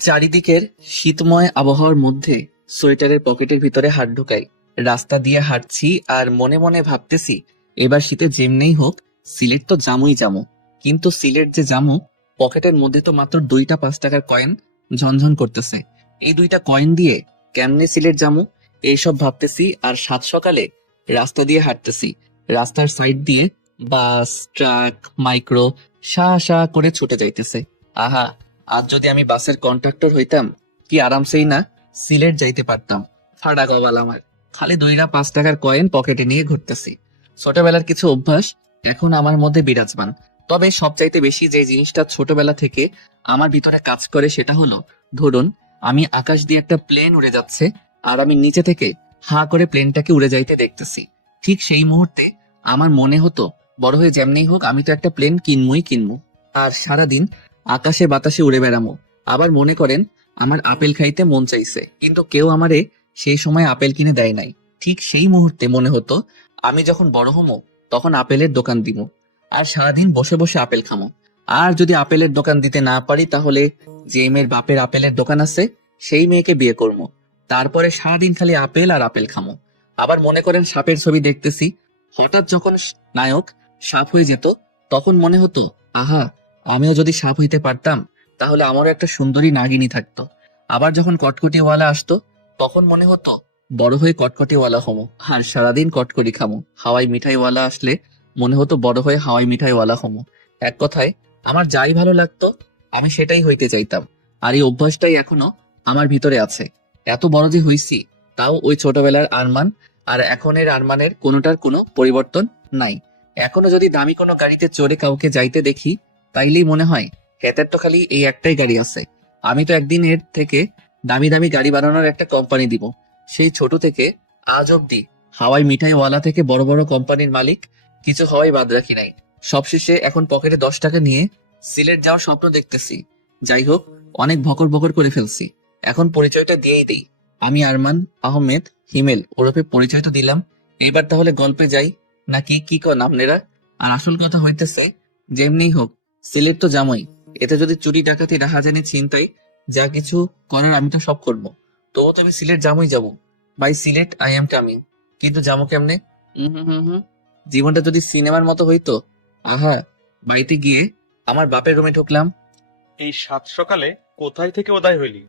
চারিদিকের শীতময় আবহাওয়ার মধ্যে সোয়েটারের পকেটের ভিতরে হাত ঢুকাই, রাস্তা দিয়ে হাঁটছি আর মনে মনে ভাবতেছি এবার শীতে যেমনেই হোক সিলেট তো জামুই জামু। কিন্তু সিলেট যে জামু, পকেটের মধ্যে তো মাত্র 2টা 5 টাকার কয়েন ঝনঝন করতেছে। এই 2টা কয়েন দিয়ে কেমনে সিলেট জামু এইসব ভাবতেছি। আর সাত সকালে রাস্তা দিয়ে হাঁটতেছি, রাস্তার সাইড দিয়ে বাস, ট্রাক, মাইক্রো শাহ শাহ করে ছুটে যাইতেছে। আহা, আজ যদি আমি বাসের কন্ট্রাক্টর হইতাম, কি আরামসেই না সিলেট যাইতে পারতাম। ফাড়া গবাল আমার, খালি 2টা 5 টাকার কয়েন পকেটে নিয়ে ঘুরতেছি। ছোটবেলার কিছু অভ্যাস এখন আমার মধ্যে বিরাজমান। তবে সবচাইতে বেশি যে জিনিসটা ছোটবেলা থেকে আমার ভিতরে কাজ করে সেটা হলো, ধরুন আমি আকাশ দিয়ে একটা প্লেন উড়ে যাচ্ছে আর আমি নিচে থেকে হাঁ করে প্লেনটাকে উড়ে যাইতে দেখতেছি। ঠিক সেই মুহূর্তে আমার মনে হতো বড় হয়ে যেমনি হোক আমি তো একটা প্লেন কিনবই কিনবো, আর সারাদিন আকাশে বাতাসে উড়ে বেড়ামো। আবার মনে করেন আমার আপেল খাইতে মন চাইছে, কিন্তু কেউ আমারে সেই সময় আপেল কিনে দেয় নাই। ঠিক সেই মুহূর্তে মনে হতো আমি যখন বড় হমো তখন আপেলের দোকান দিব আর সারাদিন বসে বসে আপেল খামো। আর যদি আপেলের দোকান দিতে না পারি তাহলে যে মেয়ের বাপের আপেলের দোকান আছে সেই মেয়েকে বিয়ে করবো, তারপরে সারাদিন খালি আপেল আর আপেল খামো। আবার মনে করেন সাপের ছবি দেখতেছি, হঠাৎ যখন নায়ক সাপ হয়ে যেত তখন মনে হতো আহা, আমিও যদি সাপ হইতে পারতাম তাহলে আমারও একটা সুন্দরী নাগিনী থাকতো। আবার যখন কটকটিওয়ালা আসতো তখন মনে হতো বড় হয়ে কটকটিওয়ালা হমো আর সারাদিন কটকটি খামো। হাওয়াই মিঠাইওয়ালা আসলে মনে হতো বড় হয়ে হাওয়াই মিঠাইওয়ালা হমো। এক কথায় আমার যাই ভালো লাগতো আমি সেটাই হইতে চাইতাম। আর এই অভ্যাসটাই এখনো আমার ভিতরে আছে। এত বড় যে হইছি তাও ওই ছোটবেলার আরমান আর এখনের আরমানের কোনোটার কোনো পরিবর্তন নাই। এখনো যদি দামি কোনো গাড়িতে চড়ে কাউকে যাইতে দেখি তাইলেই মনে হয় হেতের তো খালি এই একটাই গাড়ি আছে, আমি তো একদিন এর থেকে দামি দামি গাড়ি বানানোর একটা কোম্পানি দিব। সেই ছোট থেকে আজ অব্দি হাওয়াই মিঠাইওয়ালা থেকে বড় বড় কোম্পানির মালিক কিছু হওয়াই বাদ রাখি নাই। সবশেষে এখন পকেটে 10 টাকা নিয়ে সিলেট যাওয়ার স্বপ্ন দেখতেছি। যাই হোক, অনেক ভকর ভকর করে ফেলছি, এখন পরিচয়টা দিয়েই দেই। আমি আরমান আহমেদ হিমেল ওরফে পরিচয় তো দিলাম, এইবার তাহলে গল্পে যাই নাকি কি কন আপনারা? আর আসল কথা হইতেছে যেমনি হোক সিলেট তো জামই, এতে যদি চুরি ডাকাতি রাহাজানি ছিনতাই যা কিছু করার আমি তো সব করবো। তবু তো আমি সিলেট জামই যাবো। Bye Sylhet I am coming. কিন্তু যাবো কেমনে? হুম, জীবনটা যদি সিনেমার মতো হইতো। আহা, বাড়িতে গিয়ে আমার বাপের রুমে ঢুকলাম। এই সাত সকালে কোথায় থেকে উদয় হইলি?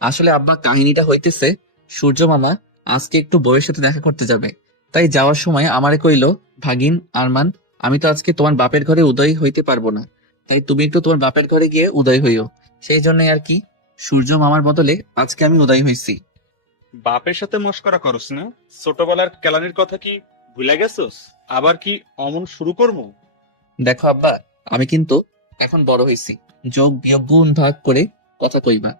আসলে আব্বা, কাহিনীটা হইতেছে সূর্য মামা আজকে একটু বউয়ের সাথে দেখা করতে যাবে, তাই যাওয়ার সময় আমারে কইলো, ভাগিন আরমান, আমি তো আজকে তোমার বাপের ঘরে উদয় হইতে পারবো না, তাই তুমি একটু তোমার বাপের ঘরে গিয়ে উদয় হইও। সেই জন্যই আর কি, সূর্য মামার বদলে আজকে আমি উদয় হইছি। বাপের সাথে মস্করা করস না? ছোটবেলার কেলানির কথা কি ভুলে গেছস? আবার কি অমন শুরু করবো? দেখো আব্বা, আমি কিন্তু এখন বড় হইছি, যোগ বিয়োগ গুণ ভাগ করে কথা কইবা।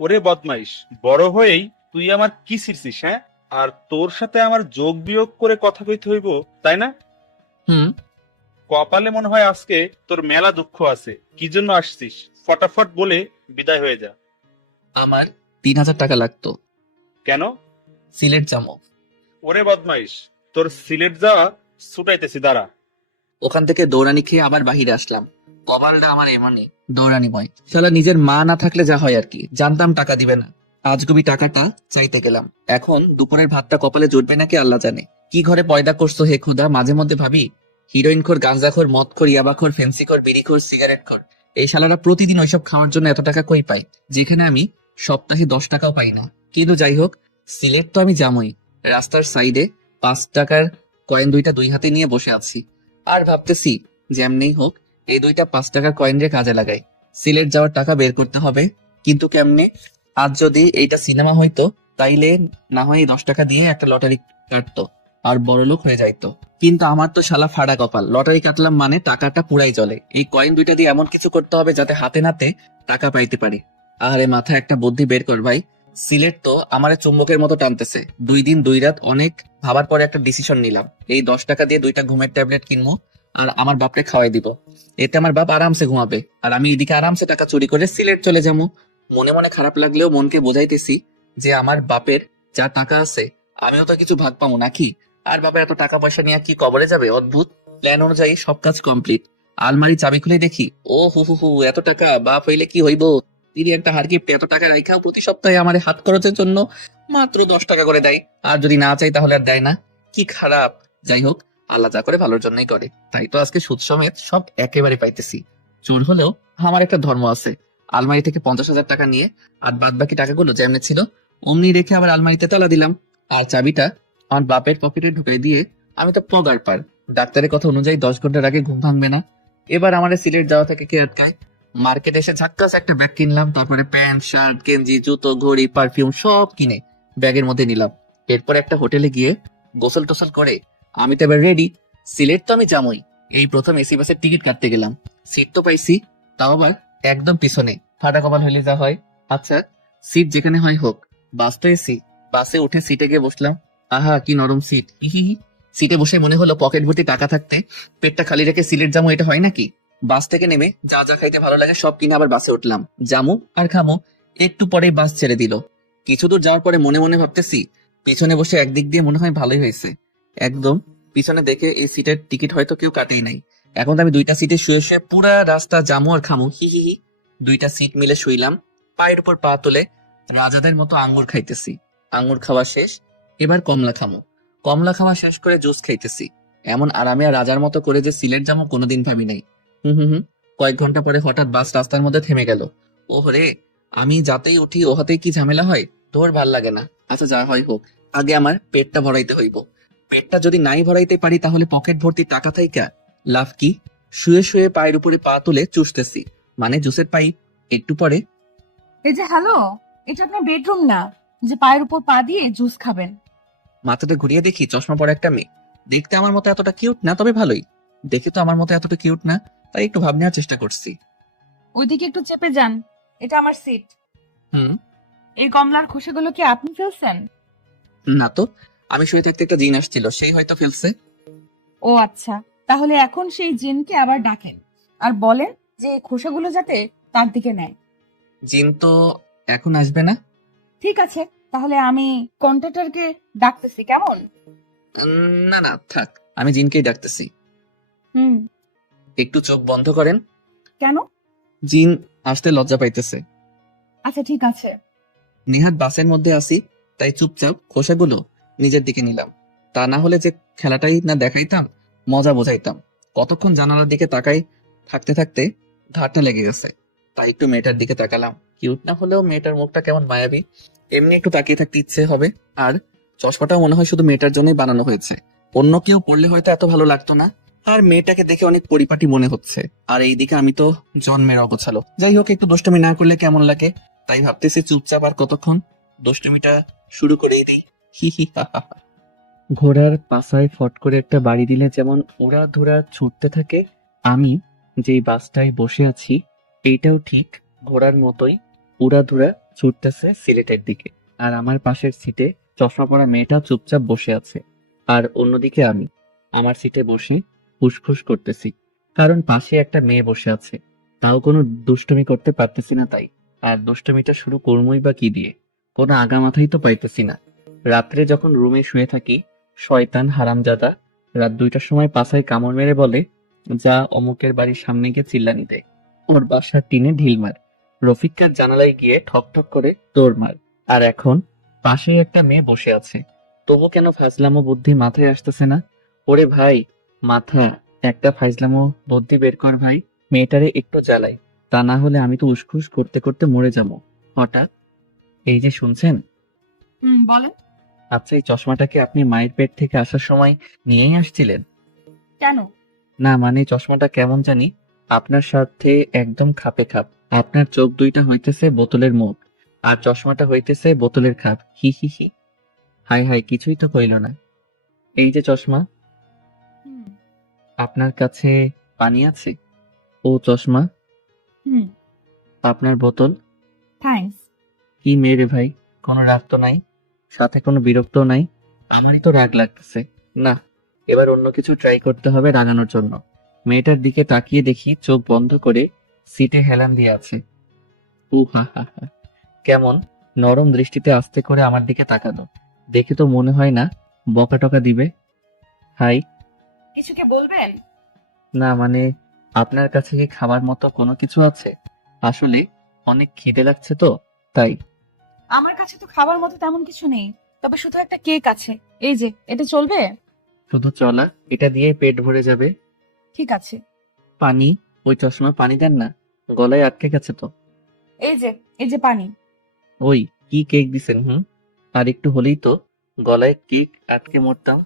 ওরে বদমাইশ, বড় হয়েই তুই আমার কি ছিড়ছিস, হ্যাঁ? আর তোর সাথে আমার যোগ বিয়োগ করে কথা কইতে হইব, তাই না? হুম। কপালে মনে হয় আজকে তোর মেলা দুঃখ আছে। কি জন্য আসছিস ফটাফট বলে বিদায় হয়ে যা। আমার 3,000 টাকা লাগতো। কেন? সিলেট যাবো। ওরে বদমাইশ, তোর সিলেট যাওয়া ছুটাইতেছি, দাঁড়া। ওখান থেকে দৌড়ানি খেয়ে আবার বাহিরে আসলাম। কপালটা আমার এমনই দৌড়ানি বয়, শালা নিজের মা না থাকলে যা হয় আর কি। জানতাম টাকা দিবে না, আজগুবি টাকাটা চাইতে গেলাম। এখন দুপুরের ভাতটা কপালে জুটবে নাকি আল্লাহ জানে। কি ঘরে পয়দা করছো হে খোদা, মাঝে মধ্যে ভাবি হিরোইন খোর, গাঁজাখোর, মদখোর, ইয়াবাখোর, ফেন্সিখোর, বিড়িখোর, সিগারেট খোর, এই শালারা প্রতিদিন ওইসব খাওয়ার জন্য এত টাকা কই পায়, যেখানে আমি সপ্তাহে 10 টাকাও পাই না। কিন্তু যাই হোক, সিলেট তো আমি যামই। রাস্তার সাইডে 5 টাকার কয়েন 2টা 2 হাতে নিয়ে বসে আছি আর ভাবতেছি যেমনেই হোক এই 2টা 5 টাকার কয়েন রে কাজে লাগাই। সিলেট যাওয়ার টাকা বের করতে হবে, কিন্তু কেমনে? আজ যদি এইটা সিনেমা হইতো তাইলে না হয় এই 10 টাকা দিয়ে একটা লটারি কাটতো আর বড়লোক হয়ে যাইতো। কিন্তু আমার তো শালা ফাড়া কপাল, লটারি কাটলাম মানে টাকাটা পুরাই জলে। এই কয়েন 2টা দিয়ে এমন কিছু করতে হবে যাতে হাতে নাতে টাকা পাইতে পারি। আরে মাথায় একটা বুদ্ধি বের কর ভাই। সিলেট তো আমারে চুম্বকের মতো টানতেছে। 2 দিন 2 রাত অনেক ভাবার পরে একটা ডিসিশন নিলাম, এই 10 টাকা দিয়ে 2টা ঘুমের ট্যাবলেট কিনবো আর আমার বাপকে খাওয়াই দিব। এতে আমার বাপ আরামসে ঘুমাবে আর আমি এদিকে আরামসে টাকা চুরি করে সিলেট চলে যাবো। মনে মনে খারাপ লাগলেও মনকে বোঝাইতেছি যে আমার বাপের যা টাকা আছে আমিও তো কিছু ভাগ পাবো নাকি। আর বাবা এত টাকা পয়সা নিয়ে কি কবরে যাবে? অদ্ভুত। প্ল্যান অনুযায়ী সব কাজ কমপ্লিট। আলমারি চাবি খুলে দেখি, ও হু হু হু, এত টাকা! বাপ হইলে কি হইব? তিনি একটা হার গিফট, এত টাকা রাইখাও প্রতি সপ্তাহে আমার হাত খরচের জন্য মাত্র 10 টাকা করে দেয়। আর যদি না চাই তাহলে আর দেয় না। কি খারাপ! যাই হোক, আল্লাহ যা করে ভালোর জন্যই করে। তাই তো আজকে সুদ সমেত সব একেবারে পাইতেছি। চোর হলেও আমার একটা ধর্ম আছে। আলমারি থেকে 50,000 টাকা নিয়ে আর বাদ বাকি টাকাগুলো যেমনি ছিল অমনি রেখে আবার আলমারিতে তালা দিলাম। আর চাবিটা আমার বাপের পকেটে ঢুকাই দিয়ে আমি তো পগার পার। ডাক্তারের কথা অনুযায়ী 10 ঘন্টার আগে ঘুম ভাঙবে না। এবার আমার সিলেট যাওয়া থেকে কে আটকায়? মার্কেটে এসে ঝাক্কাস একটা ব্যাগ কিনলাম, তারপরে প্যান্ট, শার্ট, গেঞ্জি, জুতো, ঘড়ি, পারফিউম সব কিনে ব্যাগের মধ্যে নিলাম। এরপর একটা হোটেলে গিয়ে গোসল টোসল করে আমি তো এবার রেডি। সিলেট তো আমি যামই। এই প্রথম এসি বাসের টিকিট কাটতে গেলাম। সিট তো পাইছি, তাও আবার একদম পিছনে। ফাটা কপাল হইলে যা হয়। আচ্ছা, সিট যেখানে হয় হোক, বাস তো এসি। বাসে উঠে সিটে গিয়ে বসলাম। আহা কি নরম সিট! হিহি। সিটে বসে মনে হলো পকেট ভর্তি টাকা থাকতে পেটটা খালি রেখে সিলেট যাবো, এটা হয় নাকি? বাস থেকে নেমে যা যা খাইতে ভালো লাগে সব কিনে আবার বাসে উঠলাম। জামু আর খামো। একটু পরেই বাস ছেড়ে দিল। কিছু দূর যাওয়ার পরে মনে মনে ভাবতেছি, পিছনে বসে একদিক দিয়ে মনে হয় ভালোই হয়েছে। একদম পিছনে দেখে এই সিটের টিকিট হয়তো কেউ কাটেই নাই। এখন তো আমি দুইটা সিটে শুয়ে শুয়ে পুরা রাস্তা জামু আর খামু। হি হি হি। দুইটা সিট মিলে শুইলাম। পায়ের উপর পা তুলে রাজাদের মতো আঙ্গুর খাইতেছি। আঙ্গুর খাওয়া শেষ, এবার কমলা খামু। কমলা খাওয়া শেষ করে জুস খাইতেছি। এমন আরামে আর রাজার মতো করে যে সিলেট যাবো কোনোদিন ভাবি নাই। হুম হুম হুম। কয়েক ঘন্টা পরে হঠাৎ বাস রাস্তার মধ্যে থেমে গেল। ওহরে, আমি যাতেই উঠি ওহাতেই কি ঝামেলা হয়, তোর ভাল লাগে না। আচ্ছা যা হয় হোক, আগে আমার পেটটা ভরাইতে হইব। পেটটা যদি নাই ভরাইতে পারি তাহলে পকেট ভর্তি টাকা থাইকা লাভ কি? শুয়ে শুয়ে পায়ের উপরে পা তুলে চুষতেছি, মানে জুসের পাই। একটু পরে এই যে হ্যালো, এটা আপনার বেডরুম না যে পায়ের উপর পা দিয়ে জুস খাবেন। মাথাটা ঘুরিয়ে দেখি চশমা পরা একটা মেয়ে। দেখতে আমার মতো এতটা কিউট না, তবে ভালোই। দেখে তো আমার মতো এতটা কিউট না, তাই একটু ভাব নেওয়ার চেষ্টা করছি। ওইদিকে একটু চেপে যান, এটা আমার সিট। হুম। এই কমলার খোসাগুলো কি আপনি ফেলছেন? না তো, আমি শুয়ে থাকতে একটা জিন আসছিল, সেই হয়তো ফেলছে। ও আচ্ছা, তাহলে এখন সেই জিনকে আবার ডাকেন আর বলেন যে এই খোসাগুলো যাতে তার দিকে নেয়। জিন তো এখন আসবে না। ঠিক আছে, তাহলে আমি কন্ট্রাক্টরকে ডাকতেছি, কেমন? না না থাক, আমি জিনকেই ডাকতেছি। হুম। একটু চোখ বন্ধ করেন। কেন? জিন আসতে লজ্জা পাইতেছে। আচ্ছা ঠিক আছে। নেহাত বাসের মধ্যে আসি, তাই চুপচাপ খোসাগুলো নিজের দিকে নিলাম। তা না হলে যে খেলাটাই না দেখাইতাম, মজা বোঝাইতাম। কতক্ষণ জানালার দিকে তাকাই থাকতে থাকতে ঘাটটা লেগে গেছে। তাই একটু মেয়েটার দিকে তাকালাম। কিউট না হলেও মেয়েটার মুখটা কেমন মায়াবী। এমনি একটু তাকিয়ে থাকতে ইচ্ছে হবে। আর চশমাটাও মনে হয় শুধু মেয়েটার জন্যই বানানো হয়েছে। অন্য কেউ পড়লে হয়তো এত ভালো লাগতো না। আর মেয়েটাকে দেখে অনেক পরিপাটি মনে হচ্ছে। আর এইদিকে আমি তো জন্মের অগোছালো। যাই হোক, একটু দুষ্টুমি না করলে কেমন লাগে, তাই ভাবতেছি চুপচাপ আর কতক্ষণ দুষ্টুমিটা শুরু করেই দিই। হি হি হা হা হা। ঘোড়ার পাছায় ফট করে একটা বাড়ি দিলে যেমন উড়াধুরা ছুটতে থাকে, আমি যেই বাসটায় বসে আছি এইটাও ঠিক ঘোড়ার মতোই উড়াধুরা ছুটতেছে সিলেটের দিকে। আর আমার পাশের সিটে চশমা পরা মেয়েটা চুপচাপ বসে আছে। আর অন্যদিকে আমি আমার সিটে বসে ফুসফুস করতেছি, কারণ পাশে একটা মেয়ে বসে আছে। তাও কোনো দুষ্টুমি করতে পারতেছি না তাই। আর দুষ্টুমিটা শুরু করবোই বা কি দিয়ে? কোনো আগামাথাই তো পাইতেছি না। রাত্রে যখন রুমে শুয়ে থাকি, শয়তান হারামজাদা রাত 2টার সময় পাছায় কামড় মেরে বলে, যা অমুকের বাড়ির সামনে গিয়ে চিল্লানি দে, ওর বাসার টিনে ঢিল মার, রফিকার জানালায় গিয়ে ঠক ঠক করে দৌড় মার। আর এখন পাশেই একটা মেয়ে বসে আছে, তবু কেন ফাজলামো বুদ্ধি মাথায় আসতেছে না? ওরে ভাই, মাথা একটা ফাজলামো বুদ্ধি বের কর ভাই। মেয়েটারে একটু জ্বালাই, তা না হলে আমি তো উসখুস করতে করতে মরে যাবো। হঠাৎ এই যে শুনছেন, হুম, বলেন। আচ্ছা এই চশমাটা কি আপনি মায়ের পেট থেকে আসার সময় নিয়েই আসছিলেন? কেন? না মানে চশমাটা কেমন জানি আপনার সাথে একদম খাপে খাপ। আপনার চোখ দুইটা হইতেছে বোতলের মুখ, আর চশমাটা হইতেছে বোতলের খাপ। হি হি হি। হাই হাই, কিছুই তো কইল না। এই যে চশমা, হুম। আপনার কাছে পানি আছে? ও চশমা, হুম। আপনার বোতল। থ্যাঙ্কস। কি মেরে ভাই, কোনো রাগ তো নাই, সাথে কোনো বিরক্তও নাই। আমারই তো রাগ লাগতেছে। না, এবার অন্য কিছু ট্রাই করতে হবে রাগানোর জন্য। মেয়েটার দিকে তাকিয়ে দেখি চোখ বন্ধ করে সিটে হেলান দিয়ে আছে। উ হা হা হা। কেমন নরম দৃষ্টিতে আস্তে করে আমার দিকে তাকালো। দেখে তো মনে হয় না বকা টকা দিবে। হাই। কিছু কি বলবেন? না মানে আপনার কাছে কি খাবার মতো কোনো কিছু আছে? আসলে অনেক খিদে লাগছে তো, তাই। আমার কাছে তো খাবার মতো তেমন কিছু নেই, তবে শুধু একটা কেক আছে। এই যে, এটা চলবে? শুধু চলা, এটা দিয়ে পেট ভরে যাবে। ঠিক আছে। পানি, ওই চশমা পানি দেন না, গলায় আটকে গেছে তো। এই যে, এই যে পানি। ওই, কি কেক দিছেন? আর একটু হলেই তো গলায় কেক আটকে মরতাম।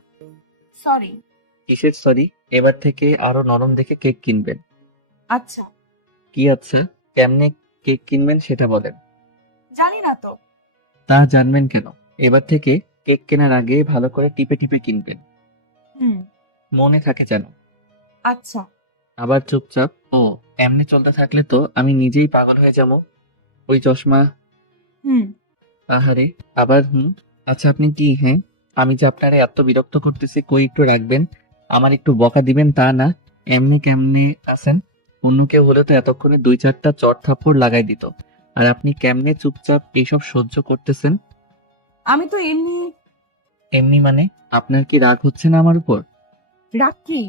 সরি। কিসের সরি? এবার থেকে আরো নরম দেখে কেক কিনবেন। আচ্ছা। কি আচ্ছা? কেমনে কেক কিনবেন সেটা বলেন। জানি না তো। তা জানবেন কেন? এবার থেকে কেক কেনার আগে ভালো করে টিপে টিপে কিনবেন, হুম। মনে থাকে যেন। আচ্ছা। আবার চুপচাপ। ও, এমনি চলতে থাকলে তো আমি নিজেই পাগল হয়ে যাবো। ওই চশমা। হুম। আহারে, আবার আচ্ছা আপনি কি, হ্যাঁ, আমি যে আপনারে এত বিরক্ত করতেছি, কই একটু রাখবেন, আমার একটু বকা দিবেন তা না, এমনি কেমনে আছেন? অন্য কেউ হলে তো এতক্ষণে 2-4টা চড় থাপ্পড় লাগাই দিত। আর আপনি কেমনে চুপচাপ এইসব সহ্য করতেছেন? আমি তো এমনি। এমনি মানে? আপনার কি রাগ হচ্ছে না আমার উপর? রাগ কি?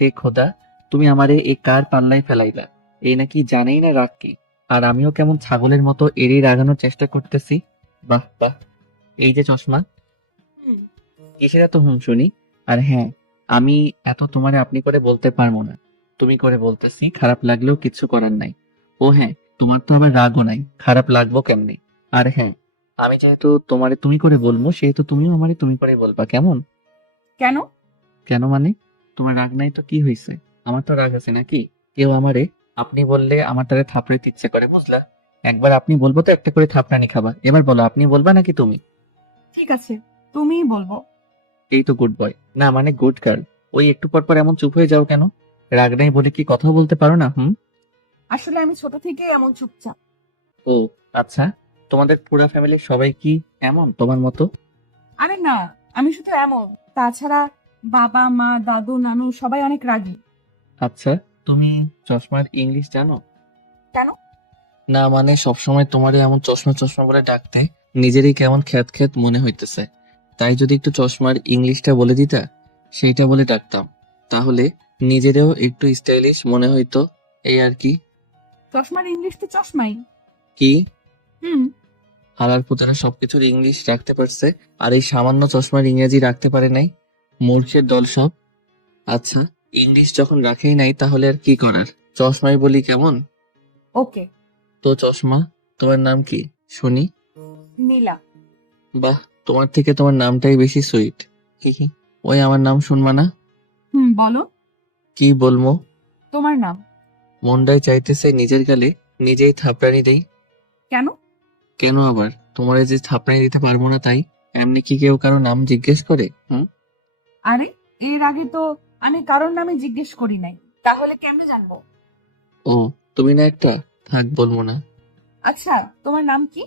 হে খোদা, তুমি আমারে এই কার পাল্লায় ফেলাইলা? এই নাকি জানেই না রাগ কি। আর আমিও কেমন ছাগলের মতো এড়িয়ে রাগানোর চেষ্টা করতেছি। বাহ বাহ। এই যে চশমা, হুম। কিসের এত শুনি? আর হ্যাঁ, আমি এত তোমারে আপনি করে বলতে পারবো না, তুমি করে বলতেছি, খারাপ লাগলেও কিচ্ছু করার নাই। ও হ্যাঁ, তোমার তো আবার রাগও নাই, খারাপ লাগবো কেমনে? আর হ্যাঁ, আমি যেহেতু তোমারে তুমি করে বলবো, সেহেতু তুমিও আমারে তুমি করে বলবা, কেমন? কেন? কেন মানে? তোমার রাগ নাই তো কি হয়েছে? আমার তো রাগ আছে নাকি? কেউ আমারে আপনি বললে আমার তারে থাপড়াইতে ইচ্ছে করে, বুঝলা? একবার আপনি বলবো তো একটা করে থাপড়ানি খাবা। এবার বলো, আপনি বলবা নাকি তুমি? ঠিক আছে, তুমিই বলবো। এই তো গুড বয়, না মানে গুড গার্ল। ওই একটু পর পর এমন চুপ হয়ে যাও কেন? রাগ নাই বলে কি কথা বলতে পারো না? আসলে আমি ছোট থেকেই এমন চুপচাপ। ও আচ্ছা, তোমাদের পুরা ফ্যামিলির সবাই কি এমন তোমার মতো? আরে না, আমি শুধু এমন। তাছাড়া বাবা মা দাদু নানু সবাই অনেক রাগী। আচ্ছা, তুমি চশমার ইংলিশ জানো? কেন? না মানে সবসময় তোমারে এমন চশমা চশমা বলে ডাকতে নিজেরই কেমন খ্যাত খ্যাত মনে হইতেছে। তাই যদি একটু চশমার ইংলিশটা বলে দিতা, সেইটা বলে ডাকতাম, তাহলে নিজেরও একটু স্টাইলিশ মনে হইতো, এই আর কি। চশমার ইংলিশ তো চশমাই। কি? হুম। হালার পুতারা সবকিছুর ইংলিশ রাখতে পারছে, আর এই সামান্য চশমার ইংরেজি রাখতে পারে নাই। মূর্খের দল সব। আচ্ছা, ইংলিশ যখন রাখেই নাই তাহলে আর কি করার, চশমাই বলি কেমন। ওকে। তো চশমা, তোমার নাম কি শুনি? নীলা। বাহ, তোমার থেকে তোমার নামটাই বেশি সুইট। হি হি। ওই আমার নাম শুনবা না? হুম, বলো। কি বলবো? তোমার নাম? মনটাই চাইতেছে নিজের গালে নিজেই থাপড়ানি দেই। কেন? কেন আবার? তোমারে যে থাপড়ানি দিতে পারবো না তাই? এমনি কি কেউ কারো নাম জিজ্ঞেস করে? আরে, এর আগে তো আমি কারোর নামে জিজ্ঞেস করি নাই, তাহলে কেমনে জানবো? ও, তুমি না একটা, থাক বলবো না। আচ্ছা, তোমার নাম কি?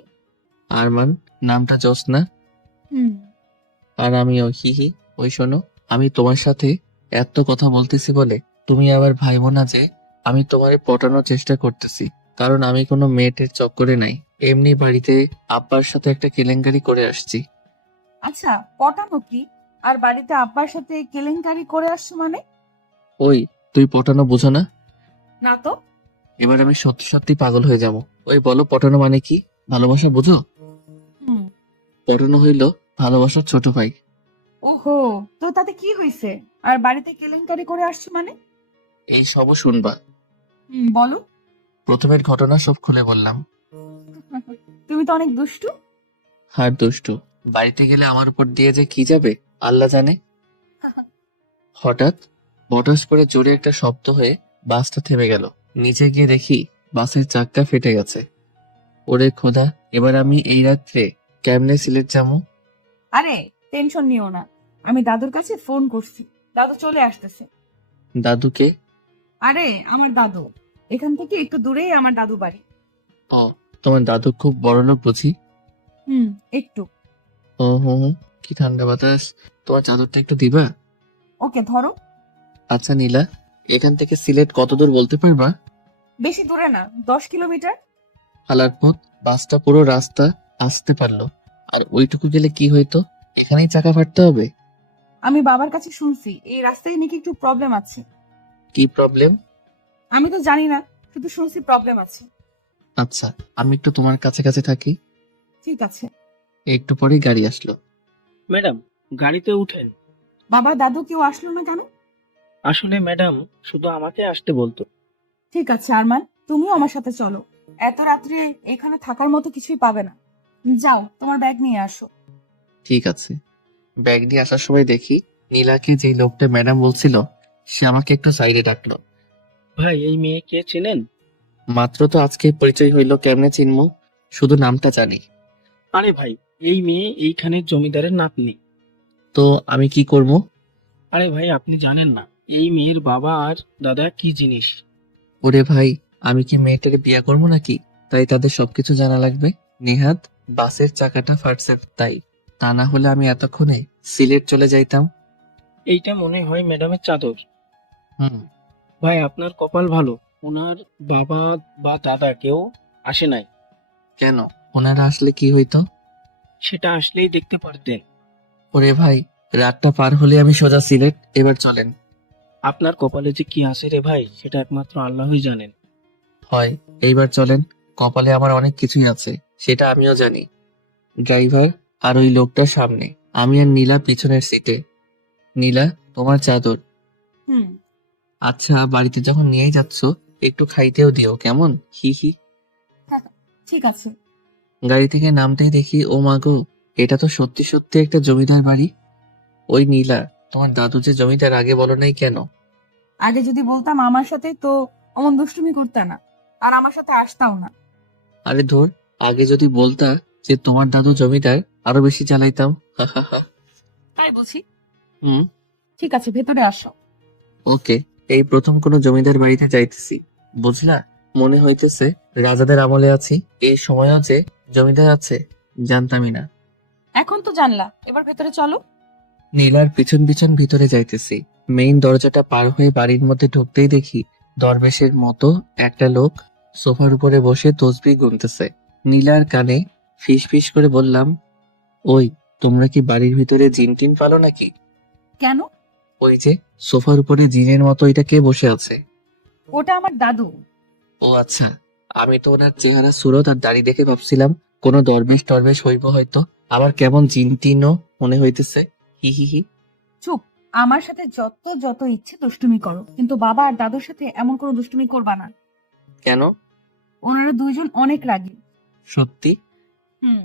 আরমান। নামটা জোসনা। হুম। আর আমিও হি হি। ওই শোনো, আমি তোমার সাথে এত কথা বলতেছি বলে তুমি আবার ভাইবো না যে আমি তোমারে পটানোর চেষ্টা করতেছি, কারণ আমি কোনো মেয়েটের চক্করে নাই। এমনি বাড়িতে আব্বার সাথে একটা কেলেঙ্কারি করে আসছি। আচ্ছা, পটানো কি? আর বাড়িতে আব্বার সাথে কেলেঙ্কারি করে আসছো মানে? ওই, তুই পটানো বুঝো না? না তো। এবার আমি সত্যি সত্যি পাগল হয়ে যাব। ওই বলো, পটানো মানে কি? ভালোবাসা বুঝো? হুম। পটানো হইল ভালোবাসার ছোট ভাই। ওহো, তো তাতে কি হয়েছে? আর বাড়িতে কেলেঙ্কারি করে আসছো মানে? এই সবও শুনবা। হুম, বলো। প্রথমের ঘটনা সব খুলে বললাম। তুমি তো অনেক দুষ্টু। আর দুষ্টু, বাড়িতে গেলে আমার উপর দিয়ে যে কি যাবে আল্লাহ জানে। হঠাৎ বটাস করে জোরে একটা শব্দ হয়ে বাসটা থেমে গেল। নিচে গিয়ে দেখি বাসের চাক্কা ফেটে গেছে। ওরে খোদা, এবার আমি এই রাত্রে কেমনে সিলেট যাবো? আরে, টেনশন নিও না, আমি দাদুর কাছে ফোন করছি, দাদু চলে আসতেছে। দাদুকে? আরে, আমার দাদু। এখান থেকে একটু দূরেই আমার দাদু বাড়ি। ও, তোমার দাদু খুব বড় লোক বুঝি? হুম, একটু। ও কি ঠান্ডা বাতাস। তোমার চাদরটা একটু দিবা? ওকে, ধরো। আচ্ছা নীলা, এখান থেকে সিলেট কত দূর বলতে পারবা? বেশি দূরে না, 10 কিলোমিটার। হালার পথ, বাসটা পুরো রাস্তা আসতে পারলো, আর ওইটুকু গেলে কি হইতো? এখানেই চাকা ফাটতে হবে। আমি বাবার কাছে শুনছি এই রাস্তায় নাকি একটু প্রবলেম আছে। কি প্রবলেম? আমি তো জানি না, শুধু শুনছি প্রবলেম আছে। আচ্ছা, আমি একটু তোমার কাছে কাছে থাকি। ঠিক আছে। একটু পরেই গাড়ি আসলো। ম্যাডাম, গাড়িতে উঠেন। বাবা দাদু কেউ আসলো না কেন? আসলে ম্যাডাম শুধু আমাকে আসতে বলতো। ঠিক আছে আরমান, তুমিও আমার সাথে চলো। এত রাত্রে এখানে থাকার মতো কিছুই পাবে না। যাও, তোমার ব্যাগ নিয়ে আসো। ঠিক আছে। ব্যাগ নিয়ে আসার সময় দেখি নীলাকে যেই লোকটা ম্যাডাম বলছিল সে আমাকে একটু সাইডে ডাকলো। ভাই, এই মেয়েকে চেনেন? মাত্র তো আজকে পরিচয় হইলো, কেমনে চিনবো? শুধু নামটা জানি। আরে ভাই, এই মেয়ে এইখানের জমিদারের নাতনি। তো আমি কি করব? আরে ভাই, আপনি জানেন না এই মেয়ের বাবা আর দাদা কি জিনিস? ওরে ভাই, আমি কি মেয়েটাকে বিয়ে করবো নাকি? তাই তাদের সবকিছু জানা লাগবে? নেহাত বাসের চাকাটা ফাটছে তাই, তা না হলে আমি এতক্ষণে সিলেট চলে যাইতাম। এইটা মনে হয় ম্যাডামের চাদর। হুম। ভাই, আপনার কপাল ভালো, ওনার বাবা বা দাদা কেউ আসে নাই। কেন? ওনারা আসলে কি হইতো? সেটা আসলেই দেখতে পারতেন। ওরে ভাই, রাতটা পার হলে আমি সোজা সিলেট। এবার চলেন। আপনার কপালে যে কি আছে রে ভাই, সেটা একমাত্র আল্লাহই জানেন। হয়, এইবার চলেন। কপালে আমার অনেক কিছুই আছে, সেটা আমিও জানি। ড্রাইভার আর ওই লোকটা সামনে, আমি আর নীলা পিছনের সিটে। নীলা, তোমার চাদর। হুম। আচ্ছা, বাড়িতে যখন নিয়েই যাচ্ছ একটু খাইতেও দিও, কেমন? হি হি। ঠিক আছে। গাড়ি থেকে নামতেই দেখি, ও মা গো, এটা তো সত্যি সত্যি একটা জমিদার বাড়ি। ওই নীলা, তোমার দাদু যে জমিদার, আগে বলো নাই কেন? আগে যদি বলতাম আমার সাথে, তো অমন দুষ্টুমি করতে না, আর আমার সাথে আসতাও না। আরে ধর, আগে যদি বলতা যে তোমার দাদু জমিদার, আরো বেশি চালাইতাম। হা হা হা। তাই বুঝি। হুম। ঠিক আছে, ভেতরে আসো। ওকে। এই প্রথম কোনো জমিদার বাড়িতে যাইতেছি, বুঝলা? মনে হইতেছে রাজাদের আমলে আছি। এই সময়ও যে জমিদার আছে জানতামই না। এখন তো জানলা, এবার ভেতরে চলো। নীলার পিছন পিছন ভিতরে যাইতেছি। মেইন দরজাটা পার হয়ে বাড়ির মধ্যে ঢুকতেই দেখি দরবেশের মতো একটা লোক সোফার উপরে বসে তসবিহ গুনতেছে। নীলার কানে ফিস ফিস করে বললাম, ওই, তোমরা কি বাড়ির ভিতরে জিন টিন পালো নাকি? কেন? ওই যে সোফার উপরে জিনের মতো এটা কে বসে আছে? ওটা আমার দাদু। ও আচ্ছা, আমি তো ওনার চেহারা সুরত আর দাড়ি দেখে ভাবছিলাম কোনো দরবেশ টরবেশ হইব হয়তো, আবার কেমন জিন টিনও মনে হইতেছে। হি হি হি। চুপ। আমার সাথে যত যত ইচ্ছে দুষ্টুমি করো, কিন্তু বাবা আর দাদুর সাথে এমন কোনো দুষ্টুমি করবা না। কেন? ওনারা দুইজন অনেক রাগী। সত্যি? হুম।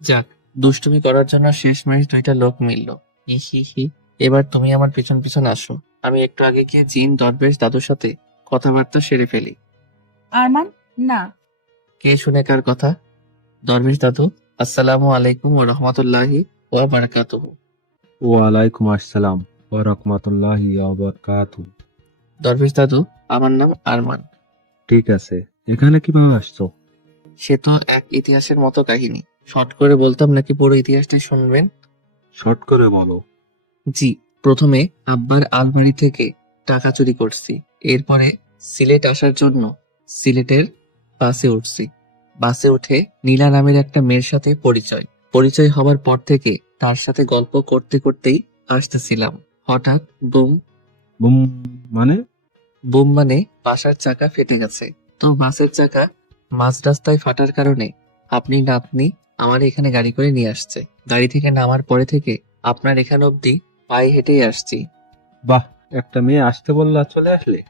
যাক, দুষ্টুমি করার জন্য শেষমেশ দুইটা লোক মিলল। হি হি হি। এবার তুমি আমার পিছন পিছন আসো, আমি একটু আগে গিয়ে জিন দরবেশ দাদুর সাথে কথাবার্তা সেরে ফেলি। আরমান, না। কে শুনে কার কথা? দরবেশ দাদু, আসসালামু আলাইকুম ওয়া রাহমাতুল্লাহি ওয়া বারাকাতুহু। ওয়ালাইকুম আসসালাম ওয়া রাহমাতুল্লাহি ওয়া বারাকাতুহু। দরবেশ দাদু, আমার নাম আরমান। ঠিক আছে, এখানে কিভাবে আসছো? সে তো এক ইতিহাসের মতো কাহিনী, শর্ট করে বলতাম নাকি পুরো ইতিহাসটাই শুনবেন? শর্ট করে বলো। জি। প্রথমে আব্বার আলমারি থেকে টাকা চুরি করছি। এরপরে সিলেট আসার জন্য সিলেটের বাসে উঠছি। বাসে উঠে নীলা নামের একটা মেয়ের সাথে পরিচয়। পরিচয় হওয়ার পর থেকে তার সাথে গল্প করতে করতেই আসতেছিলাম। হঠাৎ বুম। বুম মানে? বুম মানে বাসার চাকা ফেটে গেছে। তো বাসের চাকা মাঝ রাস্তায় ফাটার কারণে আপনি নাতনি আমার এখানে গাড়ি করে নিয়ে আসছে। গাড়ি থেকে নামার পরে থেকে আপনার এখান অবধি পায়ে হেঁটেই আসছি। বাহ, একটা মেয়ে আসতে বললা চলে আসলে।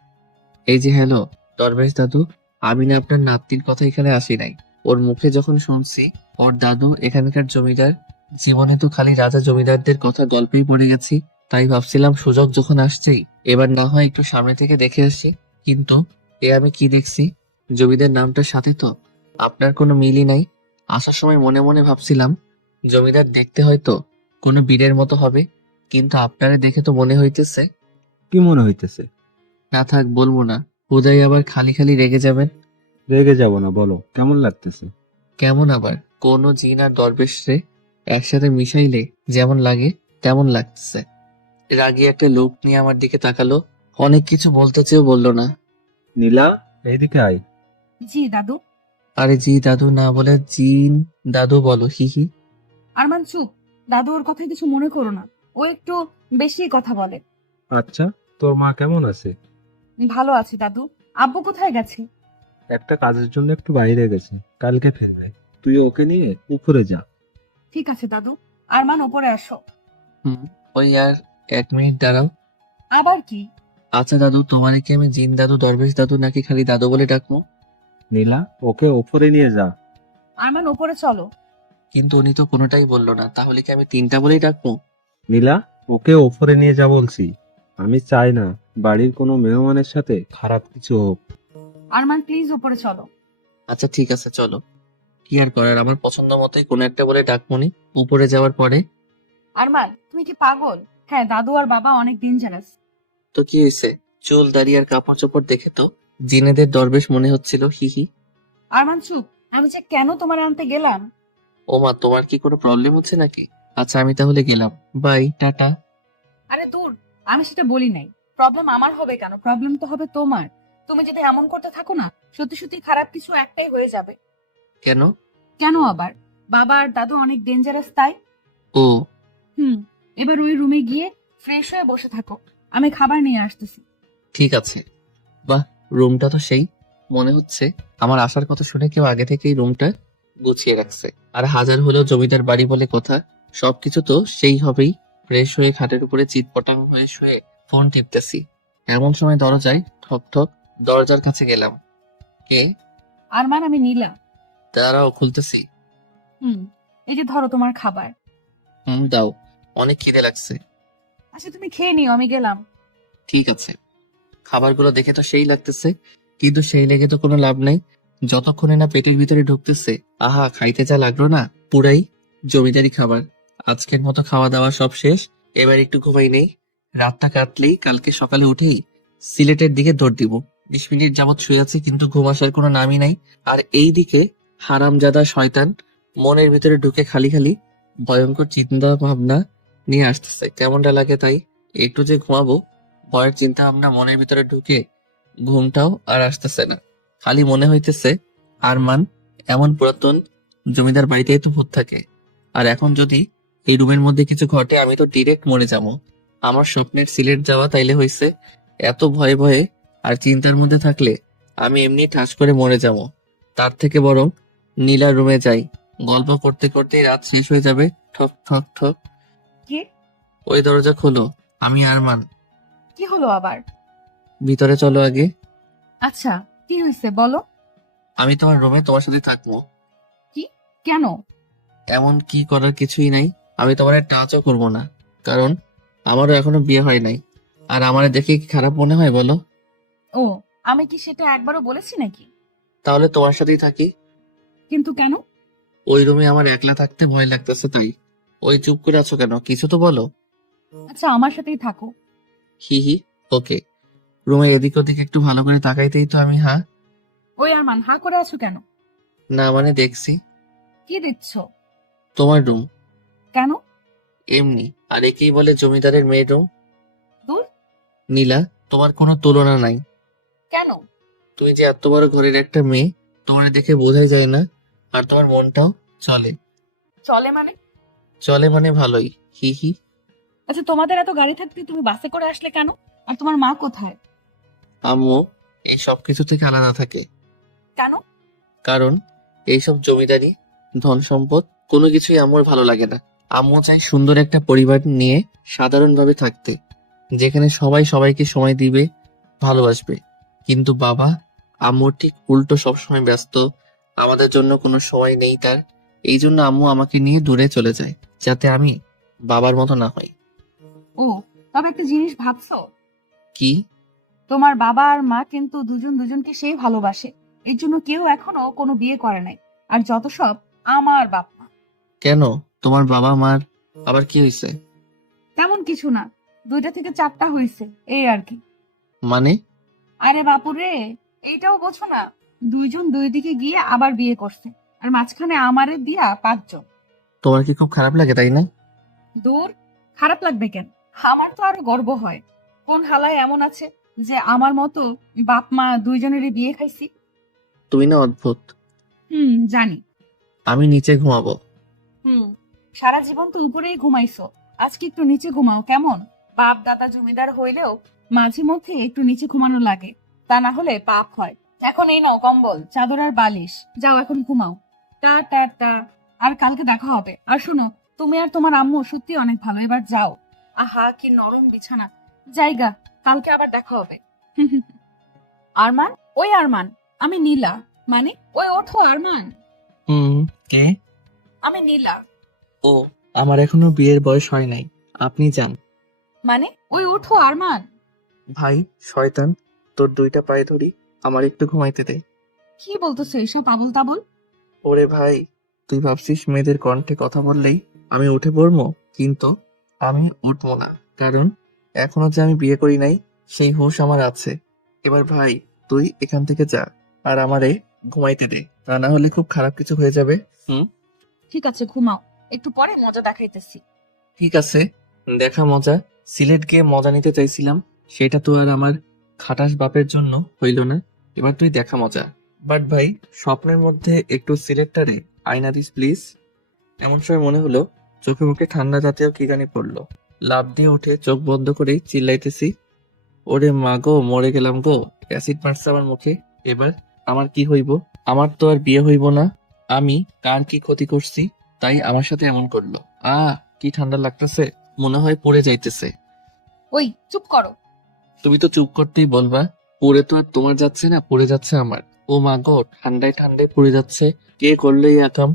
এই যে হ্যালো, দরবেশ দাদু, আমি না আপনার নাতনির কথা এখানে আসি নাই। ওর মুখে যখন শুনছি ওর দাদু এখানকার জমিদার, জীবনে তো খালি রাজা জমিদারদের কথা গল্পেই পড়ে গেছি, তাই ভাবছিলাম সুযোগ যখন আসছেই এবার না হয় একটু সামনে থেকে দেখে আসি। কিন্তু এ আমি কি দেখছি, জমিদার নামটার সাথে তো আপনার কোনো মিলই নাই। আসার সময় মনে মনে ভাবছিলাম জমিদার দেখতে হয়তো কোনো বীরের মতো হবে, কিন্তু আপনারে দেখে তো মনে হইতেছে। কি মনে হইতেছে? না থাক, বলবো না, হুদাই আবার খালি খালি রেগে যাবেন। রেগে যাব না, বলো কেমন লাগতেছে? কেমন আবার, কোন জিন আর দরবেশ রে একসাথে মিশাইলে যেমন লাগে তেমন লাগতেছে। রাগী একটা লোক নিয়ে আমার দিকে তাকালো, অনেক কিছু বলতে চেয়েও বললো না। নীলা, এইদিকে আয়। জি দাদু। আরে জি দাদু না বলে জিন দাদু বলো, হি হি। আরমান চুপ। দাদু ওর কথায় কিছু মনে করো না, ও একটু বেশি কথা বলে। আচ্ছা, তোর মা কেমন আছে? ভালো আছি দাদু। আব্বু কোথায় গেছে? একটা কাজের জন্য একটু বাইরে গেছে, কালকে ফিরবে। তুই ওকে নিয়ে উপরে যা। ঠিক আছে দাদু। আরমান ওপরে আসো। হুম। ওই আর 1 মিনিট দাঁড়াও। আবার কি? আচ্ছা দাদু, তোমারে কি আমি জিন দাদু, দরবেশ দাদু নাকি খালি দাদু বলে ডাকবো? নীলা, ওকে উপরে নিয়ে যা। আরমান ওপরে চলো। কিন্তু উনি তো কোনোটাই বললো না, তাহলে কি আমি 3টা বলেই ডাকবো? নীলা, ওকে উপরে নিয়ে যা বলছি। আমি চাই না বাড়ির কোনো মেহমানের সাথে খারাপ কিছু হোক। আরমান প্লিজ ওপরে চলো। আচ্ছা ঠিক আছে, চলো। কি আর করার, আমার পছন্দ মতোই কোনো একটা বলে ডাকবনি উপরে যাওয়ার পরে। আরমান তুমি কি পাগল? হ্যাঁ, দাদু আর বাবা অনেক ডেঞ্জারাস। তো কি হয়েছে? চুল দাড়ি আর কাপড় চোপড় দেখে তো জিনেদের দরবেশ মনে হচ্ছিল, হি হি। আরমান চুপ। আমি যে কেন তোমার আনতে গেলাম। ও মা, তোমার কি কোনো প্রবলেম হচ্ছে নাকি? আচ্ছা আমি তাহলে গেলাম, বাই, টাটা। আরে দূর, আমি সেটা বলি নাই। প্রবলেম আমার হবে কেন? প্রবলেম তো হবে তোমার। তুমি যদি এমন করতে থাকো না, সত্যি সত্যি খারাপ কিছু একটাই হয়ে যাবে। কেন? কেন আবার? বাবা আর দাদু অনেক ডেঞ্জারাস তাই। ও, এবার ওই রুমে গিয়ে ফ্রেশ হয়ে বসে থাকো। আমি খাবার নিয়ে আসতেছি। ঠিক আছে। বাহ, রুমটা তো সেই। মনে হচ্ছে আমার আসার কথা শুনে কেউ আগে থেকেই রুমটা গুছিয়ে রাখছে। আর হাজার হলেও জমিদার বাড়ি বলে কথা, সবকিছু তো সেই হবেই। ফ্রেশ হয়ে খাটের উপরে চিৎপটাং হয়ে শুয়ে ফোন টিপতেছি, এমন সময় দরজায় ঠক ঠক। দরজার কাছে গেলাম। কে? আরমান, আমি নীলা। দাঁড়াও, খুলতেছি। হুম এই যে ধরো তোমার খাবার। দাও, অনেক খিদে লাগছে। আচ্ছা তুমি খেয়ে নিও, আমি গেলাম। ঠিক আছে। খাবারগুলো দেখে তো সেই লাগতেছে, কিন্তু সেই লেগে তো কোনো লাভ নাই, যতক্ষণে না পেটের ভিতরে ঢুকতেছে। আহা, খাইতে যা লাগলো না, পুরাই জমিদারি খাবার। আজকের মতো খাওয়া দাওয়া সব শেষ, এবার একটু ঘুমাই নেই। রাতটা কাটলেই কালকে সকালে উঠেই সিলেটের দিকে দৌড় দিব। 20 মিনিট যাবৎ শুয়ে আছি, কিন্তু ঘুম আসার কোনো নামই নাই। আর এই দিকে হারামজাদা শয়তান মনের ভিতরে ঢুকে খালি খালি ভয়ঙ্কর চিন্তা ভাবনা নিয়ে আসতেছে। কেমনটা লাগে তাই, একটু যে ঘুমাবো, ভয়ের চিন্তা ভাবনা মনের ভিতরে ঢুকে ঘুমটাও আর আসতেছে না। খালি মনে হইতেছে আরমান এমন পুরাতন জমিদার বাড়িতেই তো ভূত থাকে। আর এখন যদি এই রুমের মধ্যে কিছু ঘটে, আমি তো ডিরেক্ট মরে যাবো। আমার স্বপ্নের সিলেট যাওয়া তাইলে হইছে, এত ভয়ে ভয়ে আর চিন্তার মধ্যে থাকলে আমি এমনি ঠাস করে মরে যাবো। তার থেকে বরং নীলার রুমে যাই, গল্প করতে করতেই রাত শেষ হয়ে যাবে। ঠক ঠক ঠক। কি? ওই দরজা খোলো, আমি আরমান। কি হলো আবার? ভিতরে চলো আগে। আচ্ছা, কি হয়েছে বলো। আমি তোমার রুমে তোমার সাথে থাকবো। কি? কেন? এমন কি করার কিছুই নাই, আমি তোমার টাচও করবো না, কারণ আমারও এখনো বিয়ে হয় নাই। আর আমার দেখে কি খারাপ মনে হয় বলো? ও, আমি কি সেটা একবারও বলেছি নাকি? তাহলে তোমার সাথেই থাকি। কিন্তু কেন? ওই রুমে আমার একলা থাকতে ভয় লাগতেছে তাই। ওই চুপ করে আছো কেন, কিছু তো বলো। আচ্ছা আমার সাথেই থাকো। হি হি, ওকে। রুমে এদিক ওদিক একটু ভালো করে তাকাইতেই তো আমি হ্যাঁ ওই আরমান, হা করে আছো কেন? না মানে দেখছি। কি দিচ্ছ? তোমার রুম। কেন? এমনি, আর একেই বলে জমিদারের মেয়ের রুম। দূর। নীলা, তোমার কোনো তুলনা নাই। কেন? তুমি যে এত বড় ঘরের একটা মেয়ে, তোমার দেখে বোঝাই যায় না। আর তোমার মনটাও চলে। চলে মানে? চলে মানে ভালোই, হি হি। আচ্ছা তোমাদের এত গাড়ি থাকতে তুমি বাসে করে আসলে কেন? আর তোমার মা কোথায়? আম্মু এই সব কিছু থেকে আলাদা থাকে। কেন? কারণ এইসব জমিদারি, ধন সম্পদ কোনো কিছুই আম্মুর ভালো লাগে না। আম্মু চাই সুন্দর একটা পরিবার নিয়ে সাধারণভাবে থাকতে, যেখানে সবাই সবাইকে সময় দিবে, ভালোবাসবে। কিন্তু বাবা আম্মুর ঠিক উল্টো, সবসময় ব্যস্ত, আমাদের জন্য কোনো সময় নেই তার। এই জন্য আম্মু আমাকে নিয়ে দূরে চলে যায়, যাতে আমি বাবার মতো না হই। ও, তবে একটা জিনিস ভাবছো? কি? তোমার বাবা আর মা কিন্তু দুজন দুজনকে সেই ভালোবাসে। এর জন্য কেউ এখনো কোনো বিয়ে করে নাই। আর যত সব আমার বাপ মা। কেন? তোমার বাবা মার আবার কি হয়েছে? তেমন কিছু না, 2টা থেকে 4টা হয়েছে, এই আর কি। মানে? আরে বাপুরে, এইটাও বোঝো না? 2জন 2 দিকে গিয়ে আবার বিয়ে করছে। আর মাঝখানে আমারে দিয়া 5জন। তোমার কি খুব খারাপ লাগে তাই না? দূর, খারাপ লাগবে কেন? আমার তো আরো গর্ব হয়। কোন হালায় এমন আছে যে আমার মতো বাপ মা 2জনেরই বিয়ে খাইছি? তুমি না অদ্ভুত। জানি। আমি নিচে ঘুমাবো। সারা জীবন তো উপরেই ঘুমাইছো, আজকে একটু নিচে ঘুমাও কেমন? বাপ দাদা জমিদার হইলেও মাঝে মধ্যে একটু নিচে ঘুমানো লাগে, তা না হলে পাপ হয়। এখন এই নাও কম্বল, চাদর আর বালিশ, যাও এখন ঘুমাও। টা টা টা। আর কালকে দেখা হবে। আর শোনো, তুমি আর তোমার আম্মু সত্যি অনেক ভালো, এবার যাও। আহা কি নরম বিছানা। জায়গা, কালকে আবার দেখা হবে। আরমান, ওই আরমান, আমি নীলা। মানে ওই ওঠো আরমান। কে? আমি নীলা। ও, আমার এখনো বিয়ের বয়স হয় নাই, আপনি যান। মানে ওই ওঠো আরমান। ভাই শয়তান, তোর দুইটা পায়ে ধরি, আমার একটু ঘুমাইতে দে। কি বলতেছো এসব আবল তাবল? ওরে ভাই, তুই ভাবছিস মেয়েদের কণ্ঠে কথা বললেই আমি উঠে পড়বো? কিন্তু আমি উঠবো না, কারণ এখনো যে আমি বিয়ে করি নাই সেই হুঁশ আমার আছে। এবার ভাই, তুই এখান থেকে যা, আর আমারে ঘুমাইতে দে, তা না হলে খুব খারাপ কিছু হয়ে যাবে। ঠিক আছে ঘুমাও, একটু পরে মজা দেখাইতেছি। ঠিক আছে, দেখা মজা। সিলেট গিয়ে মজা নিতে চাইছিলাম, সেটা তো আর আমার খাটাস বাপের জন্য হইল না। এবার তুই দেখা মজা। বাট ভাই, স্বপ্নের মধ্যে একটু সিলেটটারে আয়না দিস প্লিজ। এমন সময় মনে হলো চোখে মুখে ঠান্ডা জাতীয় কি জানি পড়লো। লাফ দিয়ে উঠে চোখ বন্ধ করেই চিল্লাইতেছি, ওরে মা গো, মরে গেলাম গো, অ্যাসিড মারছে আমার মুখে। এবার আমার কি হইব? আমার তো আর বিয়ে হইব না। আমি কার কি ক্ষতি করছি তাই আমার সাথে এমন করলো? কি ঠান্ডা লাগতেছে, মনে হয় পড়ে যাইতেছে। ওই চুপ করো। তুমি তো চুপ করতেই বলবা, পড়ে তো আর তোমার যাচ্ছে না, পড়ে যাচ্ছে আমার। ও মা গো, ঠান্ডায় ঠান্ডায় পড়ে যাচ্ছে। কে করলো এই আকাম?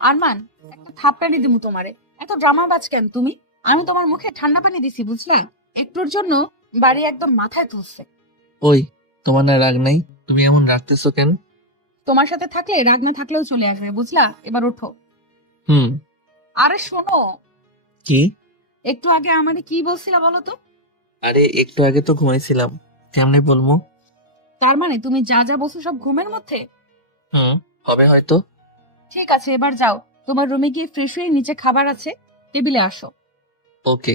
আরমান, একটা থাপ্পড়ানি দিমু তোমারে। এত ড্রামাবাজ কেন তুমি? আমি তোমার মুখে ঠান্ডা পানি দিছি বুঝলা? একটুর জন্য বাড়ি একদম মাথায় তুলছে। ওই, তোমার না রাগ নাই? তুমি এমন রাখতেছো কেন? তোমার সাথে থাকলে রাগ না থাকলেও চলে আসবে বুঝলা? এবার ওঠো। হুম। আরে শোনো, কি? একটু আগে আমারে কি বলছিলা বলো তো? আরে একটু আগে তো ঘুমাইছিলাম, কেমনে বলবো? তার মানে তুমি যা যা বলছো সব ঘুমের মধ্যে? হুম, হবে হয়তো। ঠিক আছে এবার যাও, তোমার রুমে গিয়ে ফ্রেশ হয়ে নিচে খাবার আছে, টেবিলে আসো। ওকে।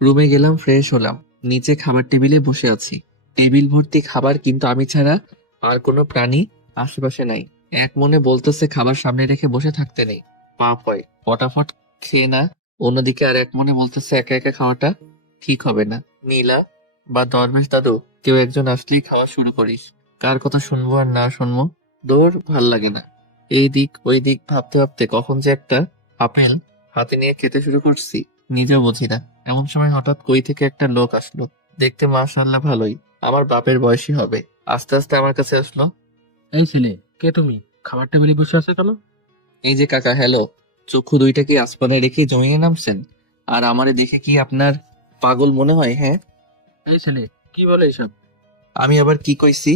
রুমে গেলাম, ফ্রেশ হলাম, নিচে খাবার টেবিলে বসে আছি। টেবিল ভর্তি খাবার, কিন্তু আমি ছাড়া আর কোনো প্রাণী আশেপাশে নাই। এক মনে বলতেছে খাবার সামনে রেখে বসে থাকতে নেই, পাপ হয়, ফটাফট খেয়ে না। অন্যদিকে আর এক মনে বলতেছে একা একা খাওয়াটা ঠিক হবে না। নীলা বা দরবেশ দাদু, কেউ একজন আসলেই খাওয়া শুরু করিস। কার কথা শুনবো আর না শুনবো, দৌড়, ভাল লাগে না। এই দিক ওই দিক ভাবতে ভাবতে কখন যে একটা আপেল হাতে নিয়ে খেতে শুরু করছি নিজেও বুঝি না। এমন সময় হঠাৎ কই থেকে একটা লোক আসলো, দেখতে মাশাআল্লাহ ভালোই, আমার বাপের বয়সী হবে। আস্তে আস্তে আমার কাছে আসলো। এই ছেলে, কে তুমি? খাবার টেবিলে বসে আছে কেন? এই যে কাকা, হ্যালো। চক্ষু দুইটা কি আসমানে রেখে জমিয়ে নামছেন? আর আমারে দেখে কি আপনার পাগল মনে হয়? হ্যাঁ, এই ছেলে, কি বলে এসব? আমি আবার কি কইছি?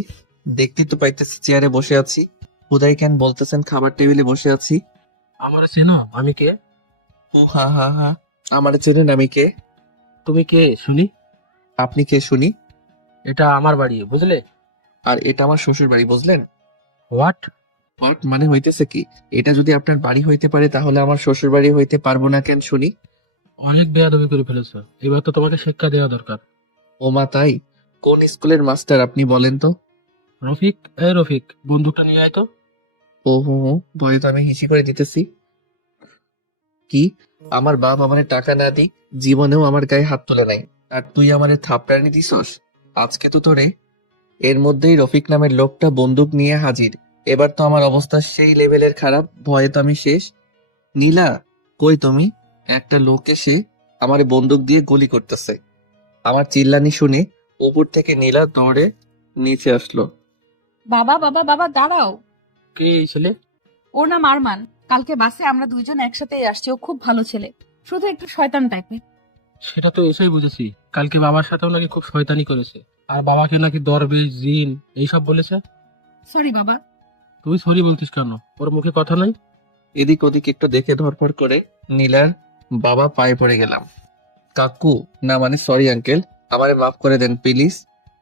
দেখতে তো পাইতেছি চেয়ারে বসে আছি, খুদাই কেন বলতেছেন খাবার টেবিলে বসে আছি? আমার চেনো? আমি কে? ও হা হা হা, আমারে চেনেন? আমি কে? তুমি কে শুনি? আপনি কে শুনি? এটা আমার বাড়ি, বুঝলে? আর এটা আমার শ্বশুর বাড়ি, বুঝলেন? হোয়াট? হোয়াট মানে হইতেছে কি? এটা যদি আপনার বাড়ি হইতে পারে তাহলে আমার শ্বশুর বাড়ি হইতে পারবো না কেন শুনি? অনেক বেয়াদবি করে ফেলেছো, এবার তো তোমাকে শিক্ষা দেওয়া দরকার। ও মা তাই? কোন স্কুলের মাস্টার আপনি বলেন তো? রফিক, এই রফিক, বন্দুকটা নিয়ে আয় তো। ও হো হো, ভয়ে তো আমি হিসি করে দিতেছি। কি? আমার বাপ আমারে টাকা না দিক জীবনেও আমার গায়ে হাত তোলে নাই, আর তুই আমারে থাপড়ানি দিছস? আজকে তো তোরে। এর মধ্যেই রফিক নামের লোকটা বন্দুক নিয়ে হাজির। এবার তো আমার অবস্থা সেই লেভেলের খারাপ, ভয়ে তো আমি শেষ। নীলা, কই তুমি? একটা লোক এসে আমারে বন্দুক দিয়ে গুলি করতেছে। আমার চিল্লানি শুনে উপর থেকে নীলা দৌড়ে নিচে আসলো। বাবা বাবা বাবা দাঁড়াও। কে এই ছেলে? ওর নাম আরমান। কালকে বাসে আমরা দুইজন একসাথেই আসছি, ও খুব ভালো ছেলে, শুধু একটু শয়তান টাইপের। সেটা তো এসেই বুঝেছি, কালকে বাবার সাথেও নাকি খুব শয়তানি করেছে, আর বাবাকে নাকি দরবেশ, জিন এইসব বলেছে। সরি বাবা। তুই সরি বলতিস কেন? ওর মুখে কথা নাই? এদিক ওদিক একটু দেখে ধরপড় করে নীলার বাবা পায়ে পড়ে গেলাম। কাকু, না মানে সরি আঙ্কেল, আমারে মাফ করে দেন প্লিজ।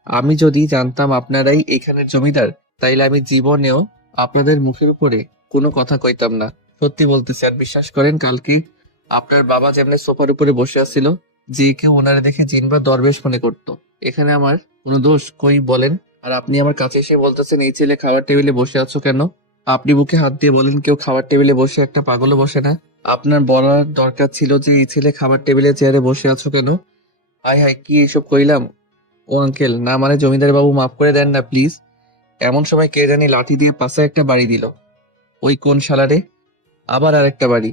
আমি যদি জানতাম আপনারাই এখানের জমিদার, তাইলে আমি জীবনেও আপনাদের মুখের উপরে কোনো কথা কইতাম না। সত্যি বলতেছি, আর বিশ্বাস করেন, কালকে আপনার বাবা যেমন সোফার উপরে বসে আছিল, যে কেউ ওনারে দেখে জিন বা দরবেশ মনে করতো। এখানে আমার কোনো দোষ কই বলেন? আর আপনি আমার কাছে এসে বলতেছেন এই ছেলে খাবার টেবিলে বসে আছো কেন? আপনি বুকে হাত দিয়ে বলেন কেউ খাবার টেবিলে বসে একটা পাগলও বসে না। আপনার বলার দরকার ছিল যে এই ছেলে খাবার টেবিলে চেয়ারে বসে আছো কেন। হাই হাই, কি এসব কইলাম? ও আঙ্কেল, না মানে জমিদার বাবু, মাফ করে দেন না প্লিজ। এমন সময় কে জানি লাঠি দিয়ে পাশে একটা বাড়ি দিল। ওই কোন শালারে? আবার আরেকটা বাড়ি।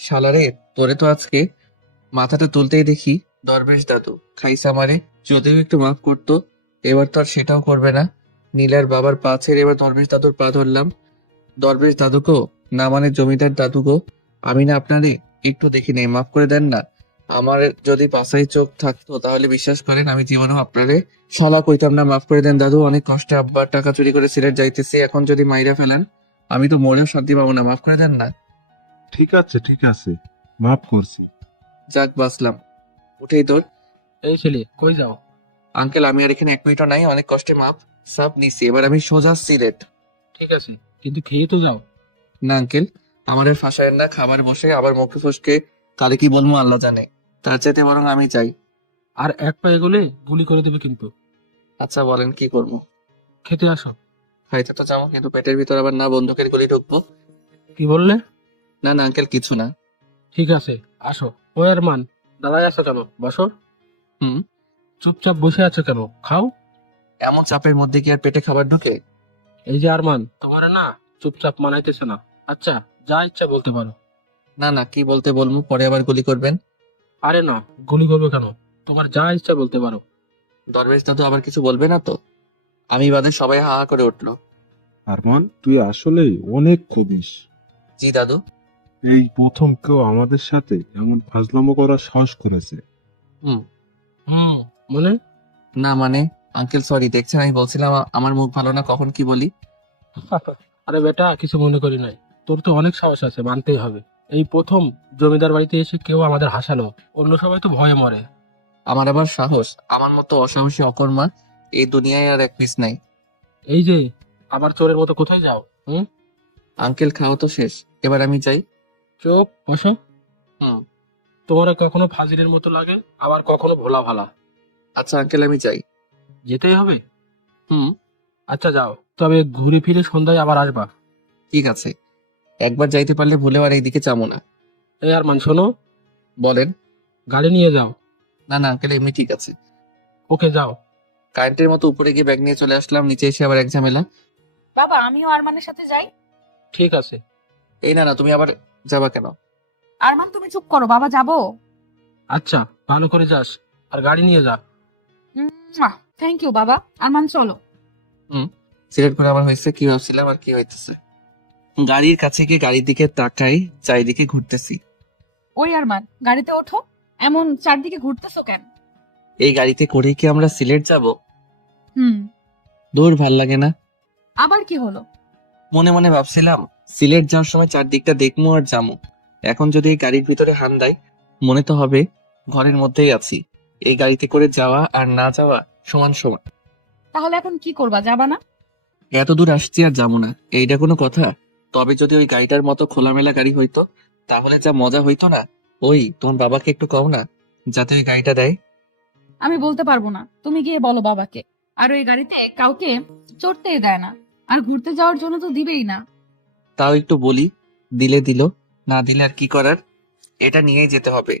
শালারে, তোরে তো আজকে মাথাটা তুলতেই দেখি দরবেশ দাদু খাইছে আমারে। যদিও একটু মাফ করতো, এবার তো আর সেটাও করবে না। নীলার বাবার পা ছেড়ে এবার দরবেশ দাদুর পা ধরলাম। দরবেশ দাদুকো, না মানে জমিদার দাদুকো, আমি না আপনারে একটু দেখি নেই, মাফ করে দেন না। আমার যদি পাশাই চোখ থাকতো তাহলে বিশ্বাস করেন আমি জীবনেও আপনারে শালা কইতাম না। মাফ করে দেন দাদু, অনেক কষ্টে আব্বার টাকা চুরি করে সিলেট যাইতেছি, এখন যদি মাইরা ফেলেন আমি তো মরেও শান্তি পাবো না। মাফ করে দেন না। ঠিক আছে, মাফ করছি। যাক বাঁচলাম। উঠেই তোর। এই ছেলে, কই যাও? আঙ্কেল, আমি আর এখানে এক মিনিটও নাই, অনেক কষ্টে মাপ সাপ নিছি, এবার আমি সোজা সিলেট। ঠিক আছে, কিন্তু খেয়ে তো যাও। না আঙ্কেল, আমাদের ফাঁসায়ের না, খাবার বসে আবার মুখে ফসকে কারে কি বলবো আল্লাহ জানে। তার চাইতে বরং আমি যাই। আর এক পা এগোলে গুলি করে দেবে কিন্তু। আচ্ছা বলেন কি করবো? খেতে আসো। খাইতে তো যাবো, কিন্তু পেটের ভিতর আবার না বন্দুকের গুলি ঢুকবো। কি বললে? না না আঙ্কেল, কিছু না। ঠিক আছে, আসো। ও আরমান, দাঁড়ায় আছো কেন? বসো। হুম। চুপচাপ বসে আছো কেন? খাও। এমন চাপের মধ্যে কি আর পেটে খাবার ঢুকে? এই যে আরমান, তোমার না চুপচাপ মানাইতেছে না। আচ্ছা, যা ইচ্ছা বলতে পারো। না না, কি বলতে বলবো, পরে আবার গুলি করবেন। আরে না, গুলি করবে কেন? তোমার যা ইচ্ছা বলতে পারো। দরবেশ দাদু আবার কিছু বলবে না তো? আমি বাদে সবাই হা হা করে উঠলো। আরমান, তুই আসলেই অনেক খবিস। জি দাদু। এই প্রথম কেউ আমাদের সাথে এমন ফাজলামো করার সাহস করেছে। হুম। হুম, মানে? না মানে আঙ্কেল সরি, দেখছেন আমি বলছিলাম আমার মুখ ভালো না, কখন কি বলি। আরে বেটা, কিছু মনে করি নাই। তোর তো অনেক সাহস আছে, মানতেই হবে। এই প্রথম জমিদার বাড়িতে এসে কেউ আমাদের হাসালো। অন্য সবাই তো ভয়ে মরে। আমার আবার সাহস? আমার মতো অসাহসী অকর্মা এই দুনিয়ায় আর এক পিস নাই। এই যে, আবার চোরের মতো কোথায় যাও? হুম। আঙ্কেল খাওয়া তো শেষ, এবার আমি যাই। চুপ বসো। হুম। তোমার কখনো ফাজিলের মতো লাগে, আবার কখনো ভোলা ভালা। আচ্ছা আঙ্কেল, আমি যাই। যেতেই হবে? হুম। আচ্ছা যাও, তবে ঘুরে ফিরে সন্ধ্যায় আবার আসবা। ঠিক আছে, একবার যাইতে পারলে ভুলেও আর এইদিকে যাবো না। এই আরমান, শোনো। বলেন। গাড়ি নিয়ে যাও। না না আঙ্কেল, এমনি ঠিক আছে। ওকে, যাও। কারেন্টের মতো উপরে গিয়ে ব্যাগ নিয়ে চলে আসলাম, নিচে এসে আবার এক ঝামেলা। বাবা, আমিও আরমানের সাথে যাই। ঠিক আছে। এই না না, তুমি আবার যাবা কেন? আরমান, তুমি চুপ করো, বাবা যাবো। আচ্ছা, ভালো করে যাস, আর গাড়ি নিয়ে যা। থ্যাংক ইউ বাবা। আরমান চলো। হুম। সিলেক্ট করে আমার হয়েছে কি ভাবছিলাম আর কি হইতেছে। গাড়ির কাছে গিয়ে গাড়ির দিকে তাকাই, চারিদিকে ঘুরতেছি। ওই আরমান, গাড়িতে ওঠো। এমন চারদিকে ঘুরতেছো কেন? এই গাড়িতে করেই কি আমরা সিলেট যাব? হুম। দূর, ভাল লাগে না। আবার কি হলো? মনে মনে ভাবছিলাম সিলেট যাওয়ার সময় চারদিকটা দেখবো আর যামু। এখন যদি এই গাড়ির ভিতরে হান দেয়, মনে তো হবে ঘরের মধ্যেই আছি। এই গাড়িতে করে যাওয়া আর না যাওয়া সমান সমান। তাহলে এখন কি করবা, যাবা না? এত দূর আসছি আর যাবো না, এইটা কোনো কথা? তবে যদি ওই গাড়িটার মতো খোলামেলা গাড়ি হইতো তাহলে যা মজা হইতো না। ওই তোমার বাবাকে একটু কও না যাতে ওই গাড়িটা দেয়। আমি বলতে পারবো না, তুমি গিয়ে বলো বাবাকে। আর ওই গাড়িতে কাউকে চড়তেই দেয় না, আর ঘুরতে যাওয়ার জন্য তো দিবেই না। তাও একটু বলি, দিলে দিল, না দিলে আর কি করার, এটা নিয়েই যেতে হবে।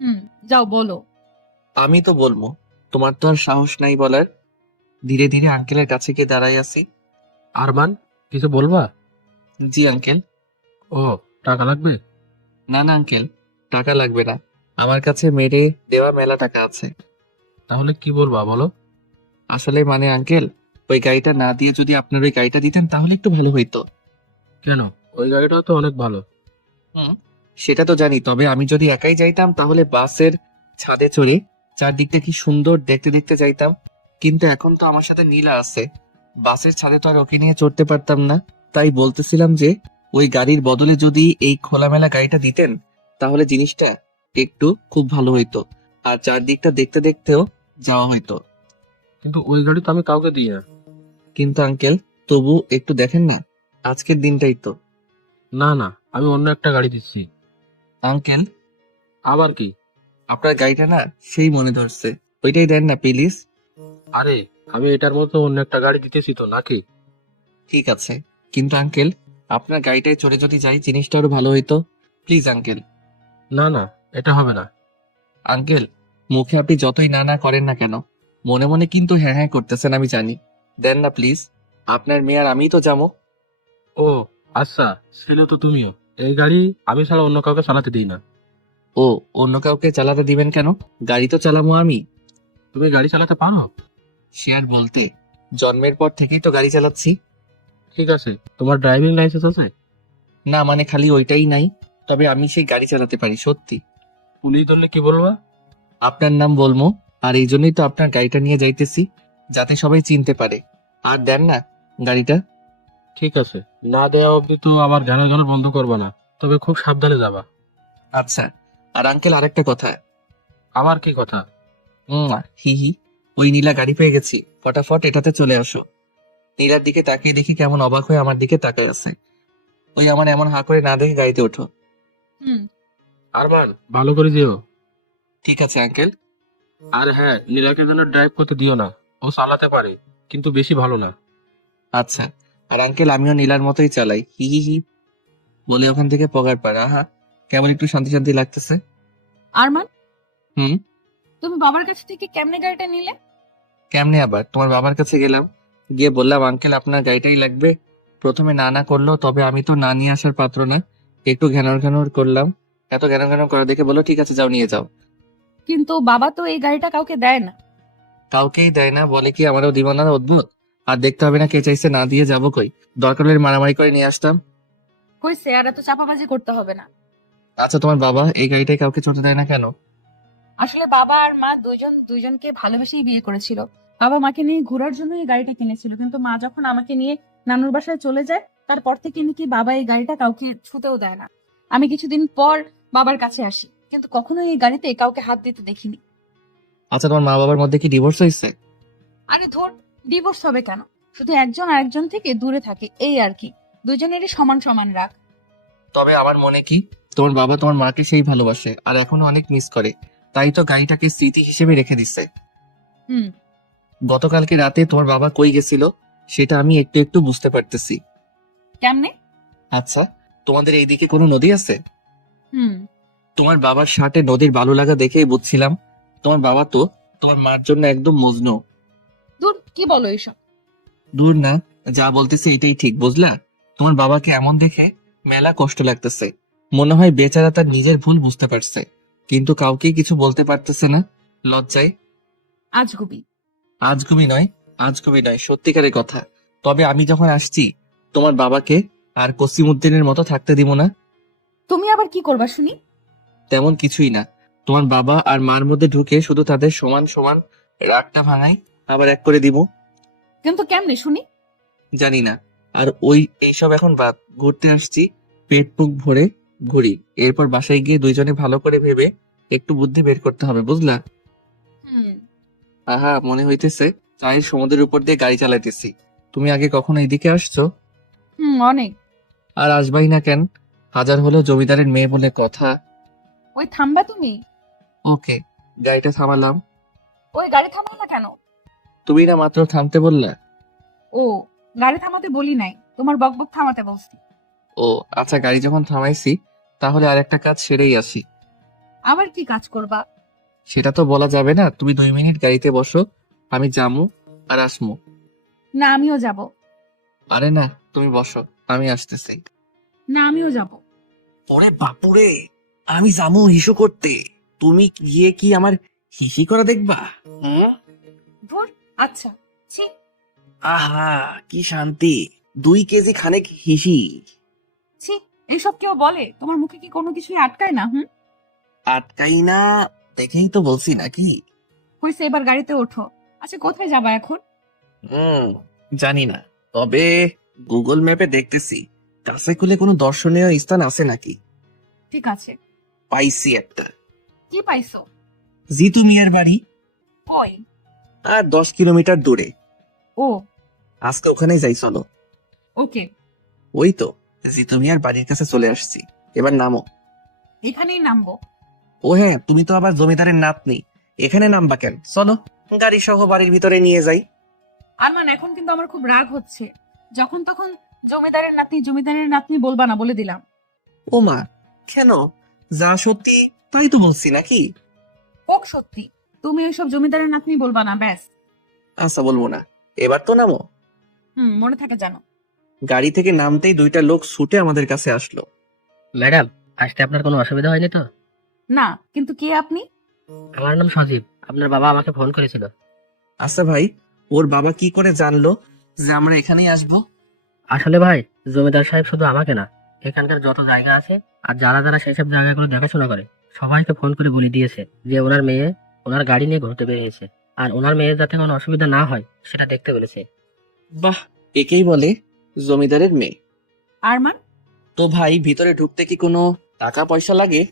হুম, যাও বলো। আমি তো বলবো, তোমার তো আর সাহস নাই বলার। ধীরে ধীরে আঙ্কেলের কাছে গিয়ে দাঁড়াই আছি। আরমান, কিছু বলবা? জি আঙ্কেল। ও, টাকা লাগবে? না না আঙ্কেল, টাকা লাগবে না, আমার কাছে মেরে দেওয়া মেলা টাকা আছে। তাহলে কি বলবা বলো। আসলে মানে আঙ্কেল, ওই গাড়িটা না দিয়ে যদি আপনার ওই গাড়িটা দিতেন তাহলে একটু ভালো হইতো। কেন? ওই গাড়িটাও তো অনেক ভালো। হুম, সেটা তো জানি, তবে আমি যদি একাই যাইতাম তাহলে বাসের ছাদে চড়ে চারদিকটা কি সুন্দর দেখতে দেখতে যাইতাম। কিন্তু এখন তো আমার সাথে নীলা আছে, বাসের ছাদে তো আর ওকে নিয়ে চড়তে পারতাম না। তাই বলতেছিলাম যে ওই গাড়ির বদলে যদি এই খোলামেলা গাড়িটা দিতেন তাহলে জিনিসটা একটু খুব ভালো হইতো, আর চারদিকটা দেখতে দেখতেও যাওয়া হইতো। কিন্তু ওই গাড়ি তো আমি কাউকে দিই না। কিন্তু আঙ্কেল, তবু একটু দেখেন না, আজকের দিনটাই তো। না না, আমি অন্য একটা গাড়ি দিচ্ছি। আঙ্কেল, আবার কি? আপনার গাড়িটা না সেই মনে ধরছে, ওইটাই দেন না প্লিজ। আরে, আমি এটার মতো অন্য একটা গাড়ি দিতেছি তো নাকি। ঠিক আছে, কিন্তু আঙ্কেল আপনার গাড়িটায় চড়ে যদি যাই জিনিসটা আরো ভালো হইতো। Please uncle. না না, এটা হবে না। আঙ্কেল, মুখে আপনি যতই না না করেন না কেন, মনে মনে কিন্তু হ্যাঁ হ্যাঁ করতেছেন আমি জানি। দেন না প্লিজ, আপনার মেয়ে আর আমিই তো যাবো। ও আচ্ছা, ছিল তো তুমিও। এই গাড়ি আমি ছাড়া অন্য কাউকে চালাতে দিই না। ও, অন্য কাউকে চালাতে দিবেন কেন? গাড়ি তো চালাবো আমি। তুমি গাড়ি চালাতে পারো? সে আর বলতে, জন্মের পর থেকেই তো গাড়ি চালাচ্ছি। ঠিক আছে, তোমার ড্রাইভিং লাইসেন্স আছে? না মানে খালি ওইটাই নাই, তবে আমি সেই গাড়ি চালাতে পারি সত্যি। পুলিশ ধরলে কি বলবা? আপনার নাম বলবো, আর এই জন্যই তো আপনার গাড়িটা নিয়ে যাইতেছি, যাতে সবাই চিনতে পারে। আর দেন না গাড়িটা। ঠিক আছে, না দেওয়া অবধি তো আবার ঘন ঘন বন্ধ করবা না, তবে খুব সাবধানে যাবা। আচ্ছা, আর আঙ্কেল আরেকটা কথা। আবার কি কথা? হি হি, ওই নীলা গাড়ি পেয়ে গেছি, ফটাফট এটাতে চলে আসো। নীলার দিকে তাকিয়ে দেখি কেমন অবাক হয়ে আমার দিকে তাকায় আছে। ওই আমার এমন হাঁ করে না দেখে গাড়িতে ওঠো। হুম। আরমান, ভালো করে যেও। ঠিক আছে আঙ্কেল। আর হ্যাঁ, নীলাকে যেন ড্রাইভ করতে দিও না। ও চালাতে পারে, কিন্তু বেশি ভালো না। আচ্ছা, আর আঙ্কেল আমিও নীলার মতোই চালাই, হি হি হি বলে ওখান থেকে পগার পাড়া। আহা, কেমন একটু শান্তি শান্তি লাগতেছে। আরমান, হুম। তুমি বাবার কাছ থেকে কেমনে গাড়িটা নিলে? কেমনে আবার? তোমার বাবার কাছে গেলাম, গিয়ে বললাম আঙ্কেল আপনার গাড়িটাই লাগবে। প্রথমে না না করলো, তবে আমি তো না নিয়ে আসার পাত্র না, একটু ঘ্যানর ঘ্যানর করলাম। এত ঘ্যানর ঘ্যানর করে দেখে বললো ঠিক আছে যাও নিয়ে যাও। কিন্তু বাবা তো এই গাড়িটা কাউকে দেয় না। কাউকেই দেয় না বলে কি আমারও দিব না? অদ্ভুত। আর দেখতে হবে না কে চাইছে, না দিয়ে যাবো কই? দরকার হলে মারামারি করে নিয়ে আসতাম। কইছে আর এত চাপাবাজি করতে হবে না। আচ্ছা, তোমার বাবা এই গাড়িটাই কাউকে চড়তে দেয় না কেন? আসলে বাবা আর মা দুইজনকে ভালোবেসেই বিয়ে করেছিল। বাবা মাকে নিয়ে ঘোরার জন্য এই গাড়িটা কিনেছিল, কিন্তু মা যখন আমাকে নিয়ে নানুর বাসায় চলে যায়, তারপর থেকে নাকি বাবা এই গাড়িটা কাউকে ছুতেও দেয় না। আমি কিছুদিন পর বাবার কাছে আসি, কিন্তু কখনো এই গাড়িতে কাউকে হাত দিতে দেখিনি। আচ্ছা, তোমার মা বাবার মধ্যে কি ডিভোর্স হয়েছে? আরে ধর, ডিভোর্স হবে কেন? শুধু একজন আরেকজন থেকে দূরে থাকে, এই আর কি। দুজনেরই সমান সমান রাখ। তবে আমার মনে কি, তোমার বাবা তোমার মাকে সেই ভালোবাসে আর এখনো অনেক মিস করে, তাই তো গাড়িটাকে স্মৃতি হিসেবে রেখে দিচ্ছে। হুম। গতকালকে রাতে তোমার বাবা কই গেছিল সেটা আমি একটু একটু বুঝতে পারতেছি। কেমনে? আচ্ছা, তোমাদের এইদিকে কোনো নদী আছে? হুম। তোমার বাবার শার্টে নদীর বালু লাগা দেখেই বুঝছিলাম তোমার বাবা তো তোমার মার জন্য একদম মজনু। দূর, কি বলো এসব? দূর না, যা বলতেছি এটাই ঠিক, বুঝলা? তোমার বাবাকে এমন দেখে মেলা কষ্ট লাগতেছে, মনে হয় বেচারা তার নিজের ভুল বুঝতে পারছে, কিন্তু কাউকেই কিছু বলতে পারতেছে না, লজ্জায়। আজগুবি। আজগুবি নয়, আজগুবি নয়, সত্যিকারের কথা। তবে আমি যখন আসছি তোমার বাবাকে আর কসিমউদ্দিনের মতো থাকতে দিব না। তুমি আবার কি করবা শুনি? তেমন কিছুই না, তোমার বাবা আর মার মধ্যে ঢুকে শুধু তাদের সমান সমান রাগটা ভাঙাই, আবার এক করে দিব। কিন্তু কেমনে শুনি? জানি না। আর ওই এইসব এখন বাদ, ঘুরতে আসছি, পেট পুক ভরে ঘুরি, এরপর বাসায় গিয়ে দুইজনে ভালো করে ভেবে একটু বুদ্ধি বের করতে হবে, বুঝলা? হুম। আহা, মনে হইতেছে চায়ের সমুদ্রের উপর দিয়ে গাড়ি চালাইতেছি। তুমি আগে কখনো এইদিকে আসছো? হুম, অনেক। আর আসবাই না কেন? হাজার হলেও জমিদারের মেয়ে বলে কথা। ওই থামবা তুমি? ওকে, গাড়িটা থামালাম। ওই গাড়ি থামাও না কেন? তুমি না মাত্র থামতে বললা। ও, গাড়ি থামাতে বলি নাই, তোমার বকবক থামাতে বলছি। ও আচ্ছা, গাড়ি যখন থামাইছি তাহলে আর একটা কাজ সেরেই আসি। আবার কি কাজ করবা? সেটা তো বলা যাবে না, তুমি 2 মিনিট গাড়িতে বসো, আমি যামু আর আসমু। না, আমিও যাব। আরে না, তুমি বসো, আমি আসতেছি। না, আমিও যাব। ওরে বাপুরে, আমি যামু হিসু করতে, তুমি গিয়ে কি আমার হিসি করা দেখবা? ধুর, আচ্ছা। ছি। আহা, কি শান্তি, 2 কেজি খানেক হিসি। ছি, এইসব কেউ বলে? তোমার মুখে কি কোনো কিছুই আটকায় না? হুম। আটকাই না দেখেই তো বলছি নাকি। হয়েছে, এবার গাড়িতে ওঠো। আচ্ছা, কোথায় যাবা এখন? জানি না, তবে গুগল ম্যাপে দেখতেছি কাছে কুলে কোনো দর্শনীয় স্থান আছে নাকি। ঠিক আছে। পাইছি একটা, কি পাইছো? জিতু মিয়ার বাড়ি, কই? আর 10 কিলোমিটার দূরে। ও, আজকে ওখানেই যাই, চলো। ওকে। ওই তো জিতু মিয়ার বাড়ির কাছে চলে আসছি, এবার নামো। এখানেই নামবো? ও হ্যাঁ, তুমি তো আবার জমিদারের নাতনি, এখানে নামবা কেন? চলো গাড়ি সহ বাড়ির ভিতরে নিয়ে যাই। আরমান, এখন কিন্তু আমার খুব রাগ হচ্ছে। যখন তখন জমিদারের নাতনি জমিদারের নাতনি বলবা না, বলে দিলাম। ও মা, কেন? যা সত্যি তাই তো বলছি নাকি। হোক সত্যি, তুমি ওইসব জমিদারের নাতনি বলবা না, ব্যাস। আচ্ছা বলবো না, এবার তো নামো। মনে থাকে জানো। গাড়ি থেকে নামতেই দুইটা লোক ছুটে আমাদের কাছে আসলো। ম্যাডাম, আসতে আপনার কোনো অসুবিধা হয়নি তো? না, কিন্তু কে আপনি? আমার নাম সজীব, আপনার বাবা আমাকে ফোন করেছিল। আচ্ছা ভাই, ওর বাবা কি করে জানলো যে আমরা এখানেই আসবো? আসলে ভাই, জমিদার সাহেব শুধু আমাকে না, এখানকার যত জায়গা আছে আর যারা যারা সেসব জায়গাগুলো দেখাশোনা করে সবাইকে ফোন করে বলে দিয়েছে যে ওনার মেয়ে ওনার গাড়ি নিয়ে ঘুরতে বেরিয়েছে, আর ওনার মেয়ের যাতে কোনো অসুবিধা না হয় সেটা দেখতে বলেছে। বাহ, একেই বলে জমিদারের মেয়ে। আরমান? তো ভাই, ভিতরে ঢুকতে কি কোনো টাকা পয়সা লাগে?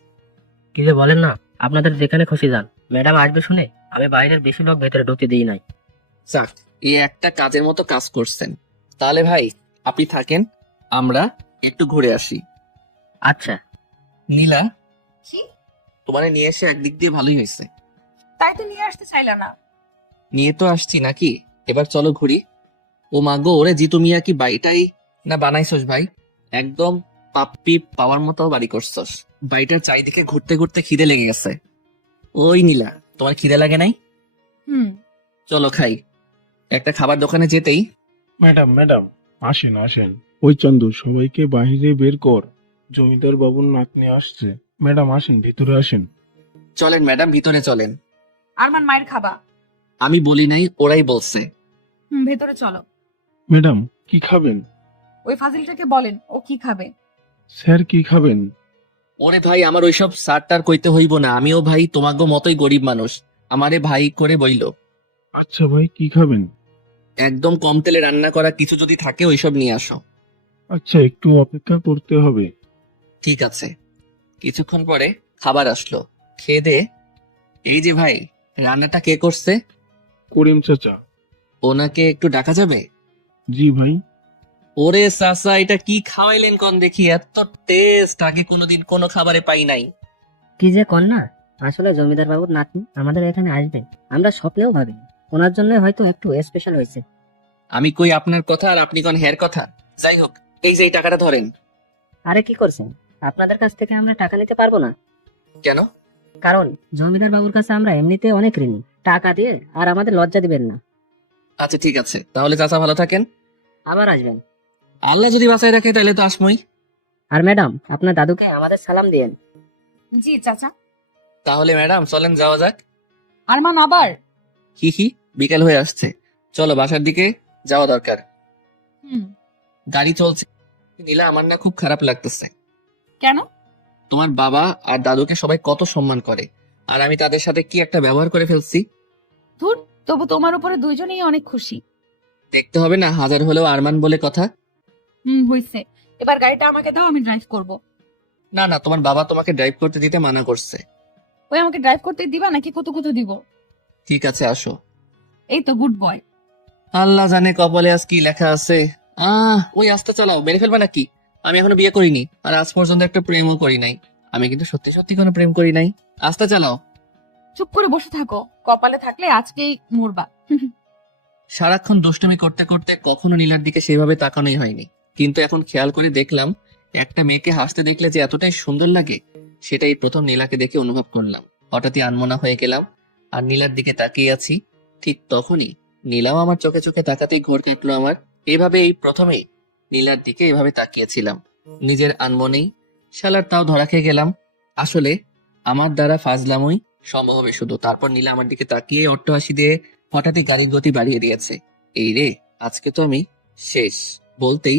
কি যে বলেন না, আপনাদের যেখানে খুশি যান। ম্যাডাম আসবে শুনে আমি বাইরের বেশি লোক ভেতরে ঢুকতে দিই নাই। যাক, এই একটা কাজের মতো কাজ করছেন। তাহলে ভাই আপনি থাকেন, আমরা একটু ঘুরে আসি। আচ্ছা। নীলা, কি? তোমারে নিয়ে এসে একদিক দিয়ে ভালোই হয়েছে। তাই তো নিয়ে আসতে চাইলা না। নিয়ে তো আসছি নাকি, এবার চলো ঘুরি। ও মা গো, ওরে জিতু মিয়া কি বাড়িটাই না বানাইছস ভাই? একদম পাপ্পি পাওয়ার মতো বাড়ি করছস। বাড়িটার চারিদিকে ঘুরতে ঘুরতে খিদে লেগে গেছে। ওই নীলা, তোমার খিদে লাগে নাই? হুম। চলো খাই। একটা খাবার দোকানে যেতেই ম্যাডাম ম্যাডাম, আসেন আসেন। ওই চন্দু, সবাইকে বাইরে বের কর, জমিদার বাবুর নাতনি আসছে। ম্যাডাম আসেন, ভিতরে আসেন। চলেন ম্যাডাম, ভিতরে চলেন। আরমান, মায়ের খাবা? আমি বলি নাই, ওরাই বলছে। ভেতরে চলো। ম্যাডাম, কি খাবেন? ওই ফাজিলটাকে বলেন ও কি খাবে। স্যার কি খাবেন? ওরে ভাই, আমার ওইসব সারটার কইতে হইব না। আমিও ভাই তোমাগো মতোই গরিব মানুষ, আমারে ভাই করে বইল। আচ্ছা ভাই, কি খাবেন? একদম কম তেলে রান্না করা কিছু যদি থাকে ওইসব নিয়ে আসো। আচ্ছা, একটু অপেক্ষা করতে হবে। ঠিক আছে। কিছুক্ষণ পরে খাবার আসলো। খেয়ে দে। এই যে ভাই, রান্নাটা কে করছে? করিম চাচা। ওনাকে একটু ডাকা যাবে? জি ভাই। ওরে চাচা, এটা কি খাওয়াইলেন কোন দেখি, এত টেস্ট আগে কোনোদিন কোনো খাবারে পাই নাই। কি যে কন্যা, আসলে জমিদার বাবুর নাতনি আমাদের এখানে আসবে, আমরা স্বপ্নেও ভাবিনি। ওনার জন্য হয়তো একটু স্পেশাল হয়েছে। আমি কই আপনার কথা আর আপনি কোন হের কথা। যাই হোক, এই যে এই টাকাটা ধরেন। আরে কি করছেন, আপনাদের কাছ থেকে আমরা টাকা নিতে পারবো না। কেন? কারণ জমিদার বাবুর কাছে আমরা এমনিতে অনেক ঋণী, টাকা দিয়ে আর আমাদের লজ্জা দিবেন না। আচ্ছা ঠিক আছে, তাহলে চাচা ভালো থাকেন। আবার আসবেন। আল্লাহ যদি বাঁচাই রাখে তাহলে তো আসমই। আর ম্যাডাম, আপনার দাদুকে আমাদের সালাম দিয়েন। জি চাচা। তাহলে ম্যাডাম চলেন, যাওয়া যাক। আরমান আবার? হি হি, বিকেল হয়ে আসছে, চলো বাসার দিকে যাওয়া দরকার। হুম। গাড়ি চলছে। নীলা, আমার না খুব খারাপ লাগতেছে। কেন? তোমার বাবা আর দাদুকে সবাই কত সম্মান করে, আর আমি তাদের সাথে কি একটা ব্যবহার করে ফেলছি। ধুর, তবু তোমার উপরে দুইজনেই অনেক খুশি। দেখতে হবে না, হাজার হলেও আরমান বলে কথা। হইছে। এবার গাড়িটা আমাকে দাও, আমি ড্রাইভ করব। না না, তোমার বাবা তোমাকে ড্রাইভ করতে দিতে মানা করছে। ওই আমাকে ড্রাইভ করতে দিবা নাকি কত কত দিব? ঠিক আছে, আসো। এই তো গুড বয়। আল্লাহ জানে কপালে আজ কি লেখা আছে। ওই আস্তে চালাও, মেরে ফেলবা নাকি? আমি এখনো বিয়ে করিনি, আর আজ পর্যন্ত একটা প্রেমও করি নাই। আমি কিন্তু সত্যি সত্যি কোনো প্রেম করি নাই। আস্তে চালাও। চুপ করে বসে থাকো, কপালে থাকলে আজকেই মরবা। সারাক্ষণ দুষ্টুমি করতে করতে কখনো নীলার দিকে সেভাবে তাকানোই হয়নি, কিন্তু এখন খেয়াল করে দেখলাম একটা মেয়েকে হাসতে দেখলে যে এতটাই সুন্দর লাগে, সেটাই প্রথম নীলাকে দেখে অনুভব করলাম। হঠাৎই আনমনা হয়ে গেলাম আর নীলার দিকে তাকিয়ে আছি। ঠিক তখনই নীলাও আমার চোখে চোখে তাকাতেই ঘোর কাটলো আমার। এভাবে এই প্রথমেই নীলার দিকে এভাবে তাকিয়েছিলাম, নিজের আনমনেই। শালার তাও ধরা খেয়ে গেলাম। আসলে আমার দ্বারা ফাজলামই সম্ভব হবে শুধু। তারপর নীলা আমার দিকে তাকিয়ে অট্ট হাসি দিয়ে হঠাৎই গাড়ির গতি বাড়িয়ে দিয়েছে। এই রে, আজকে তো আমি শেষ। বলতেই,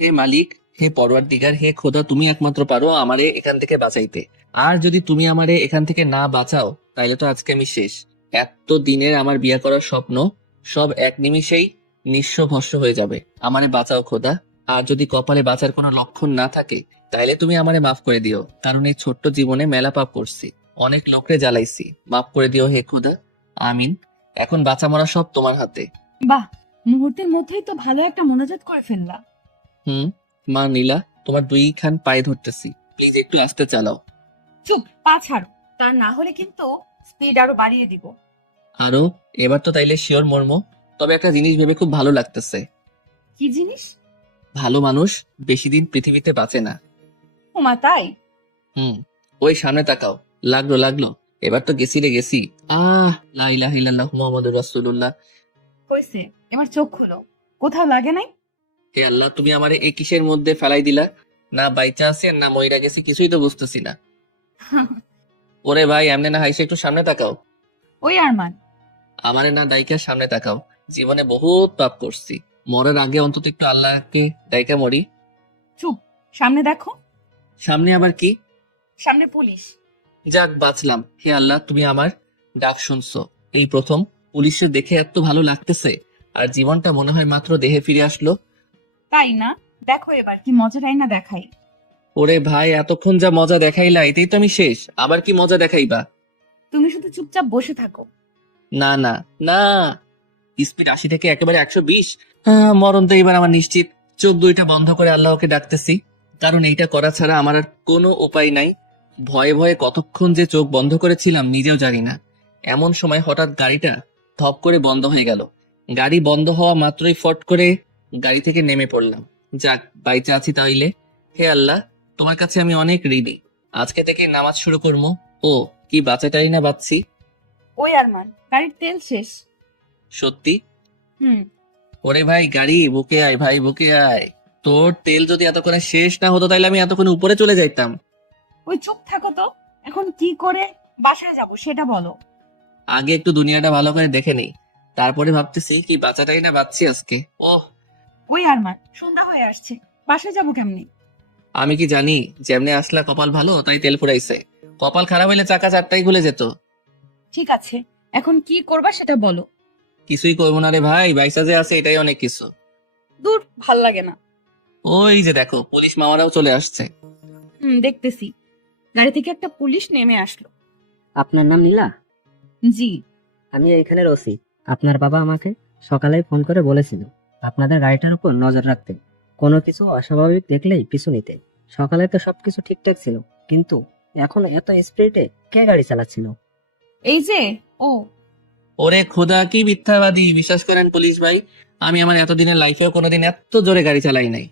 হে মালিক, হে পরওয়ারদিগার, হে খোদা, তুমি একমাত্র পারো আমারে এখান থেকে বাঁচাইতে। আর যদি তুমি আমারে এখান থেকে না বাঁচাও তাহলে তো আজকে আমি শেষ। এত দিনের আমার বিয়ে করার স্বপ্ন সব এক নিমিষেই নিঃস্ব ভস্ম হয়ে যাবে। আমারে বাঁচাও খোদা। আর যদি কপালে বাঁচার কোনো লক্ষণ না থাকে তাইলে তুমি আমারে মাফ করে দিও, কারণ এই ছোট্ট জীবনে মেলা পাপ করছি, অনেক লোকরে জ্বালাইছি। মাফ করে দিও হে খোদা, আমিন। এখন বাঁচা মরা সব তোমার হাতে। বাহ, মুহূর্তের মধ্যেই তো ভালো একটা মোনাজাত করে ফেললা। মা নীলা, তোমার দুইখান পায়ে ধরতেছি, প্লিজ একটু আস্তে চালাও। চুপ, পা ছাড়ো, তা না হলে কিন্তু স্পিড আরো বাড়িয়ে দিব। আরো, এবার তো তাইলে শিওর মর্ম। তবে একটা জিনিস ভেবে খুব ভালো লাগতেছে। কি জিনিস? ভালো মানুষ বেশি দিন পৃথিবীতে বাঁচে না। ওমা তাই? ওই সামনে তাকাও। লাগলো লাগলো, এবার তো গেছি রে গেছি। লা ইলাহা ইল্লাল্লাহ মুহাম্মাদুর রাসূলুল্লাহ। হয়েছে, এবার চোখ খুলো। কোথাও লাগে নাই? হে আল্লাহ, তুমি আমারে এই কিসের মধ্যে ফেলাই দিলা? না বাইচা আছে না মইরা গেছি, কিছুই তো বুঝতেছি না। ওরে ভাই, এমনে না হাইসে একটু সামনে তাকাও। ওই আরমান, আমারে না দাইকা সামনে তাকাও। জীবনে বহুত পাপ করছি, মরার আগে অন্তত একটু আল্লাহকে দাইকা মরি। চুপ, সামনে দেখো। সামনে আবার কি? সামনে পুলিশ। যাক বাঁচলাম। হে আল্লাহ, তুমি আমার ডাক শুনছো। এই প্রথম পুলিশে দেখে এত ভালো লাগতেছে, আর জীবনটা মনে হয় মাত্র দেহে ফিরে আসলো। তাই না? দেখো এবার কি মজাটাই না দেখাই। ওরে ভাই, এতক্ষণ যা মজা দেখাইলা এতেই তো আমি শেষ, আবার কি মজা দেখাইবা? তুমি শুধু চুপচাপ বসে থাকো। না না না, স্পিড 80 থেকে একেবারে 120। মরণ তো এবার আমার নিশ্চিত। চোখ দুইটা বন্ধ করে আল্লাহকে ডাকতেছি, কারণ এইটা করা ছাড়া আমার আর কোনো উপায় নাই। ভয়ে ভয়ে কতক্ষণ যে চোখ বন্ধ করেছিলাম নিজেও জানি না। এমন সময় হঠাৎ গাড়িটা ধপ করে বন্ধ হয়ে গেল। গাড়ি বন্ধ হওয়া মাত্রই ফট করে গাড়ি থেকে নেমে পড়লাম। যাক, বাইচে আছি তাইলে। হে আল্লাহ, তোমার কাছে আমি অনেক ঋণী। আজকে থেকে নামাজ শুরু করবো। ও কি বাঁচাটাই না বাঁচছি। ওই আরমান, গাড়ির তেল শেষ। সত্যি? হুম। ওরে ভাই, গাড়ি বুকে আয় ভাই, বুকে আয়। তোর তেল যদি এতক্ষণে শেষ না হতো তাহলে আমি এতক্ষণ উপরে চলে যাইতাম। ওই চুপ থাকো তো। এখন কি করে বাসায় যাব সেটা বলো। আগে একটু দুনিয়াটা ভালো করে দেখে নেই, তারপরে ভাবতেছি কি বাঁচাটাই না বাঁচছি আজকে। ওহ, ওই আরমান, সন্ধ্যা হয়ে আসছে, বাসায় যাব কেমনি? আমি কি জানি যেমনে আসলা কপাল ভালো তাই তেল ফুরাইছে। কপাল খারাপ হইলে চাকা চারটাই খুলে যেত। ঠিক আছে, এখন কি করবা সেটা বলো। কিছুই করবো না রে ভাই, বাইসা যে আছে এটাই অনেক কিছু। দূর, ভাল লাগে না। ওই যে দেখো, পুলিশ মামারাও চলে আসছে। দেখতেছি। গাড়ি থেকে একটা পুলিশ নেমে আসলো। আপনার নাম নীলা? জি। আমি এইখানে ওসি। আপনার বাবা আমাকে সকালে ফোন করে বলেছিল আপনাদের গাড়িটার উপর নজর রাখতে, কোনো কিছু অস্বাভাবিক দেখলেই পিছু নিতে। সকালে তো সবকিছু ঠিকঠাক ছিল, কিন্তু এখন এত স্পিডে কে গাড়ি চালাচ্ছিল? এই যে ও। ওরে খোদা, কি মিথ্যাবাদী! বিশ্বাস করেন পুলিশ ভাই, আমি আমার এতদিনের লাইফেও কোনোদিন এত জোরে গাড়ি চালাই নাই।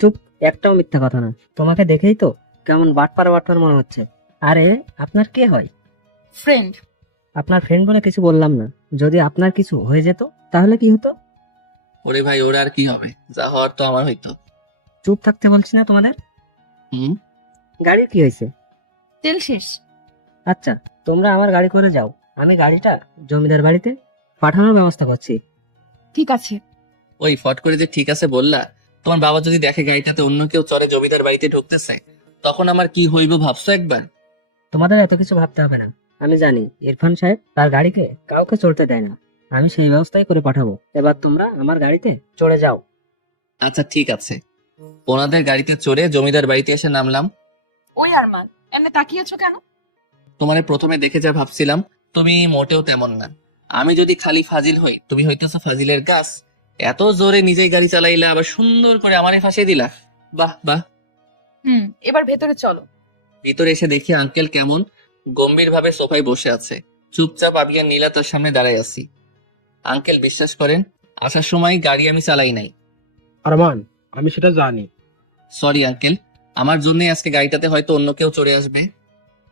চুপ, একটাও মিথ্যা কথা না। তোমাকে দেখেই তো কেমন বাটপার বাটপার মনে হচ্ছে। আরে, আপনার কে হয়? ফ্রেন্ড। আপনার ফ্রেন্ড বলে কিছু বললাম না। যদি আপনার কিছু হয়ে যেত তাহলে কি হতো? ওরে ভাই, ওরা আর কি হবে, যা হওয়ার তো আমার হইতো। চুপ থাকতে বলছি না তোমাদের? হুম। গাড়ির কি হয়েছে? তেল শেষ। আচ্ছা, তোমরা আমার গাড়ি করে যাও, আমি গাড়িটা জমিদার বাড়িতে পাঠানোর ব্যবস্থা করছি। ঠিক আছে। ওই ফট করে যে ঠিক আছে বললা, তোমার বাবা যদি দেখে গাড়িটাতে অন্য কেউ চড়ে জমিদার বাড়িতে ঢুকতেছে, তখন আমার কি হইব ভাবছো একবার? তোমাদের এত কিছু ভাবতে হবে না। আমি জানি ইরফান সাহেব তার গাড়িকে কাউকে চড়তে দেয় না। আমি সেই ব্যবস্থাই করে পাঠাবো। এবার তোমরা আমার গাড়িতে চড়ে যাও। আচ্ছা ঠিক আছে। ওনাদের গাড়িতে চড়ে জমিদার বাড়িতে এসে নামলাম। ওই আরমান, এমনি তাকিয়েছো কেন? তোমারে প্রথমে দেখে যা ভাবছিলাম, তুমি মোটেও তেমন না। আমি যদি খালি ফাজিল হই, তুমি হইতেছো ফাজিলের গাছ। এত জোরে নিজেই গাড়ি চালাইলা, আবার সুন্দর করে আমারে ফাঁসিয়ে দিলা। বাহ বাহ। এবার ভেতরে চলো। ভিতরে এসে দেখি আঙ্কেল কেমন গম্ভীর ভাবে সোফায় বসে আছে। চুপচাপ আমি আর নীলা তার সামনে দাঁড়ায় আছি। আঙ্কেল বিশ্বাস করেন, আসার সময় গাড়ি আমি চালাই নাই। আরমান, আমি সেটা জানি। সরি আঙ্কেল, আমার জন্যই আজকে গাড়িটাতে হয়তো অন্য কেউ চড়ে আসবে।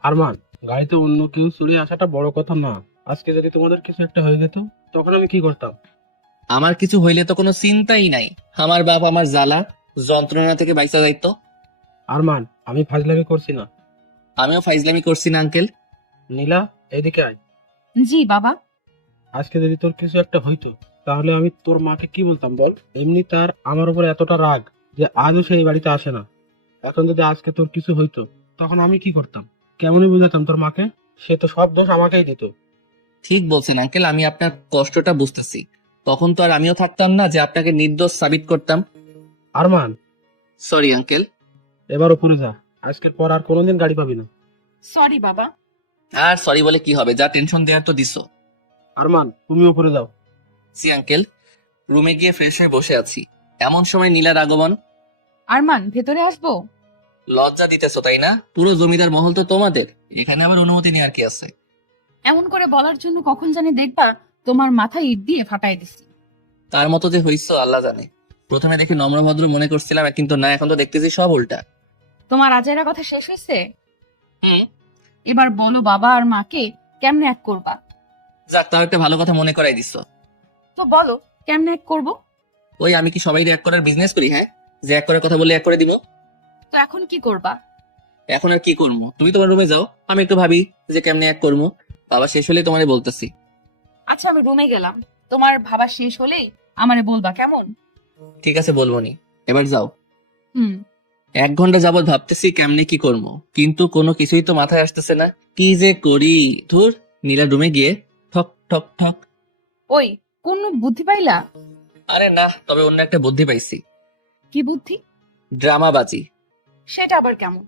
আরমান, গাড়িতে অন্য কেউ চড়ে আসাটা বড় কথা না। আজকে যদি তোমাদের কিছু একটা হয়ে যেত তখন আমি কি করতাম? আমার কিছু হইলে তো কোনো চিন্তাই নাই। আমার বাপ আমার জ্বালা যন্ত্রণা থেকে বাইসা যাইতো। আরমান, আমি ফাজলামি করছি না। আমিও ফাইজলামি করছি না আঙ্কেল। নীলা, এদিকে আয়। জি বাবা। আজকে যদি তোর কিছু একটা হইতো তাহলে আমি তোর মাকে কি বলতাম বল? এমনি তার আমার উপর এতটা রাগ যে আজও সেই বাড়িতে আসে না। এখন যদি আজকে তোর কিছু হইতো তখন আমি কি করতাম? কেমনই বুঝাতাম তোর মাকে? সে তো সব দোষ আমাকেই দিত। ঠিক বলছেন আঙ্কেল, আমি আপনার কষ্টটা বুঝতেছি। তখন তো আর আমিও থাকতাম না যে আপনাকে নির্দোষ সাবিত করতাম। Arman, sorry uncle. এবার উপরে যা। আজকের পর আর কোনোদিন গাড়ি পাবি না। সরি বাবা। আর সরি বলে কি হবে, যা টেনশন দেওয়ার তো দিছো। আরমান, তুমি উপরে যাও। See uncle. রুমে গিয়ে ফ্রেশ হয়ে বসে আছি, এমন সময় নীলার আগমন। আরমান, ভেতরে আসবো? লজ্জা দিতেছো তাই না? পুরো জমিদার মহল তো তোমাদের, এখানে আবার অনুমতি নেওয়ার কি আছে? এমন করে বলার জন্য কখন জানি দেখবা তোমার মাথায় ইট দিয়ে ফাটাই দিছি। তার মতো যে হইছো আল্লাহ জানে। প্রথমে দেখে নম্রভদ্র মনে করছিলাম, কিন্তু না, এখন তো দেখতেছি সব উল্টা। তোমার আজেরা কথা শেষ হয়েছে? হুম, এবার বলো বাবা আর মাকে কেমনে এক করবা। যাক, তাও একটা ভালো কথা মনে করাই দিচ্ছ। তো বলো কেমনে এক করবো। ওই আমি কি সবাই এক করার বিজনেস করি? হ্যাঁ, যে এক করার কথা বললে এক করে দিব। তো এখন কি করবা। এখন আর কি করবো, তুমি তোমার রুমে যাও, আমি একটু ভাবি যে কেমনে এক করবো। বাবা শেষ হলে তোমারে বলতেছি। আচ্ছা আমি রুমে গেলাম, তোমার ভাবা শেষ হলেই আমারে বলবা কেমন। ঠিক আছে, বলবো নি। এবার যাও। হুম। 1 ঘন্টা যাবত ভাবতেছি কেমনে কি করবো, কিন্তু কোনো কিছুই তো মাথায় আসতেছে না। কি যে করি। ধুর। নীলা রুমে গিয়ে ঠক ঠক ঠক। ওই কোন বুদ্ধি পাইলা। আরে না, তবে অন্য একটা বুদ্ধি পাইছি। কি বুদ্ধি। ড্রামাবাজি। সেটা আবার কেমন।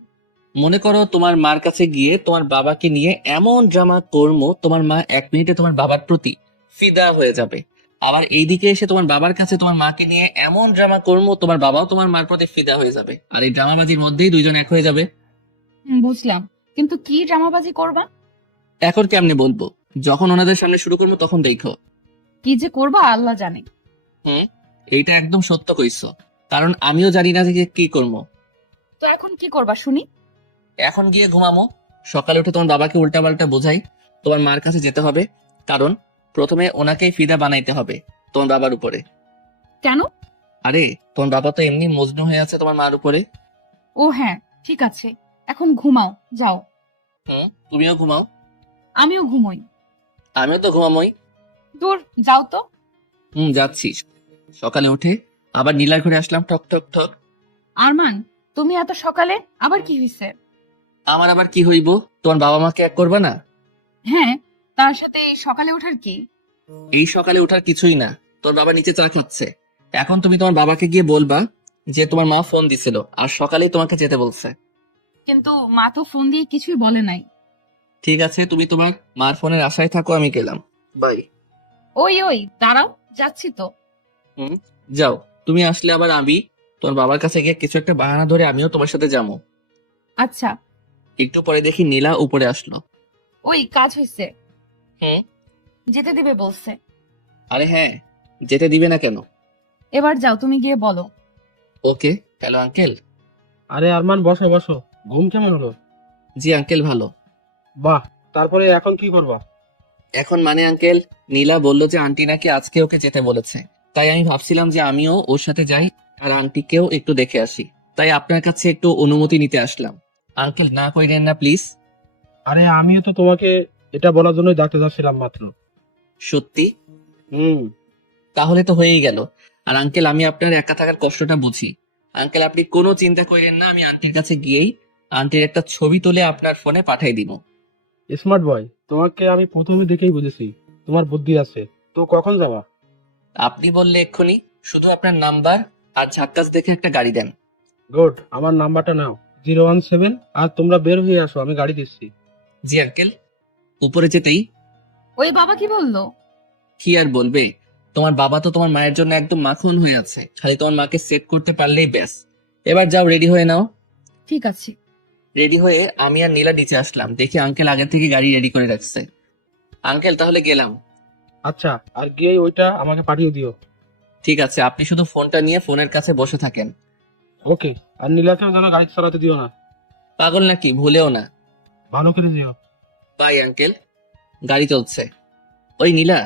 মনে করো তোমার মার কাছে গিয়ে তোমার বাবাকে নিয়ে এমন ড্রামা করবো তোমার মা 1 মিনিটে তোমার বাবার প্রতি ফিদা হয়ে যাবে। আবার এইদিকে এসে তোমার বাবার কাছে তোমার মাকে নিয়ে এমন ড্রামা করবো তোমার বাবাও তোমার মার প্রতি ফিদা হয়ে যাবে, আর এই ড্রামাবাজির মধ্যেই দুইজন এক হয়ে যাবে। বুঝলাম, কিন্তু কি ড্রামাবাজি করবা। এখন কেমনে বলবো, যখন ওনাদের সামনে শুরু করবো তখন দেখো। কি যে করবা আল্লাহ জানে। এইটা একদম সত্য কইছো, কারণ আমিও জানি না যে কি করবো। তো এখন কি করবা শুনি। এখন গিয়ে ঘুমামো। সকালে উঠে তোমার বাবাকে উল্টাপাল্টা বোঝাই তোমার মার কাছে যেতে হবে, কারণ প্রথমে ওনাকেই ফিদা বানাইতে হবে তোমার বাবার উপরে। কেন। আরে তোমার বাবা তো এমনি মজনু হয়ে আছে তোমার মার উপরে। ও হ্যাঁ ঠিক আছে, এখন ঘুমাও যাও। তুমিও ঘুমাও। আমিও ঘুমোই। আমিও তো ঘুমামই। দূর যাও তো। যাচ্ছি। সকালে উঠে আবার নীলার ঘরে আসলাম, ঠক ঠক ঠক। আরমান তুমি এত সকালে আবার কি হয়েছে। আমার আবার কি হইব, তোমার বাবা মাকে এক করবা না। হ্যাঁ, তার সাথে সকালে ওঠার কি। এই সকালে ওঠার কিছুই না, তোর বাবা নিচে চা খাচ্ছে। এখন তুমি তোমার বাবাকে গিয়ে বলবা যে তোমার মা ফোন দিছিল আর সকালেই তোমাকে যেতে বলছে। কিন্তু মা তো ফোন দিয়ে কিছুই বলে নাই। ঠিক আছে, তুমি তোমার মার ফোনের আশায় থাকো, আমি গেলাম। বাই। ওই ওই দাঁড়াও, যাচ্ছি তো। যাও। তুমি আসলে আবার আমি তোমার বাবার কাছে গিয়ে কিছু একটা বাহানা ধরে আমিও তোমার সাথে যাবো। আচ্ছা। একটু পরে দেখি নীলা উপরে আসলো। ওই কাজ হয়েছে। হুম। যেতে দিবে বলছে। আরে হ্যাঁ, যেতে দিবে না কেন। এবার যাও, তুমি গিয়ে বলো। ওকে। Hello uncle. আরে আরমান, বসো বসো। ঘুম কেমন হলো? জি আঙ্কেল, ভালো। বাহ, তারপরে এখন কি করবা? এখন মানে আঙ্কেল, নীলা বলল যে আন্টি নাকি আজকে ওকে যেতে বলেছে, তাই আমি ভাবছিলাম যে আমিও ওর সাথে যাই আর আন্টিকেও একটু দেখে আসি। তাই আপনার কাছে একটু অনুমতি নিতে আসলাম। আঙ্কেল না কইরেন না প্লিজ। আরে আমিও তো তোমাকে এটা বলার জন্যই ডাকতে যাচ্ছিলাম মাত্র। সত্যি? হুম। তাহলে তো হয়েই গেল। আর আঙ্কেল, আমি আপনার একা থাকার কষ্টটা বুঝি। আঙ্কেল আপনি কোনো চিন্তা করেন না, আমি আন্টির কাছে গিয়েই আন্টির একটা ছবি তুলে আপনার ফোনে পাঠাই দিব। স্মার্ট বয়, তোমাকে আমি প্রথমে দেখেই বুঝেছি তোমার বুদ্ধি আছে। তো কখন যাবা? আপনি বললে এক্ষুনি, শুধু আপনার নাম্বার আর ঝাক্কাস দেখে একটা গাড়ি দেন। গুড, আমার নাম্বারটা নাও 017, আর তোমরা বের হয়ে আসো, আমি গাড়ি দিচ্ছি। জি আঙ্কেল। উপরে যেতেই ওই বাবা কি বললো। কি আর বলবে, তোমার বাবা তো তোমার মায়ের জন্য একদম মাখন হয়ে আছে, খালি তোমার মাকে সেট করতে পারলেই ব্যাস। এবার যাও, রেডি হয়ে নাও। ঠিক আছে। রেডি হয়ে আমি আর নীলা নিচে আসলাম, দেখি আঙ্কেল আগে থেকে গাড়ি রেডি করে রাখছে। আঙ্কেল তাহলে গেলাম। আচ্ছা, আর গিয়ে ওইটা আমাকে পাঠিয়ে দিও। ঠিক আছে, আপনি শুধু ফোনটা নিয়ে ফোনের কাছে বসে থাকেন। ওকে, আর নীলাকেও যেন গাড়ি চালাতে দিও না। পাগল নাকি, ভুলেও না। ভালো করে দিও। Bye uncle. গাড়ি চলছে। ওই নীলা,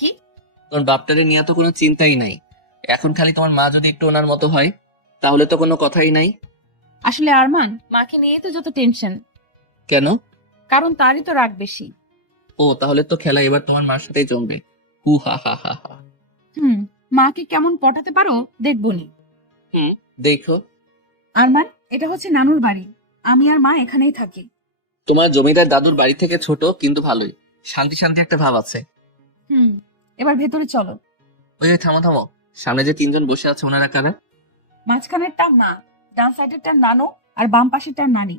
কি? তোমার বাপটারে নিয়ে তো কোনো চিন্তাই নাই। এখন খালি তোমার মা যদি একটু ওনার মতো হয় তাহলে তো কোনো কথাই নাই। আসলে আরমান মাকে নিয়ে তো যত টেনশন, কেন? কারণ তারই তো রাগ বেশি। ও, তাহলে তো খেলা এবার তোমার মার সাথেই জমবে। হু হা হা হা হা। মাকে কেমন পটাতে পারো দেখবনি। দেখো। আরমান, এটা হচ্ছে নানুর বাড়ি, আমি আর মা এখানেই থাকি। তোমার জমিদার দাদুর বাড়ি থেকে ছোট, কিন্তু ভালোই শান্তি শান্তি একটা ভাব আছে। এবার ভেতরে চলো। ওই ওই, থামো থামো। সামনে যে 3জন বসে আছে ওনারা কারা? মাঝখানেরটা মা, ডান সাইডেরটা নানু, আর বাম পাশেরটা নানি।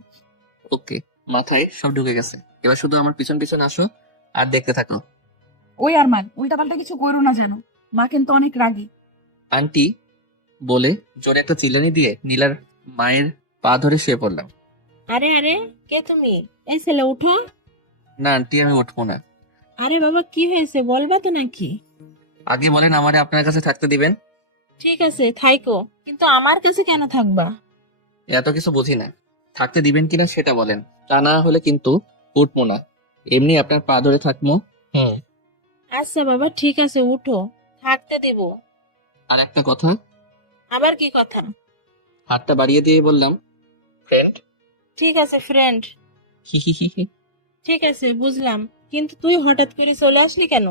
ওকে, মাথায় সব ঢুকে গেছে। এবার শুধু আমার পিছন পিছন আসো আর দেখতে থাকো। ওই আরমান, উল্টাপাল্টা কিছু করো না যেন, মা কিন্তু অনেক রাগী। আন্টি বলে জোরে একটা চিল্লানি দিয়ে নীলার মায়ের পা ধরে শুয়ে পড়লাম। আরে আরে, কে তুমি? এই ছেলে উঠো। না আন্টি, আমি উঠবো না। আরে বাবা, কি হয়েছে বলবা তো নাকি? আগে বলেন আমারে আপনার কাছে থাকতে দিবেন। ঠিক আছে থাইকো, কিন্তু আমার কাছে কেন থাকবা? এত কিছু বুঝি না, থাকতে দিবেন কিনা সেটা বলেন, তা না হলে কিন্তু উঠবো না, এমনি আপনার পা ধরে থাকবো। আচ্ছা বাবা ঠিক আছে উঠো, থাকতে দেব। আর একটা কথা, আবার কি কথা? হাতটা বাড়িয়ে দিয়ে বললাম, ফ্রেন্ড। ঠিক আছে ফ্রেন্ড। হি হি হি হি। ঠিক আছে বুঝলাম, কিন্তু তুই হঠাৎ করে চলে আসলি কেন?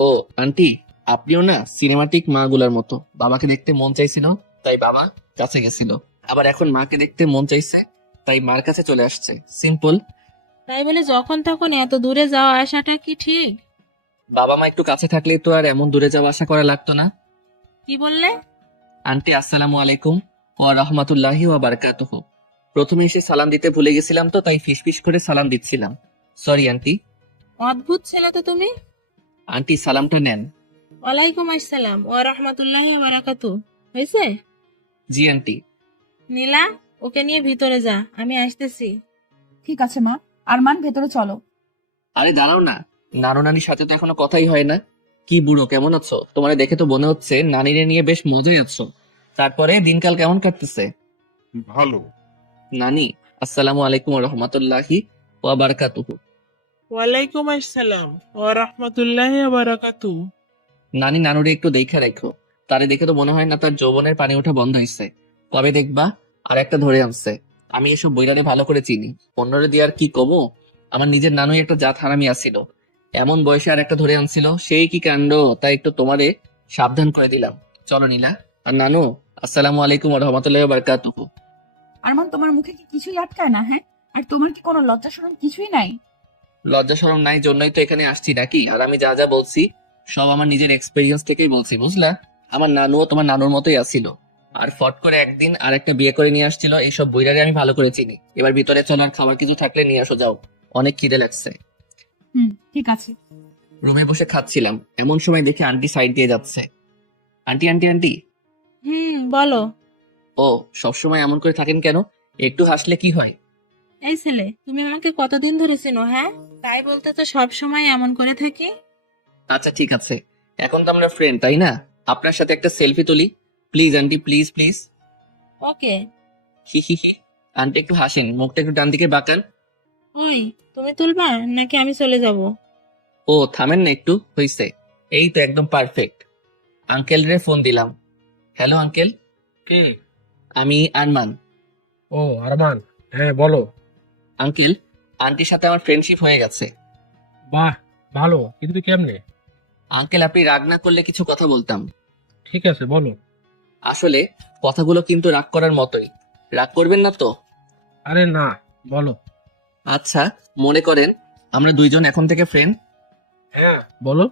ও আন্টি, আপনিও না সিনেমাটিক মা গুলার মতো। বাবাকে দেখতে মন চাইছিল, তাই বাবা কাছে গেছিল। আবার এখন মাকে দেখতে মন চাইছে, তাই মার কাছে চলে আসছে। সিম্পল। তাই বলে যখন তখন এত দূরে যাওয়া আসাটা কি ঠিক? বাবা মা একটু কাছে থাকলেই তো আর এমন দূরে যাওয়া আশা করা লাগতো না। কি বললে? আন্টি আসসালামু আলাইকুম ওয়া রাহমাতুল্লাহি ওয়া বারাকাতুহু। প্রথমে এসে সালাম দিতে ভুলে গেছিলাম তো, তাই ফিসফিস করে সালাম দিচ্ছিলাম। Sorry aunty. অদ্ভুত ছেলে তো তুমি। আন্টি সালামটা নেন। ওয়ালাইকুম আসসালাম ওয়া রাহমাতুল্লাহি ওয়া বারাকাতু। হয়েছে? জি আন্টি। নীলা, ওকে নিয়ে ভিতরে যা, আমি আসতেছি। ঠিক আছে মা। আরমান ভেতরে চলো। আরে দাঁড়াও না, নানু নানির সাথে তো এখনো কথাই হয় না। কি বুড়ো, কেমন আছো? তোমার দেখে তো মনে হচ্ছে নানিরে নিয়ে বেশ মজায় আছো। তারপরে দিনকাল কেমন কাটতেছে? ভালো। নানি আসসালামু আলাইকুম ওয়া রাহমাতুল্লাহি ওয়া বারাকাতুহু। ওয়ালাইকুম আসসালাম ওয়া রাহমাতুল্লাহি ওয়া বারাকাতু। নানি নানুরে একটু দেখে রাখো। তারে দেখে তো মনে হয় না তার যৌবনের পানি ওঠা বন্ধ হয়েছে। কবে দেখবা আর একটা ধরে আনছে। আমি এসব বইরারে ভালো করে চিনি, অন্যরে দিয়ে আর কি কমো। আমার নিজের নানুই একটা জাত হারামি আসছিল, এমন বয়সে আর একটা ধরে আনছিল, সেই কি কাণ্ড। তাই একটু তোমারে সাবধান করে দিলাম। চলো নীলা। আর নানু আসসালামু আলাইকুম ওয়া রাহমাতুল্লাহি ওয়া বারাকাতুহু। আরমান, তোমার মুখে কি কিছুই আটকায় না? হ্যাঁ, আর তোমার কি কোনো লজ্জা শরম কিছুই নাই? লজ্জা শরম নাই জন্যই তো এখানে আসছি নাকি? আর আমি যা যা বলছি সব আমার নিজের এক্সপেরিয়েন্স থেকেই বলছি, বুঝলা? আমার নানুও তোমার নানুর মতোই আসছিল, আর ফট করে একদিন আর একটা বিয়ে করে নিয়ে আসছিল। এইসব বইরারে আমি ভালো করে চিনি। এবার ভিতরে চলো, আর খাবার কিছু থাকলে নিয়ে আসো, যাও, অনেক খিদে লাগছে। ঠিক আছে। রুমে বসে খাচ্ছিলাম, এমন সময় দেখে আন্টি সাইড দিয়ে যাচ্ছে। Aunty aunty aunty. বলো। ও সবসময় এমন করে থাকেন কেন? একটু হাসলে কি হয়? এই ছেলে, তুমি আমাকে কতদিন ধরে চেনো? হ্যাঁ, তাই বলতে তো সব সময় এমন করে থাকি। আচ্ছা ঠিক আছে, এখন তো আমরা ফ্রেন্ড, তাই না? আপনার সাথে একটা সেলফি তুলি please aunty, please please. Okay. He he he. Aunty একটু হাসেন, মুখটা একটু ডান দিকে বাঁকান। ওই, তুমি তুলবা নাকি আমি চলে যাব? ও থামেন না একটু, হইছে। এই তো একদম পারফেক্ট। আঙ্কেল রে ফোন দিলাম। হ্যালো আঙ্কেল, কে? আমি আরমান। ও আরমান, হ্যাঁ বলো। আঙ্কেল, আন্টির সাথে আমার ফ্রেন্ডশিপ হয়ে গেছে। বাহ, ভালো, কিন্তু কেমনে? আঙ্কেল আপনি রাগ না করলে কিছু কথা বলতাম। ঠিক আছে বলো। আসলে কথাগুলো কিন্তু রাগ করার মতোই, রাগ করবেন না তো? আরে না, বলো। আচ্ছা, মনে করেন আমরা দুইজন এখন থেকে ফ্রেন্ড। হ্যাঁ বলো।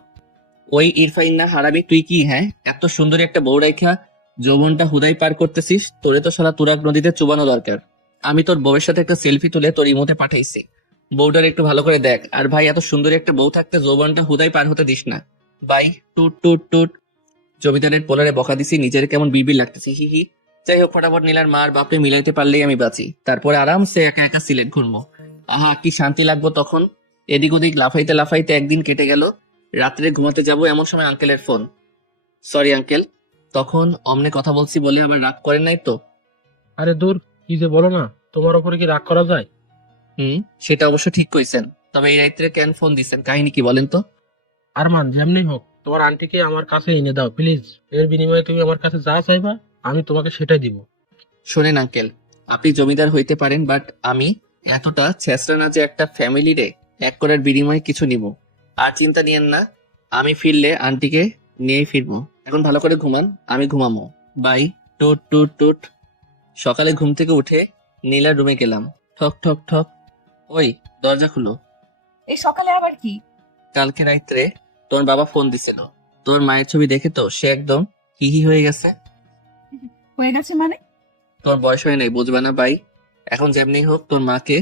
ওই ইরফাইন না হারাবি তুই কি, হ্যাঁ? এত সুন্দর একটা বউ রেখা যৌবনটা হুদাই পার করতেছিস। তোরে তো সারা তুরাগ নদীতে চুবানো দরকার। আমি তোর বউয়ের সাথে একটা সেলফি তুলে তোর ইমোতে পাঠাইছি, বউটার একটু ভালো করে দেখ। আর ভাই, এত সুন্দর একটা বউ থাকতে যৌবনটা হুদাই পার হতে দিস না। বাই। টুট টুট টুট। জমিদারের পোলারে বকা দিছি, নিজের কেমন বিড়বিড় লাগতেছি, হি হি। যাই হোক, ফটাফট নীলার মার বাপরে মিলাইতে পারলেই আমি বাঁচি। তারপরে আরামসে একা একা সিলেট ঘুরবো। আহা কি শান্তি লাগবো তখন। এদিক ওদিক লাফাইতে লাফাইতে একদিন কেটে গেল। রাত্রে ঘুমাতে যাব এমন সময় আঙ্কেলের ফোন। সরি আঙ্কেল, তখন অমনে কথা বলছি বলে আবার রাগ করেন নাই তো? আরে দূর, কি যে বলো না, তোমার উপরে কি রাগ করা যায়? সেটা অবশ্য ঠিক কইছেন। তবে এই রাত্রে কেন ফোন দিছেন, কাহিনী কি বলেন তো? আরমান, যেমনি হোক তোমার আন্টিকে আমার কাছে এনে দাও প্লিজ। এর বিনিময়ে তুমি আমার কাছে যা চাইবা আমি তোমাকে সেটাই দিব। শোনেন আঙ্কেল, আপনি জমিদার হইতে পারেন, বাট আমি এতটা ছেঁচড়া না যে একটা ফ্যামিলিরে এক করার বিনিময়ে কিছু নিব। আর চিন্তা নিয়েন না, আমি ফিরলে আন্টিকে নিয়েই ফিরবো। এখন ভালো করে ঘুমান, আমি ঘুমামো। বাই। টুট টুট টুট। সকালে ঘুম থেকে উঠে নীলার রুমে গেলাম। ঠক ঠক ঠক। ওই দরজা খুলো। এই সকালে আবার কি? কালকে রাত্রে তোর বাবা ফোন দিছিল, তোর মায়ের ছবি দেখে তো সে একদম হিহি হয়ে গেছে। হয়ে গেছে মানে? তোর বয়স হয় নাই, বুঝবা না বাই। এখন যেমনি হোক তোর মাকে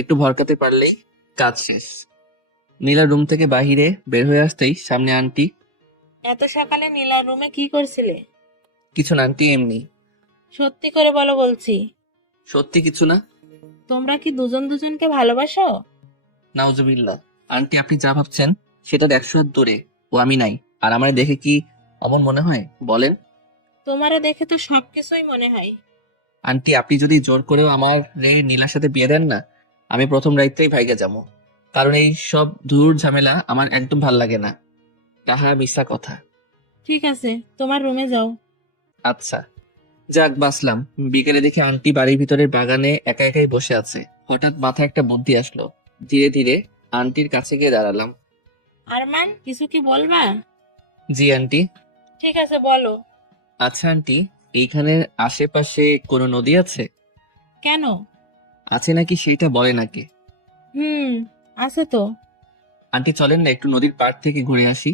একটু ভরকাতে পারলেই কাজ শেষ। নীলা রুম থেকে বাহিরে বের হয়ে আসতেই সামনে আন্টি। এত সকালে নীলার রুমে কি করছিলে? কিছু না আন্টি, এমনি। সত্যি করে বলো বলছি। সত্যি কিছু না। তোমরা কি দুজন দুজনকে ভালোবাসো? নাউজুবিল্লাহ। আন্টি আপনি যা ভাবছেন সেটার 100 হাত দূরে। ও আমি নাই। আর আমার দেখে কি অমন মনে হয় বলেন? তোমারে দেখে তো সবকিছুই মনে হয়। আন্টি আপনি যদি জোর করেও আমার রে নীলার সাথে বিয়ে দেন না, আমি প্রথম রাইতেই ভাইগে যাবো, কারণ এই সব দূর ঝামেলা আমার একদম ভাল লাগে না। তাহা মিশা কথা। ঠিক আছে, তোমার রুমে যাও। আচ্ছা, যাক বাসলাম। বিকেলে দেখে আন্টি বাড়ির ভিতরের বাগানে একা একাই বসে আছে। হঠাৎ মাথায় একটা বুদ্ধি আসলো। ধীরে ধীরে আন্টির কাছে গিয়ে দাঁড়ালাম। আরমান, কিছু কি বলবা? জি আন্টি। ঠিক আছে, বলো। আচ্ছা আন্টি, এইখানে আশেপাশে কোনো নদী আছে? কেন? আছে নাকি সেইটা বলে নাকি। হুম, আছে তো। আন্টি চলেন না একটু নদীর পাড় থেকে ঘুরে আসি।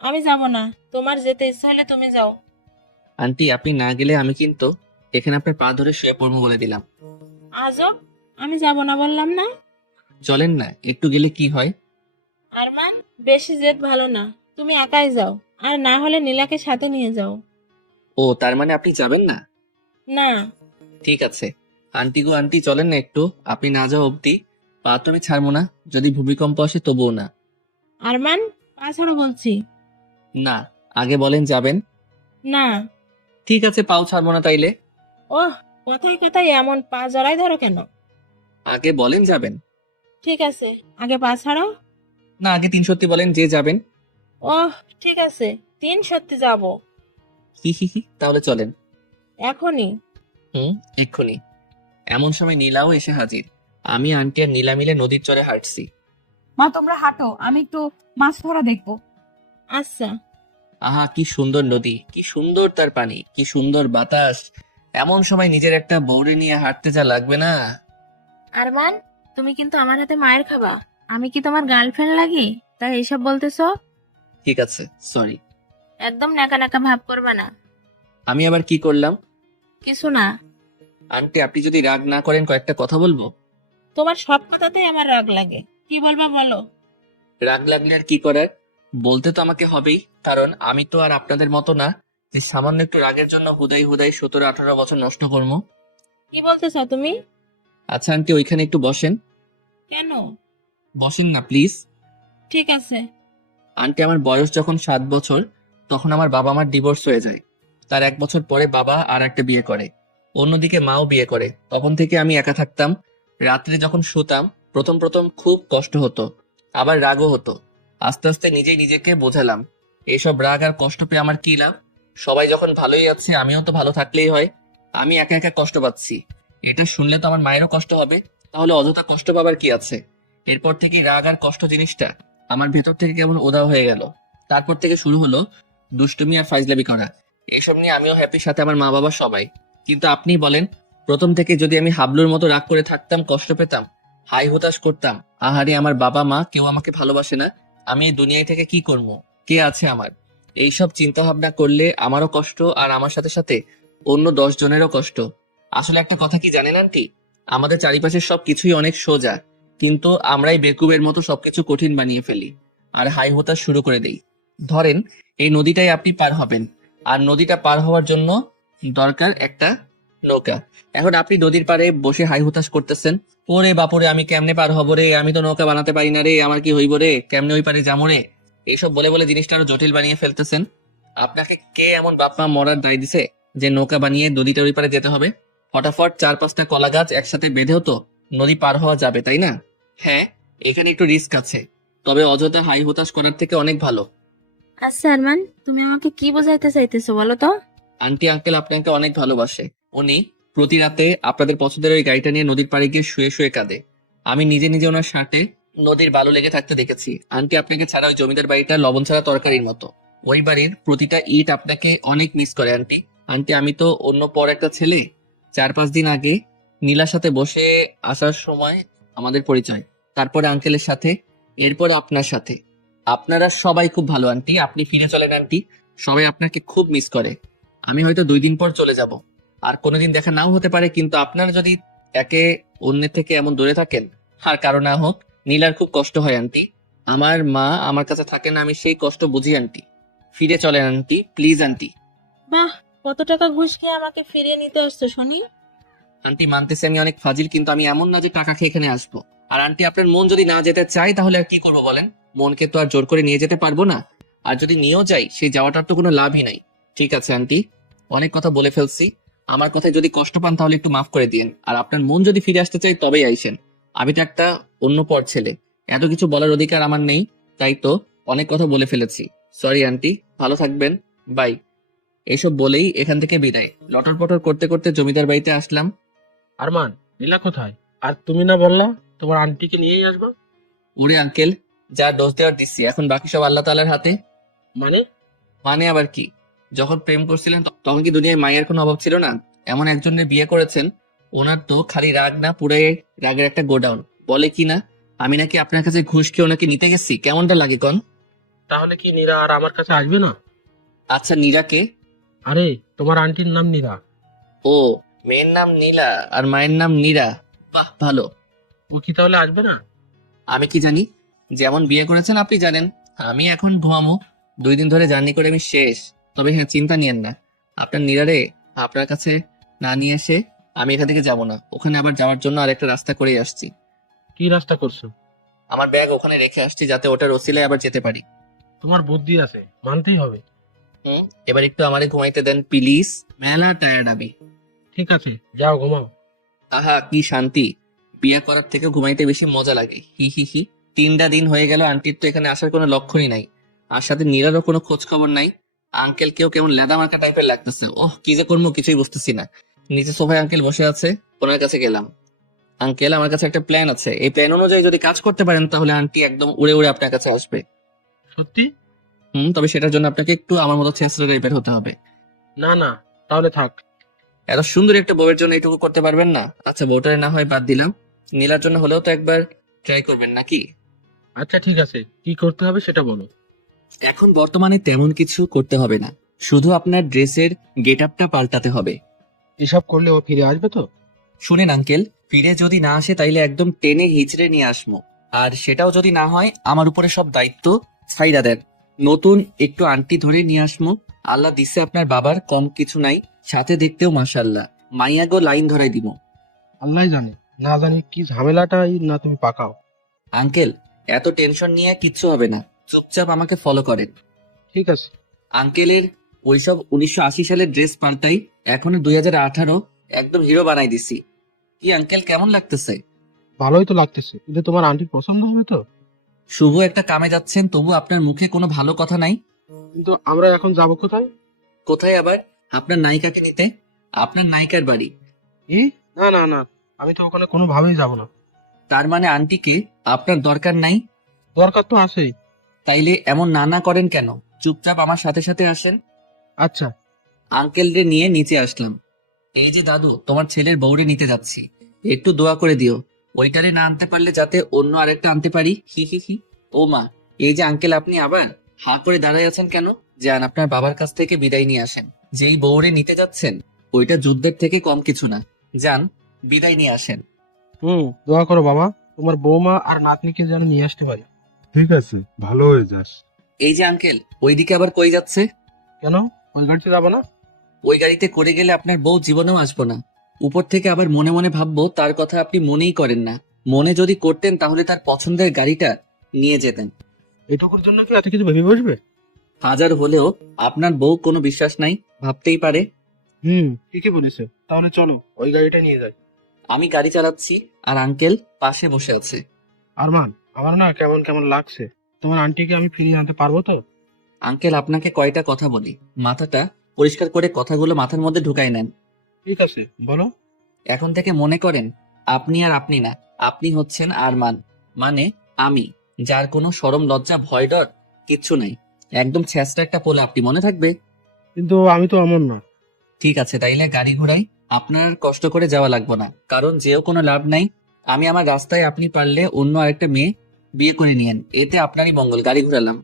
আমি যাব না, তোমার যেতে ইচ্ছা হলে তুমি যাও। আন্টি আপনি না গেলে আমি কিন্তু এখানে আপনার পা ধরে শুয়ে পড়বো বলে দিলাম। আজব, আমি যাব না বললাম না? চলেন না, একটু গেলে কি হয়? আরমান, বেশি জেদ ভালো না, তুমি একাই যাও, আর না হলে নীলাকে সাথে নিয়ে যাও। ও তার মানে আপনি যাবেন না? না। ঠিক আছে আন্টি গো, আন্টি চলেন না একটু। আপনি না যাও অব্দি পা তো আমি ছাড়বো না, যদি ভূমিকম্প আসে তবুও না। আরমান, পা ছাড়ো বলছি। না, আগে বলেন যাবেন। না। ঠিক আছে, পাও ছাড়বো না তাইলে। ওহ, কথায় কথায় এমন পা জড়াই ধরো কেন? আগে বলেন যাবেন। ঠিক আছে, আগে পা ছাড়ো। না, আগে 3 সত্যি বলেন যে যাবেন। ওহ, ঠিক আছে, 3 সত্যি যাব। হি হি হি, তাহলে চলেন। এখনই? এক্ষুনি। এমন সময় নীলাও এসে হাজির। আমি আন্টি আর নীলা মিলে নদীর চরে হাঁটছি। মা তোমরা হাঁটো, আমি একটু মাছ ধরা দেখবো। আচ্ছা। আহা কি সুন্দর নদী, কি সুন্দর তার পানি, কি সুন্দর বাতাস। এমন সময় নিজের একটা বউরে নিয়ে হাঁটতে যা লাগবে না। আরমান, তুমি কিন্তু আমার হাতে মায়ের খাবা। আমি কি তোমার গার্লফ্রেন্ড লাগি তাই এসব বলতেছো? ঠিক আছে, সরি। একদম নাকা নাকা ভাব করবা না। আমি আবার কি করলাম? কিছু না। আন্টি আপনি যদি রাগ না করেন কয়েকটা কথা বলবো। তোমার সব কথাতেই আমার রাগ লাগে, কি বলবা বলো। রাগ লাগলে আর কি করার, বলতে তো আমাকে হবেই, কারণ আমি তো আর আপনাদের মতো না যে সামান্য একটু রাগের জন্য হুদাই হুদাই 17-18 বছর নষ্ট করবো। কি বলতেছো তুমি? আচ্ছা আন্টি ওইখানে একটু বসেন। কেন? বসেন না প্লিজ। ঠিক আছে। আন্টি আমার বয়স যখন 7 বছর তখন আমার বাবা মার ডিভোর্স হয়ে যায়। তার 1 বছর পরে বাবা আর একটা বিয়ে করে, অন্যদিকে মাও বিয়ে করে। তখন থেকে আমি একা থাকতাম। রাত্রে যখন শুতাম প্রথম প্রথম খুব কষ্ট হতো, আবার রাগও হতো। আস্তে আস্তে নিজেই নিজেকে বোঝালাম এসব রাগ আর কষ্ট পেয়ে আমার কি লাভ। সবাই যখন ভালোই আছে আমিও তো ভালো থাকলেই হয়। আমি একা একা কষ্ট পাচ্ছি, এটা শুনলে তো আমার মায়েরও কষ্ট হবে, তাহলে অযথা কষ্ট পাবার কি আছে। এরপর থেকে রাগ আর কষ্ট জিনিসটা আমার ভেতর থেকে কেমন উধাও হয়ে গেল। তারপর থেকে শুরু হলো দুষ্টুমি আর ফাইজলামি করা। এসব নিয়ে আমিও হ্যাপির সাথে আমার মা বাবা সবাই। কিন্তু আপনি বলেন, প্রথম থেকে যদি আমি হাবলুর মতো রাগ করে থাকতাম, কষ্ট পেতাম, হাই হতাশ করতাম, আহারে আমার বাবা মা কেউ আমাকে ভালোবাসে না, আমি এই দুনিয়ায় থেকে কি করব, কে আছে আমার, এইসব চিন্তা ভাবনা করলে আমারও কষ্ট আর আমার সাথে সাথে অন্য 10 জনেরও কষ্ট। আসলে একটা কথা কি জানেন আন্টি, আমাদের চারিপাশের সবকিছুই অনেক সোজা, কিন্তু আমরাই বেকুবের মতো সবকিছু কঠিন বানিয়ে ফেলি আর হাই হতাশ শুরু করে দেই। ধরেন এই নদীটাই আপনি পার হবেন, আর নদীটা পার হওয়ার জন্য দরকার একটা নৌকা। এখন আপনি নদীর পাড়ে বসে হাই হুতাশ করতেছেন, ওরে বাপুরে আমি কেমনে পার হবো রে, আমি তো নৌকা বানাতে পারি না রে, আমার কি হইব রে, কেমনে ওই পারে যাবো রে, এইসব বলে বলে জিনিসটা আরো জটিল বানিয়ে ফেলতেছেন। আপনাকে কে এমন বাপ মা মরার দায় দিছে যে নৌকা বানিয়ে নদীটার ওই পারে যেতে হবে? ফটাফট 4-5টা কলা গাছ একসাথে বেঁধেও তো নদী পার হওয়া যাবে, তাই না? হ্যাঁ, এখানে একটু রিস্ক আছে, তবে অযথা হাই হুতাশ করার থেকে অনেক ভালো। আচ্ছা আরমান, তুমি আমাকে কি বোঝাইতে চাইতেছো বলো তো? আন্টি আঙ্কেল আপনাকে অনেক ভালোবাসে। উনি প্রতি রাতে আপনাদের পছন্দের ওই গাড়িটা নিয়ে নদীর পাড়ে গিয়ে শুয়ে শুয়ে কাঁদে। আমি নিজে নিজে ওনার শার্টে নদীর বালু লেগে থাকতে দেখেছি। আন্টি আপনাকে ছাড়া ওই জমিদার বাড়িটা লবণ ছাড়া তরকারির মতো। ওই বাড়ির প্রতিটা ইট আপনাকে অনেক মিস করে আন্টি। আন্টি আমি তো অন্য পর একটা ছেলে। 4-5 দিন আগে নীলার সাথে বসে আসার সময় আমাদের পরিচয়, তারপরে আঙ্কেলের সাথে, এরপরে আপনার সাথে। আপনারা সবাই খুব ভালো আন্টি, আপনি ফিরে চলেন আন্টি, সবাই আপনাকে খুব মিস করে। আমি হয়তো 2 দিন পর চলে যাব, আর কোনোদিন দেখা নাও হতে পারে, কিন্তু আপনারা যদি একে অন্যের থেকে এমন দূরে থাকেন, আর কারো না হোক, নীলার খুব কষ্ট হয় আন্টি। আমার মা আমার কাছে থাকে না, আমি সেই কষ্ট বুঝি আন্টি। ফিরে চলেন আন্টি, প্লিজ আন্টি। বাহ, কত টাকা ঘুষ খেয়ে আমাকে ফিরিয়ে নিতে আসছো শুনি। আন্টি মানতেছি আমি অনেক ফাজিল, কিন্তু আমি এমন না যে টাকা খেয়ে এখানে আসবো। আর আন্টি আপনার মন যদি না যেতে চায় তাহলে আর কি করবো বলেন? মনকে তো আর জোর করে নিয়ে যেতে পারবো না, আর যদি নিয়েও যাই সেই যাওয়াটার তো কোনো লাভই নাই। ঠিক আছে আন্টি, অনেক কথা বলে ফেলছি, আমার কথায় যদি কষ্ট পান তাহলে একটু মাফ করে দিয়েন, আর আপনার মন যদি ফিরে আসতে চাই তবেই আইসেন। আমি তো একটা অন্য পর ছেলে, এত কিছু বলার অধিকার আমার নেই, তাই তো অনেক কথা বলে ফেলেছি। সরি আন্টি, ভালো থাকবেন, বাই। এসব বলেই এখান থেকে বিদায়। লটর পটর করতে করতে জমিদার বাড়িতে আসলাম। আরমান, নীলা কোথায়? আর তুমি না বললা তোমার আন্টিকে নিয়েই আসবা? ওরে আঙ্কেল, যা ডোজ দেওয়ার দিচ্ছি, এখন বাকি সব আল্লাহ তাআলার হাতে। মানে? মানে আবার কি? যখন প্রেম করছিলেন তখন কি দুনিয়ায় মায়ের কোনো অভাব ছিল না? এমন একজনের বিয়ে করেছেন, ওনার তো খালি রাগ না, পুরাই রাগের একটা গোডাউন। বলে কি না আমি নাকি আপনার কাছে ঘুষ খেয়ে ওনাকে নিতে গেছি? কেমনটা লাগে কন? তাহলে কি নীরা আর আমার কাছে আসবে না? আচ্ছা, নীরাকে? আরে, তোমার আন্টির নাম নীরা। ও, মেয়ের নাম নীলা আর মায়ের নাম নীরা। বাহ, ভালো। ও কি তাহলে আসবে না? আমি কি জানি? যেমন বিয়ে করেছেন আপনি জানেন। আমি এখন ঘুমামো, 2 দিন ধরে জার্নি করে আমি শেষ। তবে হ্যাঁ, চিন্তা নিয়েন না, আপনার নীরারে আপনার কাছে না নিয়ে এসে আমি এখান থেকে যাব না। ওখানে আবার যাওয়ার জন্য আরেকটা রাস্তা করেই আসছি। কি রাস্তা করছো? আমার ব্যাগ ওখানে রেখে আসছি, যাতে ওটার ওসিলায় আবার যেতে পারি। তোমার বুদ্ধি আছে, মানতেই হবে। এবার একটু আমারে ঘুমাইতে দেন প্লিজ, মেলা টায়ার্ড আমি। ঠিক আছে, যাও ঘুমাও। আহা, কি শান্তি! বিয়ে করার থেকে ঘুমাইতে বেশি মজা লাগে। হি হি হি। 3টা দিন হয়ে গেল, আন্টির তো এখানে আসার কোনো লক্ষণই নাই, আর সাথে নীরারও কোনো খোঁজ খবর নাই। আঙ্কেল কেউ কেমন লেদা মার্কা টাইপের লাগতেছে। ওহ, কি যে করবো কিছুই বুঝতেছি না। নিচে সোফায় আঙ্কেল বসে আছে, ওনার কাছে গেলাম। আঙ্কেল, আমার কাছে একটা প্ল্যান আছে, এই প্ল্যান অনুযায়ী যদি কাজ করতে পারেন তাহলে আন্টি একদম উড়ে উড়ে আপনার কাছে আসবে। সত্যি? তবে সেটার জন্য আপনাকে একটু আমার মতো ছেঁচড়ে টাইপের হতে হবে। না না, তাহলে থাক। এত সুন্দর একটা বউয়ের জন্য এটুকু করতে পারবেন না? আচ্ছা, বউটারে না হয় বাদ দিলাম, নীলার জন্য হলেও তো একবার ট্রাই করবেন নাকি? আচ্ছা ঠিক আছে, কি করতে হবে সেটা বলো। এখন বর্তমানে তেমন কিছু করতে হবে না, শুধু আপনার ড্রেসের গেট আপটা পাল্টাতে হবে। এসব করলে ও ফিরে আসবে তো? শুনেন আঙ্কেল, ফিরে যদি না আসে তাইলে একদম টেনে হিচড়ে নিয়ে আসবো। আর সেটাও যদি না হয়, আমার উপরে সব দায়িত্ব ছাইরা দেন। নতুন একটু আন্টি ধরে নিয়ে আসমু। আল্লাহ দিছে আপনার বাবার কম কিছু নাই, সাথে দেখতেও মাশাআল্লাহ। মাইয়াগো লাইন ধরাই দিব। আল্লাহ জানে, না জানি কি ঝামেলাটাই না তুমি পাকাও। আঙ্কেল, এত টেনশন নিয়ে কিচ্ছু হবে না, চুপচাপ আমাকে ফলো করেন। ঠিক আছে। আঙ্কেলের ওইসব 1980 সালের ড্রেস পাল্টাই, এখন 2018, একদম হিরো বানাই দিছি। কি আঙ্কেল, কেমন লাগতেছে? ভালোই তো লাগতেছে, কিন্তু তোমার আন্টির পছন্দ হবে তো? শুভ একটা কামে যাচ্ছেন, তবু আপনার মুখে কোনো ভালো কথা নাই। কিন্তু আমরা এখন যাবো কোথায়? কোথায় আবার? আপনার নায়িকাকে নিতে, আপনার নায়িকার বাড়ি। না না না, আমি তো ওখানে কোনোভাবেই যাব না। তার মানে আন্টিকে আপনার দরকার নাই? দরকার তো আছেই। তাইলে এমন না না করেন কেন? চুপচাপ আমার সাথে সাথে আসেন। আচ্ছা। আঙ্কেলরে নিয়ে নিচে আসলাম। এই যে দাদু, তোমার ছেলের বউরে নিতে যাচ্ছি, একটু দোয়া করে দিও। ওইটারে না আনতে পারলে যাতে অন্য আরেকটা আনতে পারি। হি হি হি। ও মা, এই যে আঙ্কেল, আপনি আবার হা করে দাঁড়ায় আছেন কেন? যান আপনার বাবার কাছ থেকে বিদায় নিয়ে আসেন। যেই বউরে নিতে যাচ্ছেন ওইটা যুদ্ধের থেকে কম কিছু না। যান, বিদায় নিয়ে আসেন। দোয়া করো বাবা, তোমার বৌমা আর নাতনিকে যেন নিয়ে আসতে পারি। ঠিক আছে, ভালো হয়ে যাস। এই যে আঙ্কেল, ওইদিকে আবার কই যাচ্ছে? কেন, ওই গাড়িতে যাবো না? ওই গাড়িতে করে গেলে আপনার বউ জীবনেও আসবো না। উপর থেকে আবার মনে মনে ভাববো তার কথা আপনি মনেই করেন না। মনে যদি করতেন তাহলে তার পছন্দের গাড়িটা নিয়ে যেতেন। এটুকুর জন্য কি এত কিছু ভেবে বসবে? হাজার হলেও আপনার বউ কোনো বিশ্বাস নাই, ভাবতেই পারে। ঠিকই বলেছে, তাহলে চলো ওই গাড়িটা নিয়ে যাই। আমি গাড়ি চালাচ্ছি আর আঙ্কেল পাশে বসে আছে। আরমান, আমার না কেমন কেমন লাগছে। তোমার আন্টিকে আমি ফিরিয়ে আনতে পারবো তো? আঙ্কেল, আপনাকে কয়টা কথা বলি, মাথাটা পরিষ্কার করে কথাগুলো মাথার মধ্যে ঢুকাই নেন। ঠিক আছে, বলো। এখন থেকে মনে করেন আপনি আর আপনি না, আপনি হচ্ছেন আরমান, মানে আমি, যার কোনো শরম লজ্জা ভয় ডর কিচ্ছু নাই। একদম ছেঁচড়া একটা পোলা আপনি, মনে থাকবে? কিন্তু আমি তো এমন না। ঠিক আছে, তাইলে গাড়ি ঘোড়াই। আপনার আর কষ্ট করে যাওয়া লাগবে না, কারণ যেও কোনো লাভ নাই। আমি আমার রাস্তায়, আপনি পারলে অন্য আরেকটা মেয়ে বিয়ে করে নিয়েন, এতে আপনারই মঙ্গল। গাড়ি ঘোরালাম।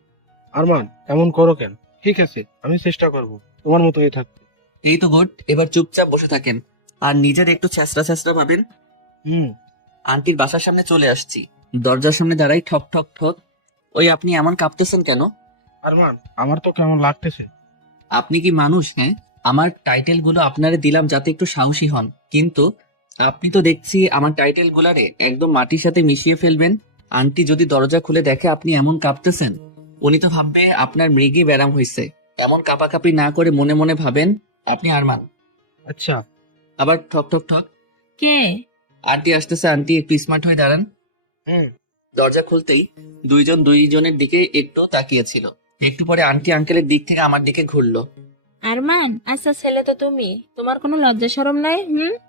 আরমান, এমন করো কেন? ঠিক আছে, আমি চেষ্টা করব তোমার মতো হয়ে থাকতে। এই তো গুড, এবার চুপচাপ বসে থাকেন আর নিজের একটু ছেঁচড়া ছেঁচড়া পাবেন। আন্টির বাসার সামনে চলে আসছি, দরজার সামনে দাঁড়াই, ঠক ঠক ঠক। ওই আপনি এমন কাঁপতেছেন কেন? আরমান, আমার তো কেমন লাগতেছে। আপনি কি মানুষ? হ্যাঁ, আমার টাইটেল গুলো আপনারে দিলাম যাতে একটু সাহসী হন, কিন্তু আপনি তো দেখছি আমার টাইটেল গুলারে একদম মাটির সাথে মিশিয়ে ফেলবেন। আন্টি যদি দরজা খুলে দেখে আপনি এমন কাঁপতেছেন, উনি তো ভাববে আপনার মৃগী ব্যারাম হয়েছে। এমন কাঁপাকাঁপি না করে মনে মনে ভাবেন আপনি আরমান। আচ্ছা। আবার ঠক ঠক ঠক। কে? আন্টি আসতেছে, আন্টি একটু স্মার্ট হয়ে দাঁড়ান। হুম। দরজা খুলতেই দুইজন দুইজনের দিকে একটু তাকিয়েছিল। একটু পরে আন্টি আঙ্কেলের দিক থেকে আমার দিকে ঘুরলো। আরমান, আচ্ছা ছেলে তো তুমি, তোমার কোনো লজ্জা শরম নাই?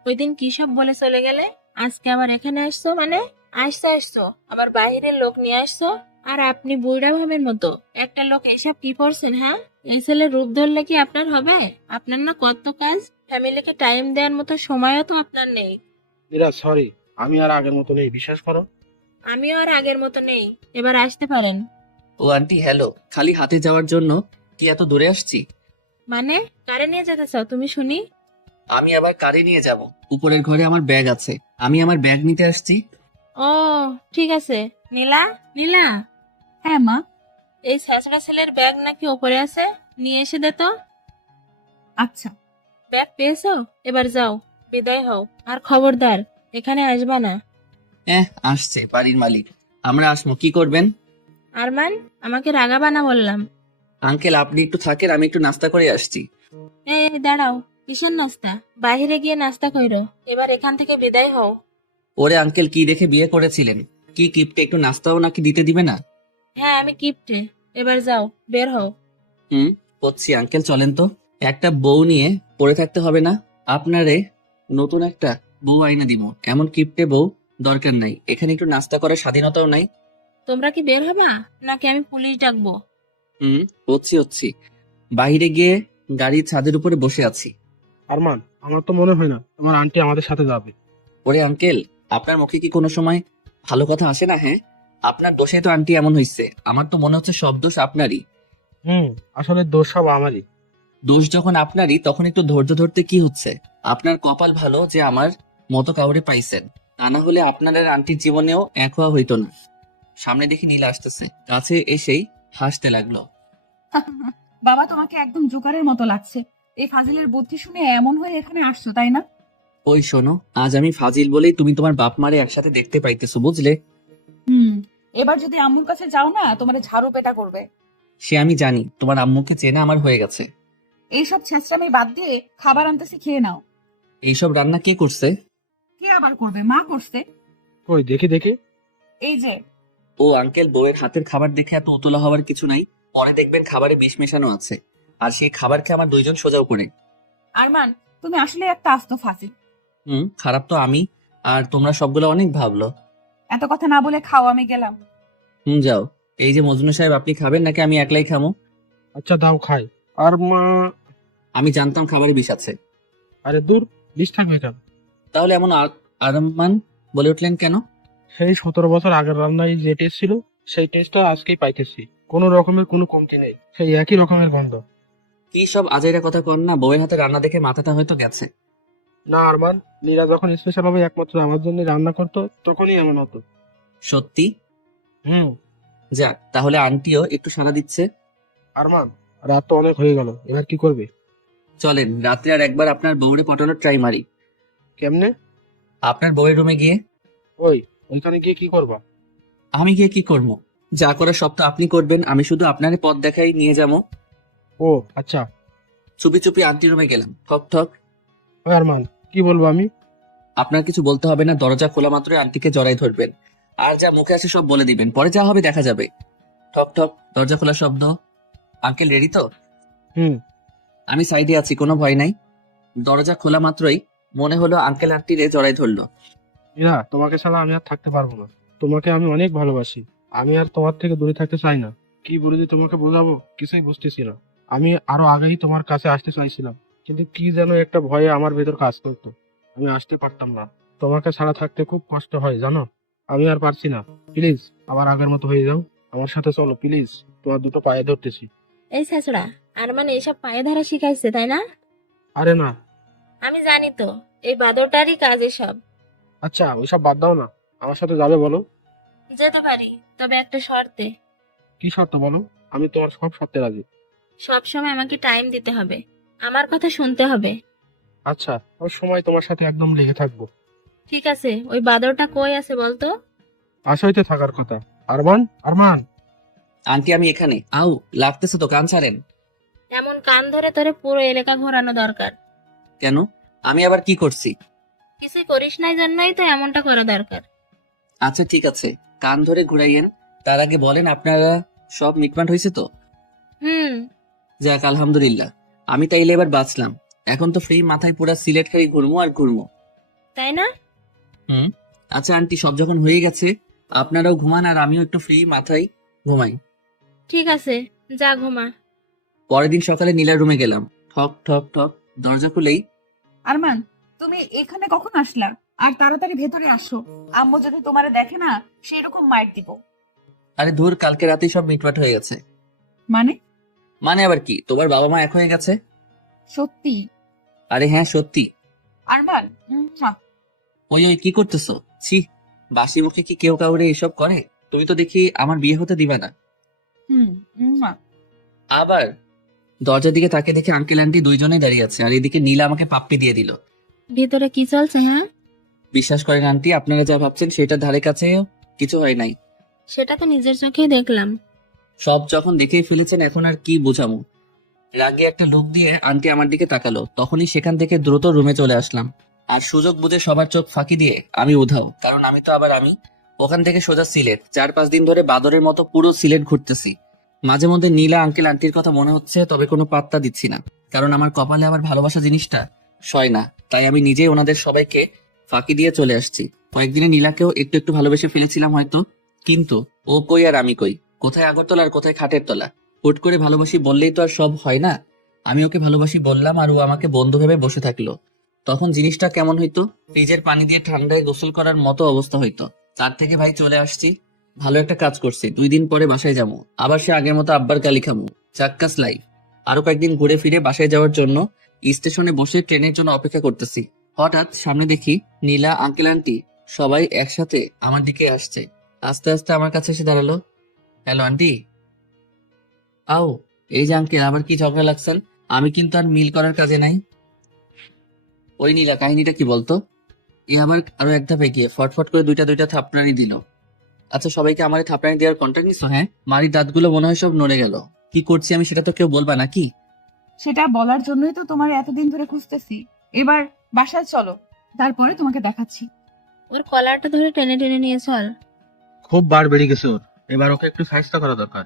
ওই দিন কি সব বলে চলে গেলে, আজকে আবার এখানে আসছো? মানে আসছো আবার বাইরের লোক নিয়ে আসছো, আর আপনি বুড়া ভাবের মতো একটা লোক এসব কি করছেন? হ্যাঁ, এই ছেলের রূপ ধরলে কি আপনার হবে? আপনার না কত কাজ, ফ্যামিলিকে টাইম দেওয়ার মতো সময়ও তো আপনার নেই। মীরা সরি, আমি আর আগের মতো নেই, বিশ্বাস করো। আমিও আর আগের মতো নেই, এবার আসতে পারেন। ও আন্টি হ্যালো, খালি হাতে যাওয়ার জন্য কি এত দূরে আসছি? মানে কারে নিয়ে যেতে চাও তুমি শুনি? আমি আবার কারে নিয়ে যাব? উপরের ঘরে আমার ব্যাগ আছে, আমি আমার ব্যাগ নিতে আসছি। ও ঠিক আছে। নীলা, নীলা, হ্যাঁ মা। এই ছেঁচড়া ছেলের ব্যাগ নাকি ওপরে আছে, নিয়ে এসে দে তো। আচ্ছা। ব্যাগ পেয়েছো? এবার যাও, বিদায় হও, আর খবরদার এখানে আসবা না। আসছে বাড়ির মালিক, আমরা আসমো, কি করবেন? আরমান, আমাকে রাগাবা না বললাম। আঙ্কেল আপনি একটু থাকেন, আমি একটু নাস্তা করে আসছি। এই দাঁড়াও, কিসের নাস্তা? বাইরে গিয়ে নাস্তা কইরো, এবার এখান থেকে বিদায় হও। ওরে আঙ্কেল, কি দেখে বিয়ে করেছিলেন? কি কিপটে, একটু নাস্তাও নাকি দিতে দিবে না? হ্যাঁ আমি কিপটে, এবার যাও, বের হও। হচ্ছি আঙ্কেল, চলেন তো। একটা বউ নিয়ে পড়ে থাকতে হবে না আপনারে, নতুন একটা বউ আইনা দিব। এমন কিপটে বউ দরকার নাই, এখানে একটু নাস্তা করার স্বাধীনতাও নাই। তোমরা কি বের হবা নাকি আমি পুলিশ ডাকবো? হচ্ছি বাইরে গিয়ে গাড়ির ছাদের উপরে বসে আছি। আরমান, আমার তো মনে হয় না আমার আন্টি আমাদের সাথে যাবে। ওরে আঙ্কেল, আপনার মুখে কি কোনো সময় ভালো কথা আসে না? হ্যাঁ, আপনার দোষে তো আন্টি এমন হইছে। আমার তো মনে হচ্ছে সব দোষ আপনারই। আসলে দোষ সব আমারই। দোষ যখন আপনারই, তখন একটু ধৈর্য ধরতে কি হচ্ছে? আপনার কপাল ভালো যে আমার মতো কাউরে পাইছেন, তা না হলে আপনার আর আন্টির জীবনেও এক হওয়া হইতো না। সামনে দেখি নীলা আসতেছে, কাছে এসেই হাসতে লাগলো। বাবা, তোমাকে একদম জোকারের মতো লাগছে। এই ফাজিলের বুদ্ধি শুনে এমন হয়ে এখানে আসছো, তাই না? ওই শোনো, আজ আমি ফাজিল বলেই তুমি তোমার বাপ মারে একসাথে দেখতে পাইতেছো, বুঝলে? এবার যদি আম্মুর কাছে যাও না, তোমার ঝাড়ু পেটা করবে। সে আমি জানি, তোমার আম্মুকে চেনা আমার হয়ে গেছে। এইসব ছেঁচড়ামি বাদ দিয়ে খাবার আনতেছি, খেয়ে নাও। এইসব রান্না কে করছে? কে আবার করবে? মা করছে। কই দেখি দেখি। এই যে। ও আঙ্কেল, বউয়ের হাতের খাবার দেখে এত উতলা হওয়ার কিছু নাই। পরে দেখবেন খাবারে বিষ মেশানো আছে, আর সেই খাবার খেয়ে আমার দুইজন সোজা উপরে। আরমান, তুমি আসলে একটা আস্ত ফাজিল। খারাপ তো আমি, আর তোমরা সবগুলো অনেক ভাবলো। এত কথা না বলে খাও, আমি গেলাম। যাও। এই যে মজনু সাহেব, আপনি খাবেন নাকি আমি একলাই খামো? আচ্ছা দাও খাই। আর মা? আমি জানতাম খাবারে বিষ আছে। আরে দূর, বিষ থাকবে কেন? তাহলে এমন আরমান বলে উঠলেন কেন? সেই 17 বছর আগের রান্নায় যে টেস্ট ছিল, সেই টেস্টটা আজকেই পাইতেছি। কোনো রকমের কোনো কমতি নেই, সেই একই রকমের গন্ধ। কি সব আজাইরা কথা কন না, বউয়ের হাতে রান্না দেখে মাথাটা হয়তো গেছে। না আরমান, নীরা যখন স্পেশাল ভাবে একমাত্র আমার জন্য রান্না করতো, তখনই এমন হতো। সত্যি? হুম। যাক, তাহলে আন্টিও একটু সাড়া দিচ্ছে। আরমান, রাত তো অনেক হয়ে গেল, এবার কি করবে? চলেন রাত্রে আর একবার আপনার বউরে পটানোর ট্রাই মারি। কেমনে? আপনার বউয়ের রুমে গিয়ে। ওইখানে গিয়ে কি করবা? আমি গিয়ে কি করবো? যা করার সব তো আপনি করবেন, আমি শুধু আপনারে পথ দেখাই নিয়ে যাবো। ও আচ্ছা। চুপি চুপি আন্টি রুমে গেলাম, ঠক ঠক। ওই আরমান, কি বলবো আমি? আপনার কিছু বলতে হবে না, দরজা খোলা মাত্রই আন্টিকে জড়াই ধরবেন, আর যা মুখে আসে সব বলে দিবেন, পরে যা হবে দেখা যাবে। ঠক ঠক, দরজা খোলা শব্দ। আঙ্কেল রেডি তো? হুম। আমি সাইডে আছি, কোনো ভয় নাই। দরজা খোলা মাত্রই মনে হলো আঙ্কেল আন্টিরে জড়াই ধরলো। নীরা, তোমাকে ছাড়া আমি আর থাকতে পারবো না। তোমাকে আমি অনেক ভালোবাসি। আমি আর তোমার থেকে দূরে থাকতে চাই না। কি বলে যে তোমাকে বোঝাবো, কিছুই বুঝতেছি না। আমি আরো আগেই তোমার কাছে আসতে চাইছিলাম, কিন্তু কি যেন একটা ভয়ে আমার ভেতর কাজ করতো। আমি আসতে পারতাম না। তোমাকে ছাড়া থাকতে খুব কষ্ট হয় জানো। আমি আর পারছি না। প্লিজ আবার আগের মতো হয়ে যাও, আমার সাথে চলো প্লিজ। তোমার দুটো পায়ে ধরতেছি। এই ছেঁচড়া, আরমান এইসব পায়ে ধরা শিখাইছে তাই না? আরে না। আমি জানি তো, এই বাদরটারই কাজ এসব। আচ্ছা ওইসব বাদ দাও না, আমার সাথে যাবে বলো? যেতে পারি, তবে একটা শর্তে। কি শর্ত বলো? আমি তোমার সব শর্তে রাজি। সবসময় আমাকে টাইম দিতে হবে, আমার কথা শুনতে হবে। আচ্ছা, ওই সময় তোমার সাথে একদম লেগে থাকবো। ঠিক আছে, ওই বাদরটা কই আছে বলতো? আশাইতে থাকার কথা। আরমান, আরমান। আন্টি আমি এখানে। আউ, লাগতেছে তো, কান ছাড়েন। এমন কান ধরে তোরে পুরো এলাকা ঘোরানো দরকার। কেন? আমি আবার কি করছি? কিছু করিস নাই জন্যই তো এমনটা করা দরকার। আচ্ছা ঠিক আছে, কান ধরে ঘুরাইয়েন। তার আগে বলেন আপনারা সব মিটমাট হয়েছে তো? হুম। যাক আলহামদুলিল্লাহ, আমি তাইলে এবার বাঁচলাম। এখন তো ফ্রি মাথায় পুরা সিলেট খাই ঘুরমু আর ঘুরমু। তাই না? হুম। আচ্ছা আন্টি, সব যখন হয়ে গেছে আপনারাও ঘুমান আর আমিও একটু ফ্রি মাথায় ঘুমাই। ঠিক আছে, যা ঘুমা। পরের দিন সকালে নীলার রুমে গেলাম। ঠক ঠক ঠক, দরজা খুলেই আরমান, তুমি এখানে কখন আসলা? আর তাড়াতাড়ি ভেতরে আসো, আম্মু যদি তোমারে দেখে না সেই রকম মাইর দিব। আরে ধুর, কালকে রাতেই সব মিটমাট হয়ে গেছে। মানে? মানে আবার কি, তোমার বাবা মা এক হয়ে গেছে? সত্যি? আরে হ্যাঁ সত্যি। আরমান, ওই ওই কি করতেছো? ছি, বাসি মুখে কি কেউ কাউরে এসব করে? তুমি তো দেখি আমার বিয়ে হতে দিবে না। আবার দরজার দিকে তাকে দেখে আঙ্কেল আন্টি দুইজনেই দাঁড়িয়ে আছে, আর এদিকে নীলা আমাকে পাপ্পি দিয়ে দিল। ভিতরে কি চলছে? হ্যাঁ, বিশ্বাস করেন আন্টি, আপনারা যা ভাবছেন সেটা ধারে কাছেও কিছু হয় নাই। সেটা তো নিজের চোখেই দেখলাম। সব যখন দেখেই ফেলেছেন এখন আর কি বোঝামু। রাগে একটা লুক দিয়ে আন্টি আমার দিকে তাকালো, তখনই সেখান থেকে দ্রুত রুমে চলে আসলাম। আর সুযোগ বুঝে সবার চোখ ফাঁকি দিয়ে আমি উধাও, কারণ আমি তো আবার আমি। ওখান থেকে সোজা সিলেট। 4-5 দিন ধরে বাদরের মতো পুরো সিলেট ঘুরতেছি। মাঝে মধ্যে নীলা আঙ্কেল আন্টির কথা মনে হচ্ছে, তবে কোনো পাত্তা দিচ্ছি না, কারণ আমার কপালে আবার ভালোবাসা জিনিসটা সয় না। তাই আমি নিজেই ওনাদের সবাইকে ফাঁকি দিয়ে চলে আসছি। কয়েকদিনে নীলাকেও একটু একটু ভালোবেসে ফেলেছিলাম হয়তো, কিন্তু ও কই আর আমি কই, কোথায় আগরতলা আর কোথায় খাটের তলা। হুট করে ভালোবাসি বললেই তো আর সব হয় না। আমি ওকে ভালোবাসি বললাম আর ও আমাকে বন্ধু ভেবে বসে থাকলো। তখন জিনিসটা কেমন হইতো, ফ্রিজের পানি দিয়ে ঠান্ডায় গোসল করার মতো অবস্থা হইতো। তার থেকে ভাই চলে আসছি, ভালো একটা কাজ করছি। 2 দিন পরে বাসায় যাবো, আবার সে আগের মতো আব্বার গালি খামু। চাক্কাস লাইফ। আরো কয়েকদিন ঘুরে ফিরে বাসায় যাওয়ার জন্য স্টেশনে বসে ট্রেনের জন্য অপেক্ষা করতেছি। হঠাৎ সামনে দেখি নীলা, আঙ্কেল আন্টি সবাই একসাথে আমার দিকে আসছে। আস্তে আস্তে আমার কাছে এসে দাঁড়ালো। Hello aunty. আও, এই যে আঙ্কেল, আবার কি ঝগড়া লাগছেন? আমি কিন্তু আর মিল করার কাজে নাই। ওই নীলা, কাহিনীটা কি বলতো? এ আমার আরো এক ধাপ এগিয়ে ফটফট করে দুইটা থাপড়ানি দিল। আচ্ছা, সবাইকে আমার থাপড়ানি দেওয়ার কন্ট্রাক্ট নিছো? হ্যাঁ। মারির দাঁতগুলো মনে হয় সব নড়ে গেল। কি করছি আমি সেটা তো কেউ বলবা নাকি? সেটা বলার জন্যই তো তোমার এতদিন ধরে খুঁজতেছি। এবার বাসায় চলো, তারপরে তোমাকে দেখাচ্ছি। ওর কলারটা ধরে টেনে টেনে নিয়ে চল। খুব বার বেড়ে গেছে ওর, এবার ওকে একটু সাহায্য করা দরকার।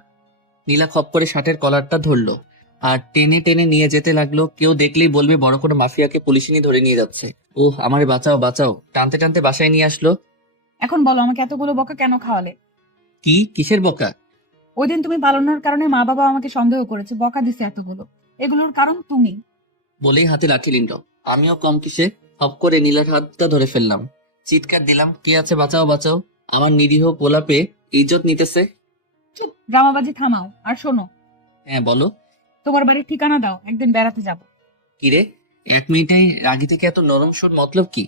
নীলা খপ করে শার্টের কলারটা ধরলো আর টেনে টেনে নিয়ে যেতে লাগলো। কেউ দেখলেই বলবে বড় কোনো মাফিয়াকে পুলিশ নিয়ে ধরে নিয়ে যাচ্ছে। ওহ, আমারে বাঁচাও বাঁচাও, টানতে টানতে বাসায় নিয়ে আসলো। এখন বলো, আমাকে এতগুলো বকা কেন খাওয়ালে? কি, কিসের বকা? ওই দিন তুমি পালানোর কারণে মা বাবা আমাকে সন্দেহ করেছে, বকা দিছে এতগুলো। এগুলোর কারণ তুমি। বলেই হাতে লাঠি নিল। আমিও কম কিসে হপ করে নীলার হাতটা ধরে ফেললাম। চিৎকার দিলাম, কে আছে, বাঁচাও বাঁচাও, আমার নিরীহ পোলাপে ইজ্জত নিতেছে। চুপ, ড্রামাবাজি থামাও। আর শোনো, হ্যাঁ বলো। তোমার বাড়ির ঠিকানা দাও, একদিন বেড়াতে যাব। কিরে, 1 মিনিটেই রাগি থেকে এত নরম সুর, মতলব কি?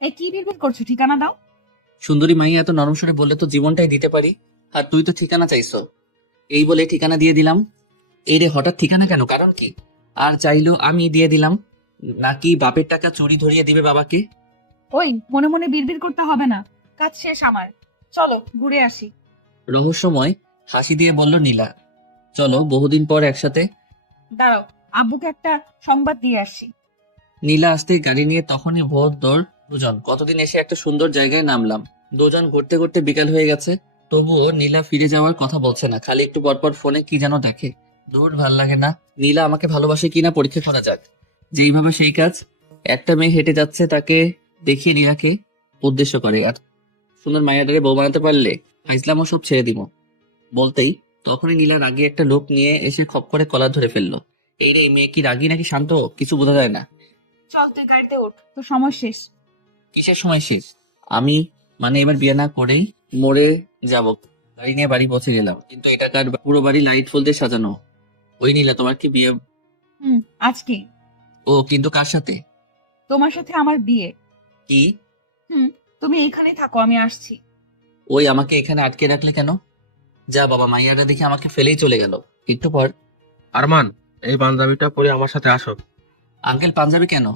এই কি বিড়বিড় করছো? ঠিকানা দাও। সুন্দরী মাইয়া এত নরম সুরে বললে তো জীবনটাই দিতে পারি। আর তুই তো ঠিকানা চাইছো। এই বলে ঠিকানা দিয়ে দিলাম। এই রে, হঠাৎ ঠিকানা কেন, কারণ কি? আর চাইলো আমি দিয়ে দিলাম, নাকি বাপের টাকা চুরি ধরিয়ে দিবে বাবাকে? ওই মনে মনে বিড়বিড় করতে হবে না, কাজ শেষ আমার। চলো ঘুরে আসি। রহস্যময় হাসি দিয়ে বলল নীলা। চলো, বহুদিন পর একসাথে। দাঁড়াও, আব্বুকে একটা সংবাদ দিয়ে আসি। নীলা আসতেই গাড়ি নিয়ে তখনই ভোর দৌড় দুজন। কতদিন এসে একটা সুন্দর জায়গায় নামলাম। দুজন ঘুরতে ঘুরতে বিকাল হয়ে গেছে, তবুও নীলা ফিরে যাওয়ার কথা বলছে না, খালি একটু পরপর ফোনে কি যেন দেখে। দৌড় ভাল লাগে না। নীলা আমাকে ভালোবাসে কিনা পরীক্ষা করা যাক। যেইভাবে সেই কাজ। একটা মেয়ে হেঁটে যাচ্ছে, তাকে দেখিয়ে নীলাকে উদ্দেশ্য করে, আর সুন্দর মায়াদারে বউ বানাতে পারলে ফাইজলামও সব ছেড়ে দিব। বলতেই তখনই নীলার আগে একটা লোক নিয়ে এসে খপ করে কলার ধরে ফেললো। এই রে, এই মেয়ে কি রাগী নাকি শান্ত কিছু বোঝা যায় না। চল তুই গাড়িতে ওঠ, তো সময় শেষ। কিসের সময় শেষ? আমি মানে এবার বিয়ে না করেই মরে যাব। গাড়ি নিয়ে বাড়ি পৌঁছে গেলাম, কিন্তু এটা কার? পুরো বাড়ি লাইট ফুল দিয়ে সাজানো। ওই নীলা, তোমার কি বিয়ে? আজকে। ও, কিন্তু কার সাথে? তোমার সাথে আমার বিয়ে। কি? তুমি এইখানেই থাকো, আমি আসছি। ওই, আমাকে এখানে আটকে রাখলে কেন? যা বাবা, মাইয়াটা দেখে আমাকে ফেলেই চলে গেল। একটু পর, আরমান, এই পাঞ্জাবিটা পরে আমার সাথে আসো। আঙ্কেল পাঞ্জাবি কেন?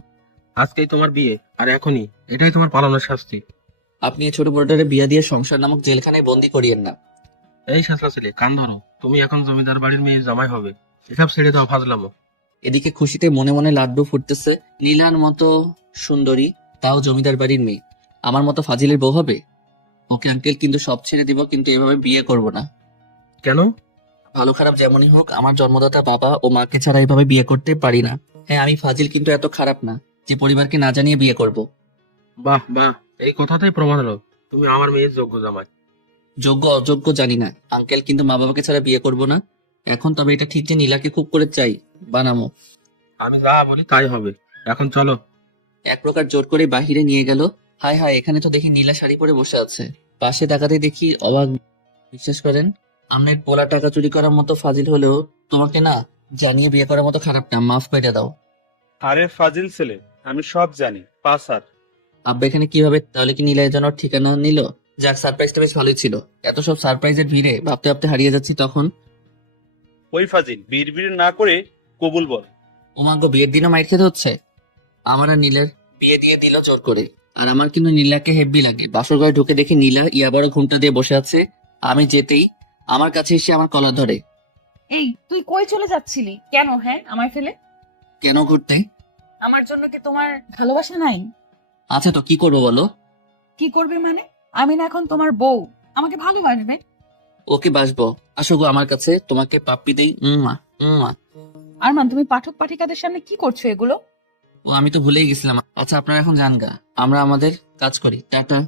আজকেই তোমার বিয়ে, আর এখনই এটাই তোমার পালানোর শাস্তি। আপনি এই ছোট বড়টারে বিয়া দিয়ে সংসার নামক জেলখানায় বন্দি করিয়েন না। এই শাসলা ছেলে, কান ধরো। তুমি এখন জমিদার বাড়ির মেয়ে জামাই হবে। এসব ছেড়ে দাও ফাজলামো। এদিকে খুশিতে মনে মনে লাড্ডু ফুটতেছে। নীলার মতো সুন্দরী তাও জমিদার বাড়ির মেয়ে, আমার মতো ফাজিলের বউ হবে? ওকে আঙ্কেল কিন্তু সব ছেড়ে দিব, কিন্তু এভাবে বিয়ে করব না। কেন? ভালো খারাপ যেমনই হোক, আমার জন্মদাতা বাবা ও মাকে ছাড়া এভাবে বিয়ে করতে পারি না। হ্যাঁ, আমি ফাজিল, কিন্তু এত খারাপ না যে পরিবারকে না জানিয়ে বিয়ে করব। বাহ বাহ, এই কথাটাই প্রমাণ হলো তুমি আমার মেয়ের যোগ্য জামাই। যোগ্য অযোগ্য জানি না আঙ্কেল, কিন্তু মা বাবাকে ছাড়া বিয়ে করব না এখন। তবে এটা ঠিক যে নীলাকে খুব করে চাই, বানামো। আমি যা বলি তাই হবে, এখন চলো। এক প্রকার জোর করে বাহিরে নিয়ে গেল। হায় হায়, এখানে তো দেখি নীলা শাড়ি পরে বসে আছে। পাশে তাকাতে দেখি অবাক। বিশ্বাস করেন, আপনার পোলা টাকা চুরি করার মতো ফাজিল হলেও তোমাকে না জানিয়ে বিয়ে করার মতো খারাপ না, মাফ করে দাও। আরে ফাজিল ছেলে, আমি সব জানি, পাস আর। আব্বা এখানে কিভাবে? তাহলে কি নীলা যেন ঠিকানা নিল? যাক, সারপ্রাইজটা বেশ ভালোই ছিল। এত সব সারপ্রাইজের ভিড়ে ভাবতে ভাবতে হারিয়ে যাচ্ছি তখন। ওই ফাজিল বিড়বিড় না করে কবুল বল। ওমাঙ্গ, বিয়ের দিনও মাইর খেতে হচ্ছে? আমার আর নীলের বিয়ে দিয়ে দিল জোর করে। আর আমার কিন্তু নীলাকে হেব্বি লাগে। বাসর ঘরে ঢুকে দেখি নীলা ইয়া বড় ঘুমটা দিয়ে বসে আছে। আমি যেতেই আমার কাছে এসে আমার কলার ধরে। এই, তুই কই চলে যাচ্ছিলি? কেন হ্যাঁ আমায় ফেলে? কেন ঘুরতে? আমার জন্য কি তোমার ভালোবাসা নাই? আচ্ছা তো কি করবো বলো? কি করবে মানে? আমি না এখন তোমার বউ, আমাকে ভালোবাসবে? ওকে বাসবো, আসো গো আমার কাছে, তোমাকে পাপ্পি দেই। উম্মা। আরমান, তুমি পাঠক পাঠিকাদের সামনে কি করছো এগুলো? ও, আমি তো ভুলেই গেছিলাম। আচ্ছা আপনারা এখন যান গা, আমরা আমাদের কাজ করি। টাটা।